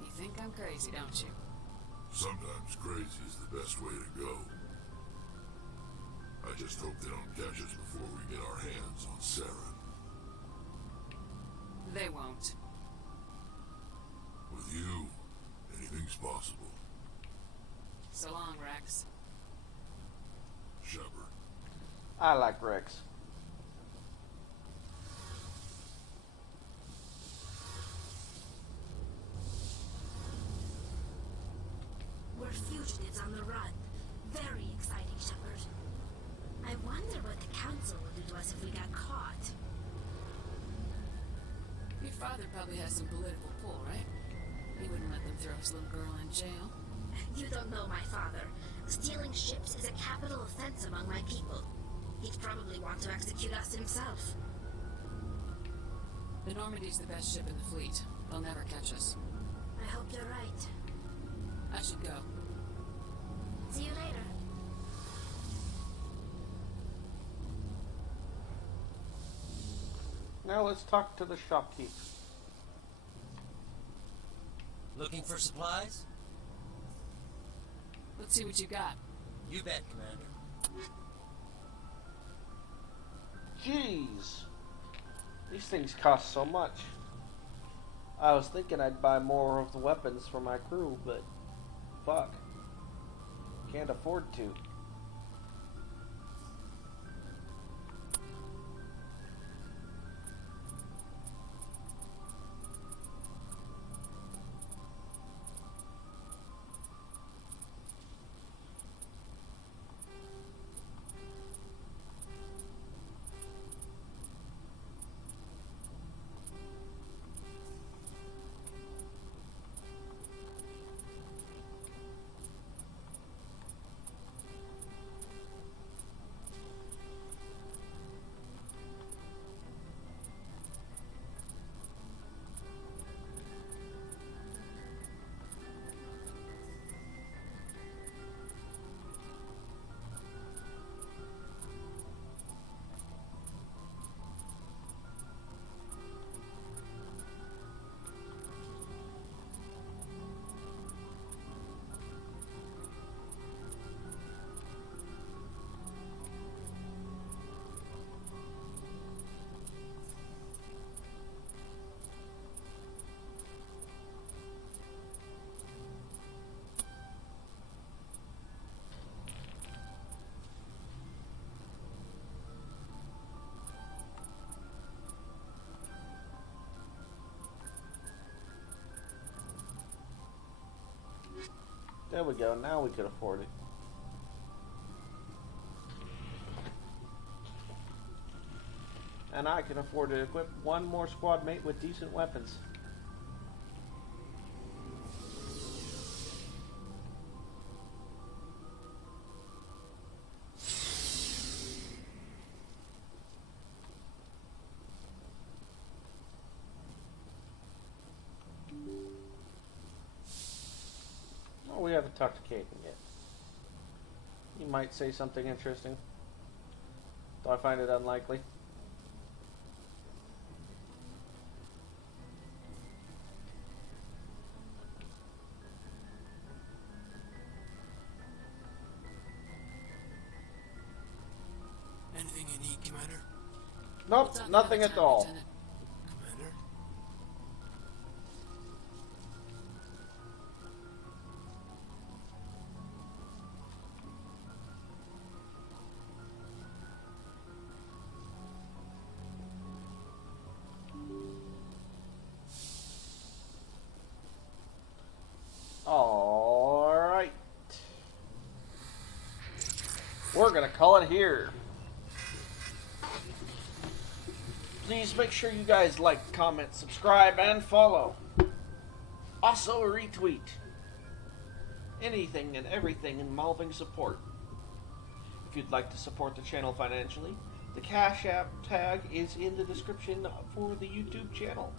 You think I'm crazy, don't you? Sometimes crazy is the best way to go. I just hope they don't catch us before we get our hands on Saren. They won't. With you, anything's possible. So long, Rex. Shepard. I like Rex. We're fugitives on the run. Very exciting, Shepard. I wonder what the Council would do to us if we got caught. Your father probably has some political pull, right? nice little girl in jail. You don't know my father. Stealing ships is a capital offense among my people. He'd probably want to execute us himself. The Normandy's the best ship in the fleet. They'll never catch us. I hope you're right. I should go. See you later. Now let's talk to the shopkeep. Looking for supplies? Let's see what you got. You bet, Commander. Jeez. These things cost so much. I was thinking I'd buy more of the weapons for my crew, but fuck. Can't afford to. There we go, now we could afford it. And I can afford to equip one more squad mate with decent weapons. We haven't talked to Caden yet. He might say something interesting, though I find it unlikely. Anything you need, Commander? Nope, nothing at all. Commander? Alright. We're gonna call it here. Please make sure you guys like, comment, subscribe, and follow. Also retweet. Anything and everything involving support. If you'd like to support the channel financially, the Cash App tag is in the description for the YouTube channel.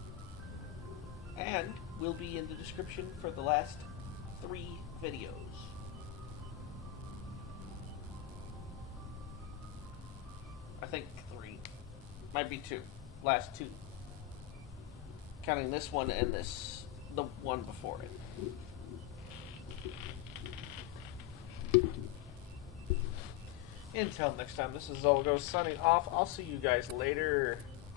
And will be in the description for the last 3 videos. I think 3. Might be 2. Last 2. Counting this one and the one before it. Until next time, this is Zallgo signing off. I'll see you guys later.